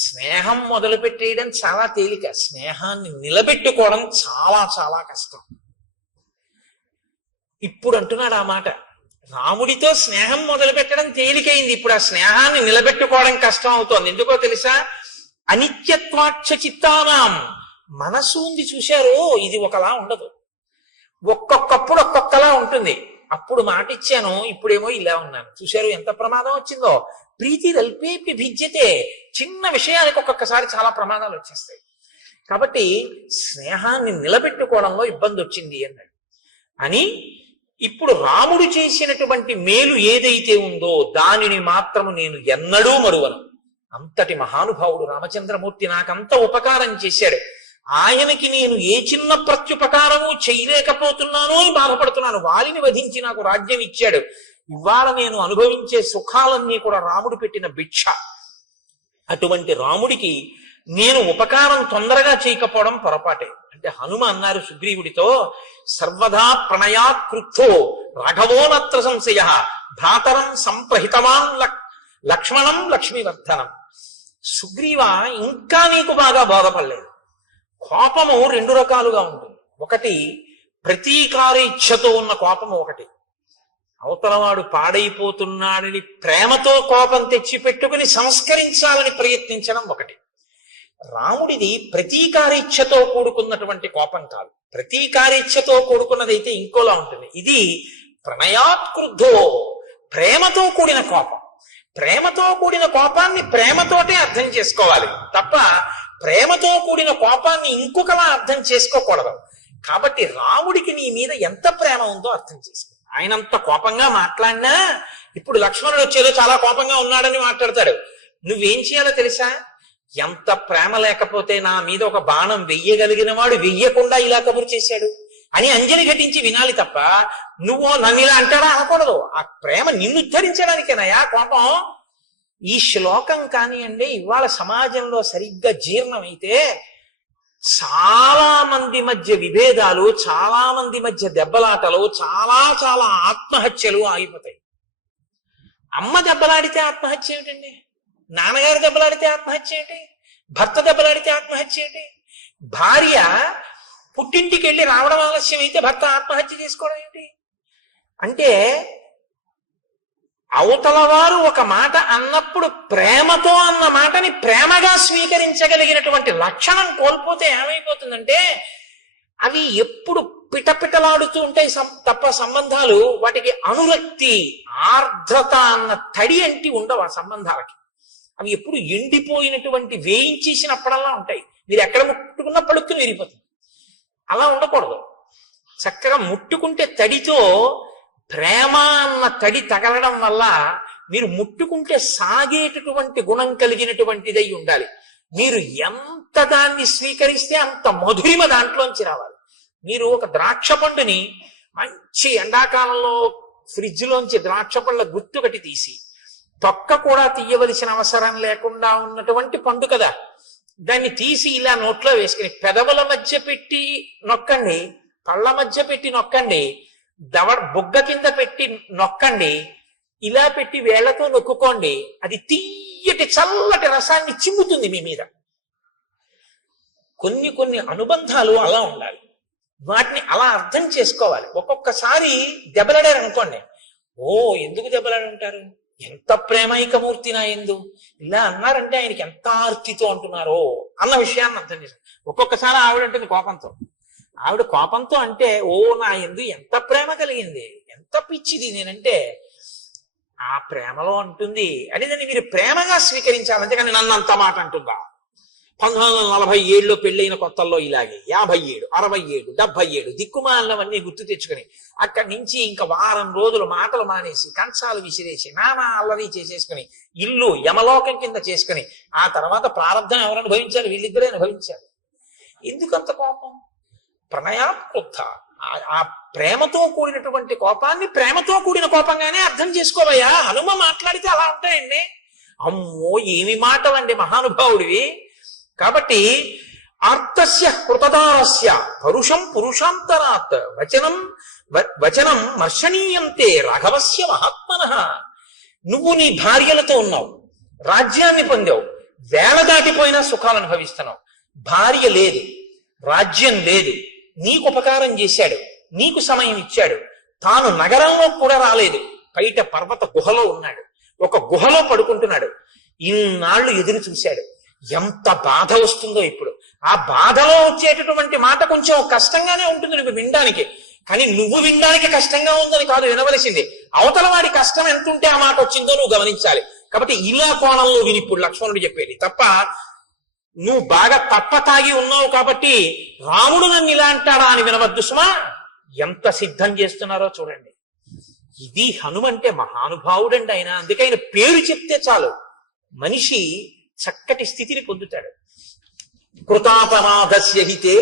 స్నేహం మొదలు పెట్టేయడం చాలా తేలిక, స్నేహాన్ని నిలబెట్టుకోవడం చాలా చాలా కష్టం. ఇప్పుడు అంటున్నాడు ఆ మాట. రాముడితో స్నేహం మొదలు పెట్టడం తేలికైంది, ఇప్పుడు ఆ స్నేహాన్ని నిలబెట్టుకోవడం కష్టం అవుతోంది. ఎందుకో తెలుసా? అనిత్యత్వాక్ష చిత్తానాం. మనసు ఉంది చూశారు, ఇది ఒకలా ఉండదు, ఒక్కొక్కప్పుడు ఒక్కొక్కలా ఉంటుంది. అప్పుడు మాట ఇచ్చాను, ఇప్పుడేమో ఇలా ఉన్నాను. చూశారు ఎంత ప్రమాదం వచ్చిందో? ప్రీతి అల్పేపి భిద్యతే. చిన్న విషయానికి ఒక్కొక్కసారి చాలా ప్రమాదాలు వచ్చేస్తాయి. కాబట్టి స్నేహాన్ని నిలబెట్టుకోవడంలో ఇబ్బంది వచ్చింది అన్నాడు. అని ఇప్పుడు రాముడు చేసినటువంటి మేలు ఏదైతే ఉందో దానిని మాత్రము నేను ఎన్నడూ మరువను. అంతటి మహానుభావుడు రామచంద్రమూర్తి నాకంత ఉపకారం చేశాడు. ఆయనకి నేను ఏ చిన్న ప్రత్యుపకారము చేయలేకపోతున్నానో అని బాధపడుతున్నాను. వాలిని వధించి నాకు రాజ్యం ఇచ్చాడు. ఇవాళ నేను అనుభవించే సుఖాలన్నీ కూడా రాముడు పెట్టిన భిక్ష. అటువంటి రాముడికి నేను ఉపకారం తొందరగా చేయకపోవడం పొరపాటే. అంటే హనుమ అన్నారు సుగ్రీవుడితో, సర్వదా ప్రణయాత్ కృద్ధో రాఘవోనత్ర సంశయ భ్రాతరం సంప్రహితవాన్ లక్ష్మణం లక్ష్మీవర్ధనం. సుగ్రీవ, ఇంకా నీకు బాగా బోధపడలేదు. కోపము 2 రకాలుగా ఉంటుంది. ఒకటి ప్రతీకారేచ్ఛతో ఉన్న కోపము ఒకటి, అవతలవాడు పాడైపోతున్నాడని ప్రేమతో కోపం తెచ్చిపెట్టుకుని సంస్కరించాలని ప్రయత్నించడం ఒకటి. రాముడిది ప్రతీకారేచ్ఛతో కూడుకున్నటువంటి కోపం కాదు, ప్రతీకారేచ్ఛతో కూడుకున్నదైతే ఇంకోలా ఉంటుంది. ఇది ప్రణయాత్కృద్ధో, ప్రేమతో కూడిన కోపం. ప్రేమతో కూడిన కోపాన్ని ప్రేమతోటే అర్థం చేసుకోవాలి తప్ప ప్రేమతో కూడిన కోపాన్ని ఇంకొకలా అర్థం చేసుకోకూడదు. కాబట్టి రాముడికి నీ మీద ఎంత ప్రేమ ఉందో అర్థం చేసుకో. ఆయనంత కోపంగా మాట్లాడినా ఇప్పుడు లక్ష్మణుడు వచ్చేదో చాలా కోపంగా ఉన్నాడని మాట్లాడతాడు. నువ్వేం చేయాలో తెలుసా? ఎంత ప్రేమ లేకపోతే నా మీద ఒక బాణం వెయ్యగలిగిన వాడు వెయ్యకుండా ఇలా కబురు చేశాడు అని అంజలి ఘటించి వినాలి తప్ప నువ్వు నన్ను ఇలా అంటాడా అనకూడదు. ఆ ప్రేమ నిన్ను ఉద్ధరించడానికేనయా కోపం. ఈ శ్లోకం కానివ్వండి ఇవాళ సమాజంలో సరిగ్గా జీర్ణమైతే చాలా మంది మధ్య విభేదాలు, చాలా మంది మధ్య దెబ్బలాటలు, చాలా చాలా ఆత్మహత్యలు ఆగిపోతాయి. అమ్మ దెబ్బలాడితే ఆత్మహత్య ఏమిటండి? నాన్నగారు దెబ్బలాడితే ఆత్మహత్య ఏంటి? భర్త దెబ్బలాడితే ఆత్మహత్య ఏంటి? భార్య పుట్టింటికి వెళ్ళి రావడం ఆలస్యం అయితే భర్త ఆత్మహత్య చేసుకోవడం ఏంటి? అంటే అవతల వారు ఒక మాట అన్నప్పుడు ప్రేమతో అన్న మాటని ప్రేమగా స్వీకరించగలిగినటువంటి లక్షణం కోల్పోతే ఏమైపోతుందంటే అవి ఎప్పుడు పిటపిటలాడుతూ ఉంటాయి తప్ప సంబంధాలు వాటికి అనురక్తి, ఆర్ద్రత అన్న తడి అంటి ఉండవు. ఆ సంబంధాలకి అవి ఎప్పుడు ఎండిపోయినటువంటి వేయించేసినప్పుడల్లా ఉంటాయి. మీరు ఎక్కడ ముట్టుకున్నా పలుక్కుని విరిగిపోతుంది. అలా ఉండకూడదు. చక్కగా ముట్టుకుంటే తడితో ప్రేమ అన్న తడి తగలడం వల్ల మీరు ముట్టుకుంటే సాగేటటువంటి గుణం కలిగినటువంటిదై ఉండాలి. మీరు ఎంత దాన్ని స్వీకరిస్తే అంత మధురిమ దాంట్లోంచి రావాలి. మీరు ఒక ద్రాక్ష పండుని మంచి ఎండాకాలంలో ఫ్రిడ్జ్ లోంచి ద్రాక్ష పండ్ల గుత్తుకటి తీసి తొక్క కూడా తీయవలసిన అవసరం లేకుండా ఉన్నటువంటి పండు కదా, దాన్ని తీసి ఇలా నోట్లో వేసుకుని పెదవుల మధ్య పెట్టి నొక్కండి, కళ్ళ మధ్య పెట్టి నొక్కండి, బుగ్గ కింద పెట్టి నొక్కండి, ఇలా పెట్టి వేళ్లతో నొక్కుకోండి. అది తీయటి చల్లటి రసాన్ని చిమ్ముతుంది మీ మీద. కొన్ని కొన్ని అనుబంధాలు అలా ఉండాలి. వాటిని అలా అర్థం చేసుకోవాలి. ఒక్కొక్కసారి దెబ్బలాడారు అనుకోండి, ఓ ఎందుకు దెబ్బలాడుంటారు, ఎంత ప్రేమైకమూర్తి నా యందు, ఇలా అన్నారంటే ఆయనకి ఎంత ఆర్తితో అంటున్నారో అన్న విషయాన్ని అర్థం చేశాను. ఒక్కొక్కసారి ఆవిడంటుంది కోపంతో. ఆవిడ కోపంతో అంటే ఓ నా యందు ఎంత ప్రేమ కలిగింది, ఎంత పిచ్చిది నేనంటే, ఆ ప్రేమలో అంటుంది అని దాన్ని మీరు ప్రేమగా స్వీకరించాలి. అంతేకాని నన్ను అంత మాట అంటుందా. 1947లో పెళ్ళైన కొత్తల్లో ఇలాగే 57, 67, 77 దిక్కుమాలవన్నీ గుర్తు తెచ్చుకుని అక్కడి నుంచి ఇంకా వారం రోజులు మాటలు మానేసి కంచాలు విసిరేసి నానా అల్లరి చేసేసుకుని ఇల్లు యమలోకం కింద చేసుకుని ఆ తర్వాత ప్రారంభం ఎవరు అనుభవించాలి? వీళ్ళిద్దరే అనుభవించాలి. ఎందుకంత కోపం? ప్రణయాత్కృత. ఆ ప్రేమతో కూడినటువంటి కోపాన్ని ప్రేమతో కూడిన కోపంగానే అర్థం చేసుకోవయ్యా. హనుమ మాట్లాడితే అలా ఉంటాయండి. అమ్మో ఏమి మాటలండి మహానుభావుడివి. కాబట్టి ఆర్తస్య కృతదారస్య పరుషం పురుషాంతరాత్ వచనం మర్షణీయంతే రాఘవస్య మహాత్మనః. నువ్వు నీ భార్యలతో ఉన్నావు, రాజ్యాన్ని పొందావు, వేల దాటిపోయినా సుఖాలు అనుభవిస్తున్నావు. భార్య లేదు, రాజ్యం లేదు, నీకు ఉపకారం చేశాడు, నీకు సమయం ఇచ్చాడు, తాను నగరంలో కూడా రాలేదు, బయట పర్వత గుహలో ఉన్నాడు, ఒక గుహలో పడుకుంటున్నాడు. ఇన్నాళ్ళు ఎదురు చూశాడు. ఎంత బాధ వస్తుందో ఇప్పుడు. ఆ బాధలో వచ్చేటటువంటి మాట కొంచెం కష్టంగానే ఉంటుంది నువ్వు వినడానికి, కానీ నువ్వు వినడానికి కష్టంగా ఉందని కాదు వినవలసింది. అవతల వాడి కష్టం ఎంత ఉంటే ఆ మాట వచ్చిందో నువ్వు గమనించాలి. కాబట్టి ఇలా కోణంలో విని ఇప్పుడు లక్ష్మణుడు చెప్పేది తప్ప, నువ్వు బాగా తప్ప తాగి ఉన్నావు కాబట్టి రాముడు నన్ను ఇలా అంటాడా అని వినవద్దు సుమా. ఎంత సిద్ధం చేస్తున్నారో చూడండి. ఇది హనుమంటే మహానుభావుడండి ఆయన. అందుకే ఆయన పేరు చెప్తే చాలు మనిషి చక్కటి స్థితిని పొందుతాడు. కృతాపరాధస్య హితే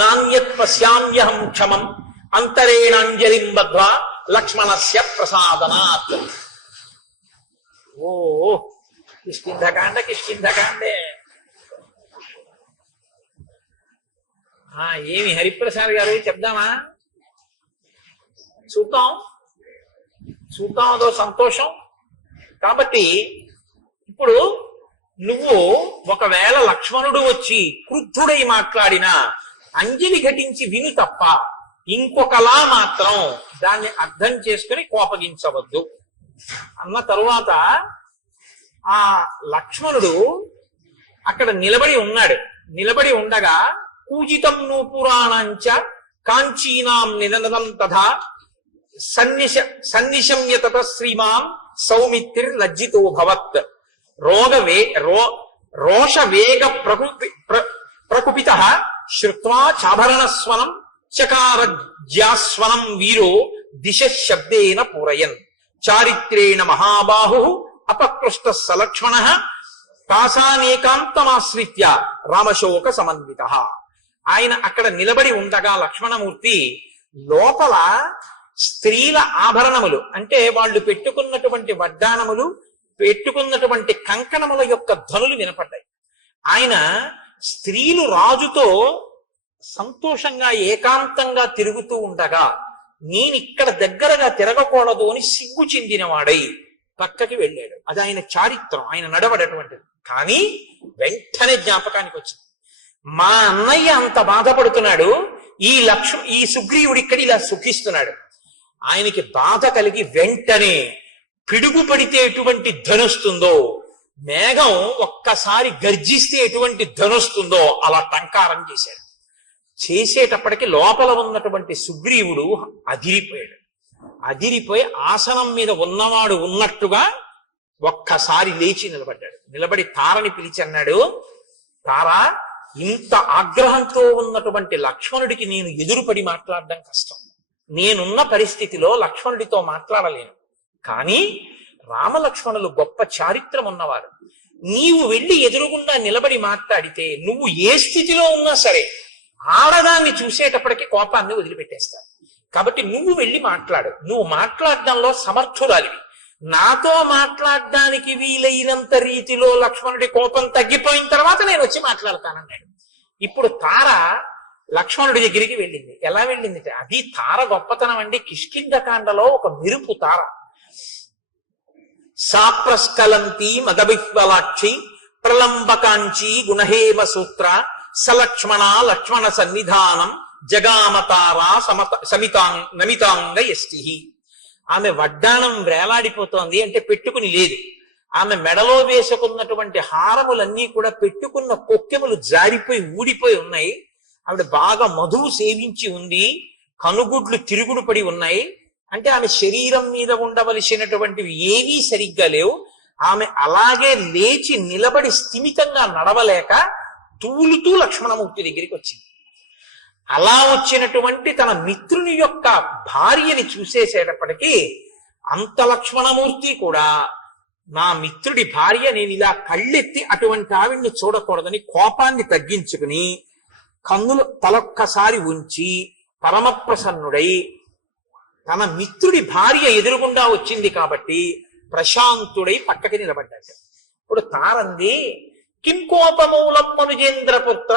నాణ్యత్ పశ్యామ్యహం క్షమం అంతరేణాంజలిం బద్ధ్వా లక్ష్మణస్య ప్రసాదనాత్. ఓ కిష్కింధకాండే. ఏమి హరిప్రసాద్ గారు చెప్దామా? చూద్దాం అదో సంతోషం. కాబట్టి ఇప్పుడు నువ్వు ఒకవేళ లక్ష్మణుడు వచ్చి క్రుద్ధుడై మాట్లాడినా అంజలి ఘటించి విను తప్ప ఇంకొకలా మాత్రం దాన్ని అర్థం చేసుకుని కోపగించవద్దు అన్న తరువాత ఆ లక్ష్మణుడు అక్కడ నిలబడి ఉన్నాడు. నిలబడి ఉండగా పూజితం నూపురాణంచ కాంచీనాం నిదనం తథా సన్నిశమ్య తత శ్రీమాం సౌమిత్రిర్ లజ్జితో భవత్ రోష వేగ ప్రకుపిత శ్రుత్వా చాభరణస్వనం చకారజ్యాస్వనం వీరో దిశ శబ్దేన పూరయన్ చారిత్రేణ మహాబాహు అపకృష్ట సలక్ష్మణ కాసానేకాంతమాశ్రిత్య రామశోక సమన్విత. ఆయన అక్కడ నిలబడి ఉండగా లక్ష్మణమూర్తి లోపల స్త్రీల ఆభరణములు అంటే వాళ్ళు పెట్టుకున్నటువంటి వడ్డానములు, పెట్టుకున్నటువంటి కంకణముల యొక్క ధ్వనులు వినపడ్డాయి. ఆయన స్త్రీలు రాజుతో సంతోషంగా ఏకాంతంగా తిరుగుతూ ఉండగా నేనిక్కడ దగ్గరగా తిరగకూడదు అని సిగ్గు చెందినవాడై పక్కకి వెళ్ళాడు. అది ఆయన చారిత్రం, ఆయన నడవడటువంటిది. కానీ వెంటనే జ్ఞాపకానికి వచ్చింది, మా అన్నయ్య అంత బాధపడుతున్నాడు, ఈ సుగ్రీవుడు ఇక్కడ ఇలా సుఖిస్తున్నాడు. ఆయనకి బాధ కలిగి వెంటనే పిడుగు పడితే ఎటువంటి ధనొస్తుందో, మేఘం ఒక్కసారి గర్జిస్తే ఎటువంటి ధనొస్తుందో అలా టంకారం చేశాడు. చేసేటప్పటికి లోపల ఉన్నటువంటి సుగ్రీవుడు అదిరిపోయాడు. అదిరిపోయి ఆసనం మీద ఉన్నవాడు ఉన్నట్టుగా ఒక్కసారి లేచి నిలబడ్డాడు. నిలబడి తారని పిలిచి అన్నాడు, తారా, ఇంత ఆగ్రహంతో ఉన్నటువంటి లక్ష్మణుడికి నేను ఎదురుపడి మాట్లాడడం కష్టం. నేనున్న పరిస్థితిలో లక్ష్మణుడితో మాట్లాడలేను. కానీ రామలక్ష్మణులు గొప్ప చారిత్రం ఉన్నవారు. నీవు వెళ్ళి ఎదురుగుండా నిలబడి మాట్లాడితే నువ్వు ఏ స్థితిలో ఉన్నా సరే ఆడదాన్ని చూసేటప్పటికి కోపాన్ని వదిలిపెట్టేస్తారు. కాబట్టి నువ్వు వెళ్ళి మాట్లాడు. నువ్వు మాట్లాడడంలో సమర్థురాలివి. నాతో మాట్లాడడానికి వీలైనంత రీతిలో లక్ష్మణుడి కోపం తగ్గిపోయిన తర్వాత నేను వచ్చి మాట్లాడతానన్నాడు. ఇప్పుడు తార లక్ష్మణుడి దగ్గరికి వెళ్ళింది. ఎలా వెళ్ళింది? అది తార గొప్పతనం అండి. కిష్కింధకాండలో ఒక మెరుపు తార. సాప్రస్కలంతి మదవిహ్వలాక్షి ప్రలంబకాంచి గుణహేమ సూత్ర సలక్ష్మణ లక్ష్మణ సన్నిధానం జగామతారా నమితాంగ యష్టి. ఆమె వడ్డాణం వేలాడిపోతోంది, అంటే పెట్టుకుని లేదు. ఆమె మెడలో వేసుకున్నటువంటి హారములన్నీ కూడా పెట్టుకున్న కొక్కెములు జారిపోయి ఊడిపోయి ఉన్నాయి. ఆవిడ బాగా మధువు సేవించి ఉంది, కనుగుడ్లు తిరుగుడు పడి ఉన్నాయి. అంటే ఆమె శరీరం మీద ఉండవలసినటువంటివి ఏవీ సరిగ్గా లేవు. ఆమె అలాగే లేచి నిలబడి స్థిమితంగా నడవలేక తూలుతూ లక్ష్మణమూర్తి దగ్గరికి వచ్చింది. అలా వచ్చినటువంటి తన మిత్రుని యొక్క భార్యని చూసేసేటప్పటికీ అంత లక్ష్మణమూర్తి కూడా నా మిత్రుడి భార్య, నేను ఇలా కళ్ళెత్తి అటువంటి ఆవిడ్ని చూడకూడదని కోపాన్ని తగ్గించుకుని కన్నులు తలొక్కసారి ఉంచి పరమప్రసన్నుడై తన మిత్రుడి భార్య ఎదురుగుండా వచ్చింది కాబట్టి ప్రశాంతుడై పక్కకి నిలబడ్డాడు. ఇప్పుడు తారంది, కిం కోపమూలం మనుజేంద్రపుత్ర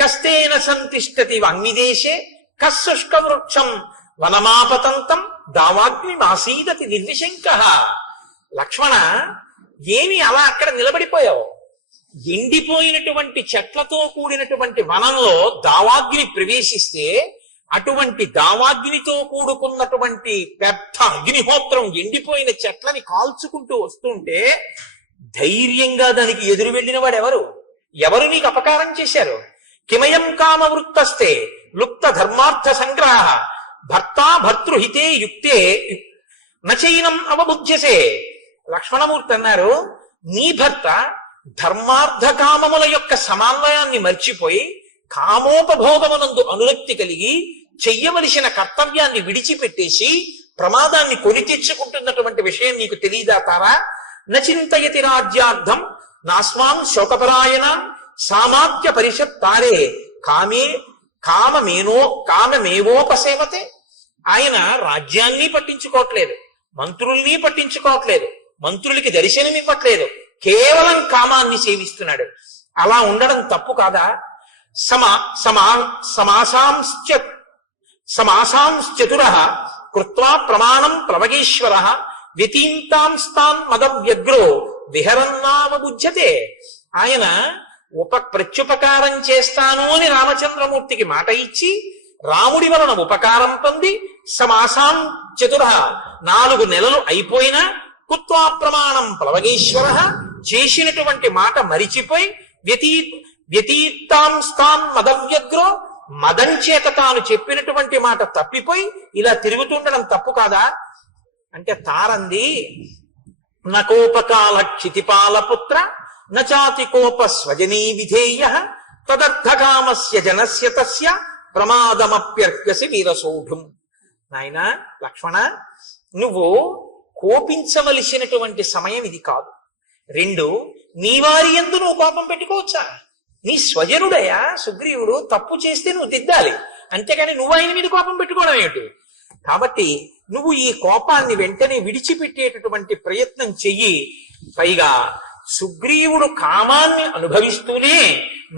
కస్తేన సంతిష్టతి వాంగ్విదేశే కశుష్క వృక్షం వనమాపతంతం దావాగ్ని మాసీదతి నిర్విశంక. లక్ష్మణ, ఏమి అలా అక్కడ నిలబడిపోయావు? ఎండిపోయినటువంటి చెట్లతో కూడినటువంటి వనంలో దావాగ్ని ప్రవేశిస్తే అటువంటి దావాగ్నితో కూడుకున్నటువంటి పెద్ద అగ్నిహోత్రం ఎండిపోయిన చెట్లని కాల్చుకుంటూ వస్తుంటే ధైర్యంగా దానికి ఎదురు వెళ్ళిన వాడు ఎవరు నీకు అపకారం చేశారు? కిమయం కామ వృత్తస్తే లుప్త ధర్మార్థ సంగ్రహ భర్తా భర్తృహితే యుక్తే నచైనం అవబుధ్యసే. లక్ష్మణమూర్తి అన్నారు, నీ భర్త ధర్మార్థ కామముల యొక్క సమన్వయాన్ని మర్చిపోయి కామోపభోగమునందు అనురక్తి కలిగి చెయ్యవలసిన కర్తవ్యాన్ని విడిచిపెట్టేసి ప్రమాదాన్ని కొని తెచ్చుకుంటున్నటువంటి విషయం నీకు తెలియదా తారా? నచింతయతి రాజ్యార్థం నాస్మాం శోకపరాయణం సామాఖ్య పరిషత్ తారే కామమేవోపసేవతే. ఆయన రాజ్యాన్ని పట్టించుకోవట్లేదు, మంత్రుల్ని పట్టించుకోవట్లేదు, మంత్రులకి దర్శనం ఇవ్వట్లేదు, కేవలం కామాన్ని సేవిస్తున్నాడు. అలా ఉండడం తప్పు కాదా? సమాసాంశ్చతుర కృత్వా ప్రమాణం ప్లవగేశ్వర వ్యతీంతాంస్తాన్ మదవ్యగ్రో విహరన్నావబుధ్యతే. ఆయన ప్రత్యుపకారం చేస్తాను అని రామచంద్రమూర్తికి మాట ఇచ్చి రాముడి వలన ఉపకారం పొంది సమాసాం చతుర 4 నెలలు అయిపోయినా కుత్వా ప్రమాణం ప్లవగేశ్వర చేసినటువంటి మాట మరిచిపోయి వ్యతీతాంస్తాన్ మదవ్యగ్రో మదం చేత తాను చెప్పినటువంటి మాట తప్పిపోయి ఇలా తిరుగుతుండడం తప్పు కాదా? అంటే తారంది, నకోపకాల క్షితిపాల పుత్ర నచాతి కోప స్వజనీ విధేయ తదర్థకామస్య జనస్య తస్య ప్రమాదమప్యర్హసి వీరసౌఢుం. నాయన లక్ష్మణ, నువ్వు కోపించవలసినటువంటి సమయం ఇది కాదు. 2, నీ వారి యందు నువ్వు కోపం పెట్టుకోవచ్చా? నీ స్వజనుడయా సుగ్రీవుడు, తప్పు చేస్తే నువ్వు దిద్దాలి, అంతేగాని నువ్వు ఆయన మీద కోపం పెట్టుకోవడం ఏమిటి? కాబట్టి నువ్వు ఈ కోపాన్ని వెంటనే విడిచిపెట్టేటటువంటి ప్రయత్నం చెయ్యి. పైగా సుగ్రీవుడు కామాన్ని అనుభవిస్తూనే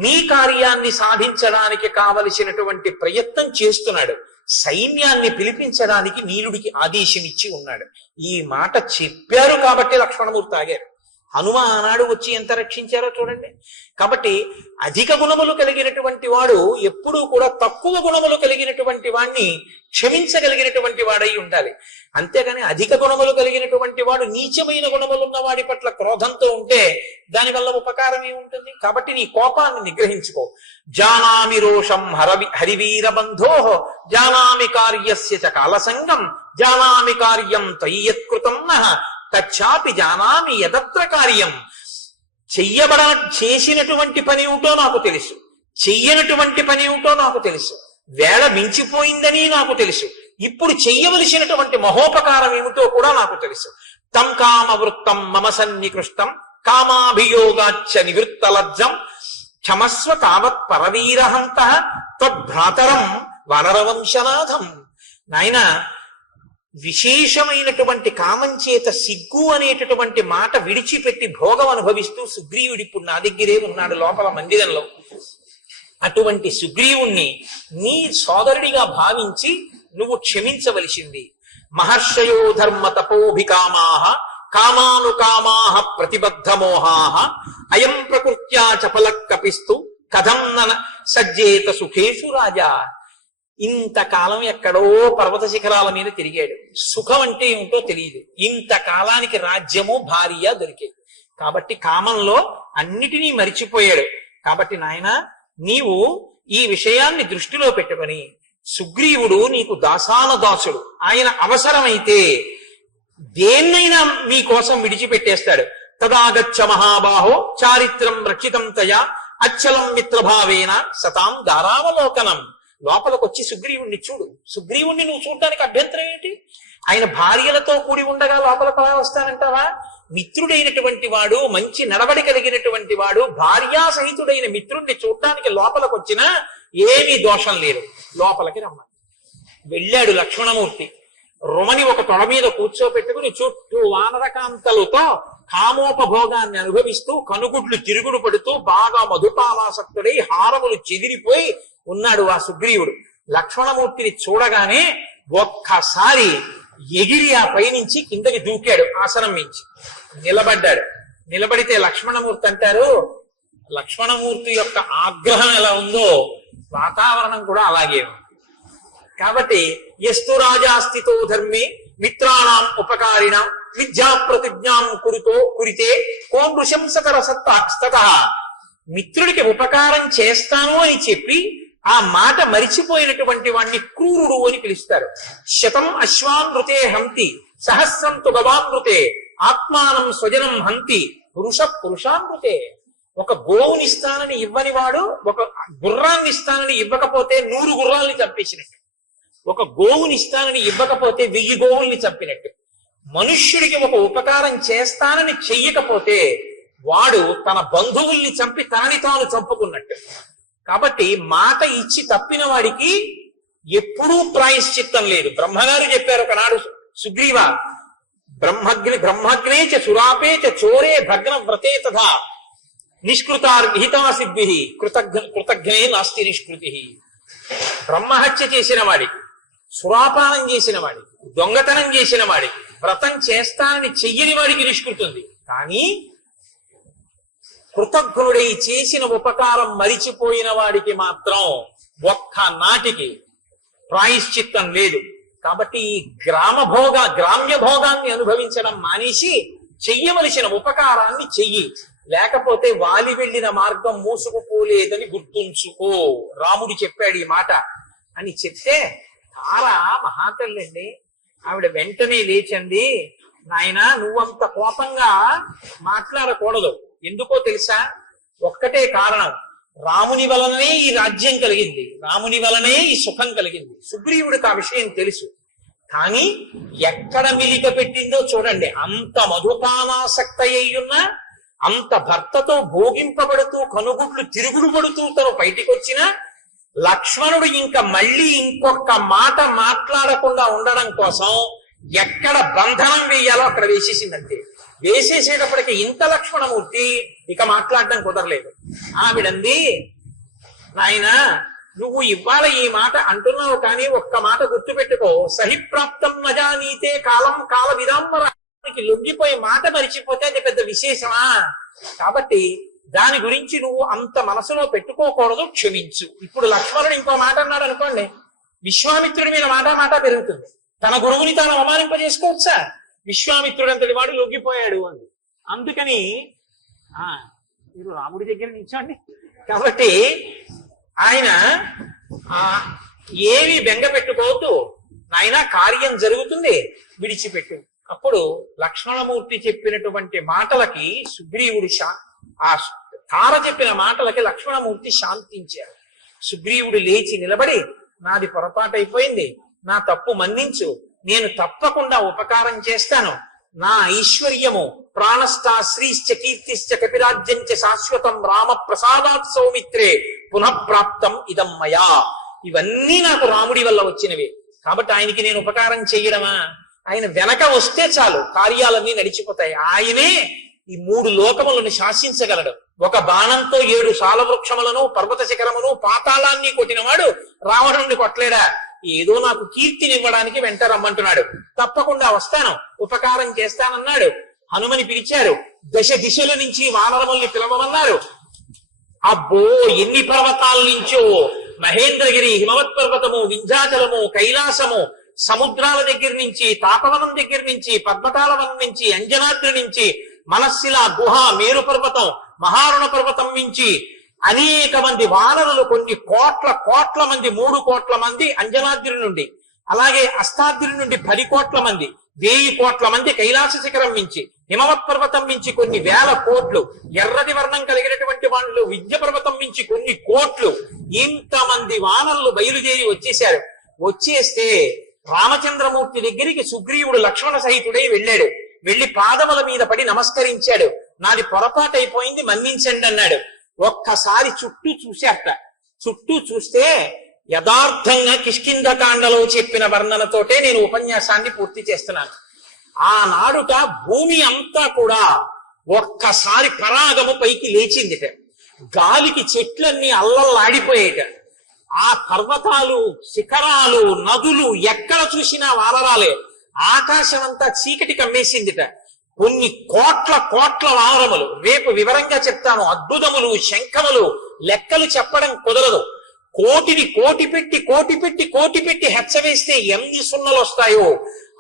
నీ కార్యాన్ని సాధించడానికి కావలసినటువంటి ప్రయత్నం చేస్తున్నాడు. సైన్యాన్ని పిలిపించడానికి నీలుడికి ఆదేశం ఇచ్చి ఉన్నాడు. ఈ మాట చెప్పారు కాబట్టి లక్ష్మణమూర్తి ఆగారు. హనుమ ఆనాడు వచ్చి ఎంత రక్షించారో చూడండి. కాబట్టి అధిక గుణములు కలిగినటువంటి వాడు ఎప్పుడూ కూడా తక్కువ గుణములు కలిగినటువంటి వాడిని క్షమించగలిగినటువంటి వాడై ఉండాలి. అంతేగాని అధిక గుణములు కలిగినటువంటి వాడు నీచమైన గుణములున్న వాడి పట్ల క్రోధంతో ఉంటే దానివల్ల ఉపకారం ఏముంటుంది? కాబట్టి నీ కోపాన్ని నిగ్రహించుకో. జానామి రోషం హరివీర బంధో జానామి కార్యస్య చ కాలసంగం జానామి కార్యం తయ్యత్కృతం నః తచ్చాపి జానామి యదత్ర కార్యం. చేసినటువంటి పని ఏమిటో నాకు తెలుసు, చెయ్యనటువంటి పని ఏమిటో నాకు తెలుసు, వేళ మించిపోయిందని నాకు తెలుసు, ఇప్పుడు చెయ్యవలసినటువంటి మహోపకారం ఏమిటో కూడా నాకు తెలుసు. తం కామ వృత్తం మమ సన్నికృష్టం కామాభియోగాచ్చ నివృత్త లజ్జం క్షమస్వ తావత్ పరవీరహంత తద్భ్రాతరం వానరవంశనాథం. నాయన, విశేషమైనటువంటి కామం చేత సిగ్గు అనేటటువంటి మాట విడిచిపెట్టి భోగం అనుభవిస్తూ సుగ్రీవుడు ఇప్పుడు నా దగ్గరే ఉన్నాడు లోపల మందిరంలో. అటువంటి సుగ్రీవుణ్ణి నీ సోదరుడిగా భావించి నువ్వు క్షమించవలసింది. మహర్షయో ధర్మ తపోభికామాః కామానుకామాః ప్రతిబద్ధమోహాః అయం ప్రకృత్యా చపల కపిస్తు కథం న సజ్జేత సుఖేషు రాజా. ఇంతకాలం ఎక్కడో పర్వత శిఖరాల మీద తిరిగాడు. సుఖం అంటే ఏమిటో తెలియదు. ఇంతకాలానికి రాజ్యము భార్య దొరికాయి. కాబట్టి కామంలో అన్నిటినీ మరిచిపోయాడు. కాబట్టి నాయన నీవు ఈ విషయాన్ని దృష్టిలో పెట్టుకొని, సుగ్రీవుడు నీకు దాసాన దాసుడు, ఆయన అవసరమైతే దేన్నైనా మీకోసం విడిచిపెట్టేస్తాడు. తదాగచ్చ మహాబాహో చారిత్రం రక్షితం తయా అచ్చలం మిత్రభావేన సతాం దారావలోకనం. లోపలికొచ్చి సుగ్రీవుణ్ణి చూడు. సుగ్రీవుణ్ణి నువ్వు చూడటానికి అభ్యంతరం ఏంటి? ఆయన భార్యలతో కూడి ఉండగా లోపలికి వస్తానంటావా? మిత్రుడైనటువంటి వాడు, మంచి నడవడి కలిగినటువంటి వాడు, భార్యా సహితుడైన మిత్రుణ్ణి చూడటానికి లోపలికి వచ్చినా ఏమీ దోషం లేదు. లోపలికి రమ్మని వెళ్ళాడు లక్ష్మణమూర్తి. రుమని ఒక తొడ మీద కూర్చోపెట్టుకుని చుట్టూ వానరకాంతలతో కామోపభోగాన్ని అనుభవిస్తూ కనుగుడ్లు తిరుగుడు పడుతూ బాగా మధుపాలాసక్తుడై హారములు చెదిరిపోయి ఉన్నాడు ఆ సుగ్రీవుడు. లక్ష్మణమూర్తిని చూడగానే ఒక్కసారి ఎగిరి ఆ పైనుంచి కిందకి దూకాడు. ఆసనం మించి నిలబడ్డాడు. నిలబడితే లక్ష్మణమూర్తి అంటారు, లక్ష్మణమూర్తి యొక్క ఆగ్రహం ఎలా ఉందో వాతావరణం కూడా అలాగే ఉంది. కాబట్టి ఎస్తు రాజాస్థితో ధర్మే మిత్రాణం ఉపకారిణ విద్యా ప్రతిజ్ఞాం కురితే కో నృశంసకర సత్త. మిత్రుడికి ఉపకారం చేస్తాను అని చెప్పి ఆ మాట మరిచిపోయినటువంటి వాణ్ణి క్రూరుడు అని పిలుస్తారు. శతం అశ్వానృతే హంతి సహస్రంతు గవానృతే ఆత్మానం స్వజనం హంతి పురుషానృతే. ఒక గోవుని ఇస్తానని ఇవ్వని వాడు ఒక గుర్రాన్ని ఇస్తానని ఇవ్వకపోతే 100 గుర్రాల్ని చంపేసినట్టు. ఒక గోవుని ఇస్తానని ఇవ్వకపోతే 1000 గోవుల్ని చంపినట్టు. మనుష్యుడికి ఒక ఉపకారం చేస్తానని చెయ్యకపోతే వాడు తన బంధువుల్ని చంపి తనని తాను చంపుకున్నట్టు. కాబట్టి మాట ఇచ్చి తప్పిన వాడికి ఎప్పుడూ ప్రాయశ్చిత్తం లేదు. బ్రహ్మగారు చెప్పారు ఒకనాడు, సుగ్రీవ బ్రహ్మగ్నే చ సురాపే చ చోరే భగ్న వ్రతే తథా నిష్కృతార్ విహితా సిద్భి కృతజ్ఞే నాస్తి నిష్కృతి. బ్రహ్మహత్య చేసిన వాడికి, సురాపానం చేసిన వాడికి, దొంగతనం చేసిన వాడికి, వ్రతం చేస్తానని చెయ్యని వాడికి నిష్కృతుంది. కానీ కృతజ్ఞుడై చేసిన ఉపకారం మరిచిపోయిన వాడికి మాత్రం ఒక్క నాటికి ప్రాయశ్చిత్తం లేదు. కాబట్టి ఈ గ్రామ్య భోగాన్ని అనుభవించడం మానేసి చెయ్యవలసిన ఉపకారాన్ని చెయ్యి. లేకపోతే వాలి వెళ్ళిన మార్గం మూసుకుపోలేదని గుర్తుంచుకో. రాముడు చెప్పాడు ఈ మాట అని చెప్తే, తార మహాతల్లండి, ఆవిడ వెంటనే లేచండి, నాయన నువ్వంత కోపంగా మాట్లాడకూడదు. ఎందుకో తెలుసా? ఒక్కటే కారణం, రాముని వలనే ఈ రాజ్యం కలిగింది, రాముని వలనే ఈ సుఖం కలిగింది. సుగ్రీవుడికి ఆ విషయం తెలుసు. కానీ ఎక్కడ మిలిక పెట్టిందో చూడండి. అంత మధుపానాసక్త అయ్యున్న, అంత భర్తతో భోగింపబడుతూ కనుగుడ్లు తిరుగుడు పడుతూ తను బయటికి వచ్చిన లక్ష్మణుడు ఇంకా మళ్ళీ ఇంకొక మాట మాట్లాడకుండా ఉండడం కోసం ఎక్కడ బంధనం వేయాలో అక్కడ వేసేసిందంటే, వేసేసేటప్పటికి ఇంత లక్ష్మణమూర్తి ఇక మాట్లాడడం కుదరలేదు. ఆవిడంది, నాయన నువ్వు ఇవాళ ఈ మాట అంటున్నావు, కానీ ఒక్క మాట గుర్తుపెట్టుకో, సహిప్రాప్తం నజానీతే కాలం కాల విదాంబరానికి లొంగిపోయి మాట మరిచిపోతే అది పెద్ద విశేషమా? కాబట్టి దాని గురించి నువ్వు అంత మనసులో పెట్టుకోకూడదు, క్షమించు. ఇప్పుడు లక్ష్మణుడు ఇంకో మాట అన్నాడు అనుకోండి, విశ్వామిత్రుడి మీద మాట పెరుగుతుంది. తన గురువుని తాను అవమానింపజేసుకోవచ్చా? విశ్వామిత్రుడు అంతటి వాడు లొంగిపోయాడు అని. అందుకని మీరు రాముడి దగ్గర నిల్చోండి. కాబట్టి ఆయన ఏవి బెంగ పెట్టుకోవద్దు, నాయన కార్యం జరుగుతుంది, విడిచిపెట్టు. అప్పుడు లక్ష్మణమూర్తి చెప్పినటువంటి మాటలకి సుగ్రీవుడు ఆ తార చెప్పిన మాటలకి లక్ష్మణమూర్తి శాంతించారు. సుగ్రీవుడు లేచి నిలబడి, నాది పొరపాటు అయిపోయింది, నా తప్పు మన్నించు, నేను తప్పకుండా ఉపకారం చేస్తాను. నా ఐశ్వర్యము ప్రాణస్థా శ్రీశ్చ కీర్తిశ్చ కపిరాజ్యంచ శాశ్వతం రామ ప్రసాదాత్ సౌమిత్రే పునఃప్రాప్తం ఇదం మయా. ఇవన్నీ నాకు రాముడి వల్ల వచ్చినవి. కాబట్టి ఆయనకి నేను ఉపకారం చెయ్యడమా? ఆయన వెనక వస్తే చాలు, కార్యాలన్నీ నడిచిపోతాయి. ఆయనే ఈ 3 లోకములను శాసించగలడు. ఒక బాణంతో 7 సాలవృక్షములను, పర్వత శిఖరమును, పాతాళాన్ని కొట్టినవాడు రావణుణ్ణి కొట్టలేడా? ఏదో నాకు కీర్తినివ్వడానికి వెంట రమ్మంటున్నాడు, తప్పకుండా వస్తాను, ఉపకారం చేస్తానన్నాడు. హనుమని పిలిచారు, దశ దిశల నుంచి వానరముల్ని పిలవమన్నారు. అబ్బో ఎన్ని పర్వతాల నుంచో మహేంద్రగిరి, హిమవత్ పర్వతము, వింధ్యాచలము, కైలాసము, సముద్రాల దగ్గర నుంచి, తాపవనం దగ్గర నుంచి, పద్మతాల వనం నుంచి, అంజనాద్రి నుంచి, మనస్సిల గుహ, మేరు పర్వతం, మహారుణ పర్వతం నుంచి అనేక మంది వానరులు, కొన్ని కోట్ల మంది, 3 కోట్ల మంది అంజనాద్రి నుండి, అలాగే అష్టాద్రి నుండి 10 కోట్ల మంది, 1000 కోట్ల మంది కైలాస శిఖరం నుంచి, హిమవత్ పర్వతం నుంచి కొన్ని 1000 కోట్లు, ఎర్రటి వర్ణం కలిగినటువంటి వాళ్ళు విద్య పర్వతం నుంచి కొన్ని కోట్లు, ఇంతమంది వానరులు బయలుదేరి వచ్చేశారు. వచ్చేస్తే రామచంద్రమూర్తి దగ్గరికి సుగ్రీవుడు లక్ష్మణ సహితుడై వెళ్ళాడు. వెళ్లి పాదముల మీద పడి నమస్కరించాడు. నాది పొరపాటు అయిపోయింది, మన్నించండి అన్నాడు. ఒక్కసారి చుట్టూ చూశాట. చుట్టూ చూస్తే యథార్థంగా కిష్కింధకాండలో చెప్పిన వర్ణనతోటే నేను ఉపన్యాసాన్ని పూర్తి చేస్తున్నాను. ఆనాడుట భూమి అంతా కూడా ఒక్కసారి పరాగము పైకి లేచిందిట. గాలికి చెట్లన్నీ అల్లల్లాడిపోయేట. ఆ పర్వతాలు, శిఖరాలు, నదులు ఎక్కడ చూసినా వానరాలే. ఆకాశం అంతా చీకటి కమ్మేసిందిట. కొన్ని కోట్ల వానరములు, రేపు వివరంగా చెప్తాను. అద్భుతములు, శంఖములు, లెక్కలు చెప్పడం కుదరదు. కోటిని కోటి పెట్టి హెచ్చవేస్తే ఎన్ని సున్నలు వస్తాయో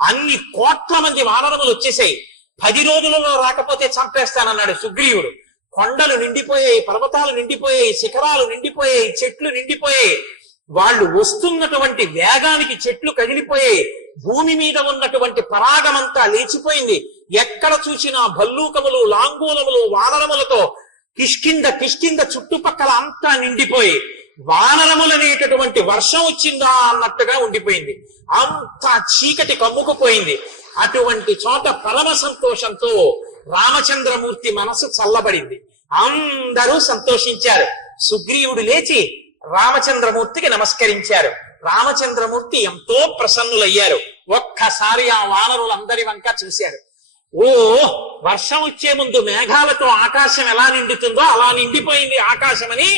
అన్ని కోట్ల మంది వానరములు వచ్చేసాయి. 10 రోజులలో రాకపోతే చంపేస్తానన్నాడు సుగ్రీవుడు. కొండలు నిండిపోయాయి, పర్వతాలు నిండిపోయాయి, శిఖరాలు నిండిపోయాయి, చెట్లు నిండిపోయాయి. వాళ్ళు వస్తున్నటువంటి వేగానికి చెట్లు కదిలిపోయాయి. భూమి మీద ఉన్నటువంటి పరాగమంతా లేచిపోయింది. ఎక్కడ చూసినా భల్లూకములు, లాంగూలములు, వానరములతో కిష్కింద చుట్టుపక్కల అంతా నిండిపోయి వానరములనేటటువంటి వర్షం వచ్చిందా అన్నట్టుగా ఉండిపోయింది. అంతా చీకటి కమ్ముకుపోయింది. అటువంటి చోట పరమ సంతోషంతో రామచంద్రమూర్తి మనసు చల్లబడింది. అందరూ సంతోషించారు. సుగ్రీవుడు లేచి రామచంద్రమూర్తికి నమస్కరించారు. రామచంద్రమూర్తి ఎంతో ప్రసన్నులయ్యారు. ఒక్కసారి ఆ వానరులందరి వంక చూశారు. ఓ, వర్షం వచ్చే ముందు మేఘాలతో ఆకాశం ఎలా నిండుతుందో అలా నిండిపోయింది ఆకాశమని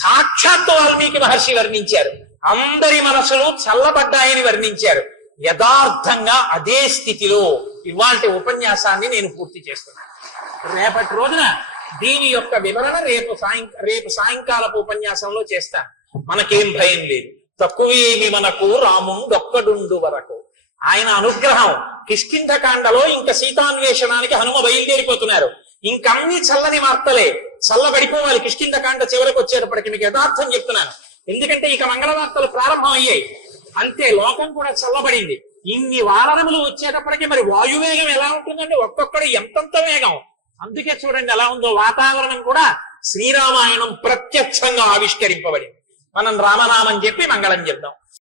సాక్షాత్తు వాల్మీకి మహర్షి వర్ణించారు. అందరి మనసులు చల్లబడ్డాయని వర్ణించారు. యథార్థంగా అదే స్థితిలో ఇవాల్టి ఉపన్యాసాన్ని నేను పూర్తి చేస్తున్నాను. రేపటి రోజున దీని యొక్క వివరణ రేపు సాయంకాలపు ఉపన్యాసంలో చేస్తాను. మనకేం భయం లేదు. తక్కువేమి మనకు రాముండొక్కడుండు వరకు. ఆయన అనుగ్రహం కిష్కింధకాండలో ఇంకా సీతాన్వేషణానికి హనుమ బయలుదేరిపోతున్నారు. ఇంకన్నీ చల్లని వార్తలే, చల్లబడిపోవాలి. కిష్కింధకాండ చివరికి వచ్చేటప్పటికి మీకు యథార్థం చెప్తున్నాను. ఎందుకంటే ఇక మంగళవార్తలు ప్రారంభం అయ్యాయి. అంతే, లోకం కూడా చల్లబడింది. ఇన్ని వానరములు వచ్చేటప్పటికి మరి వాయువేగం ఎలా ఉంటుందండి? ఒక్కొక్కడు ఎంతంత వేగం. అందుకే చూడండి ఎలా ఉందో. వాతావరణం కూడా శ్రీరామాయణం ప్రత్యక్షంగా ఆవిష్కరింపబడింది. మనం రామనామం చెప్పి మంగళం చెప్దాం.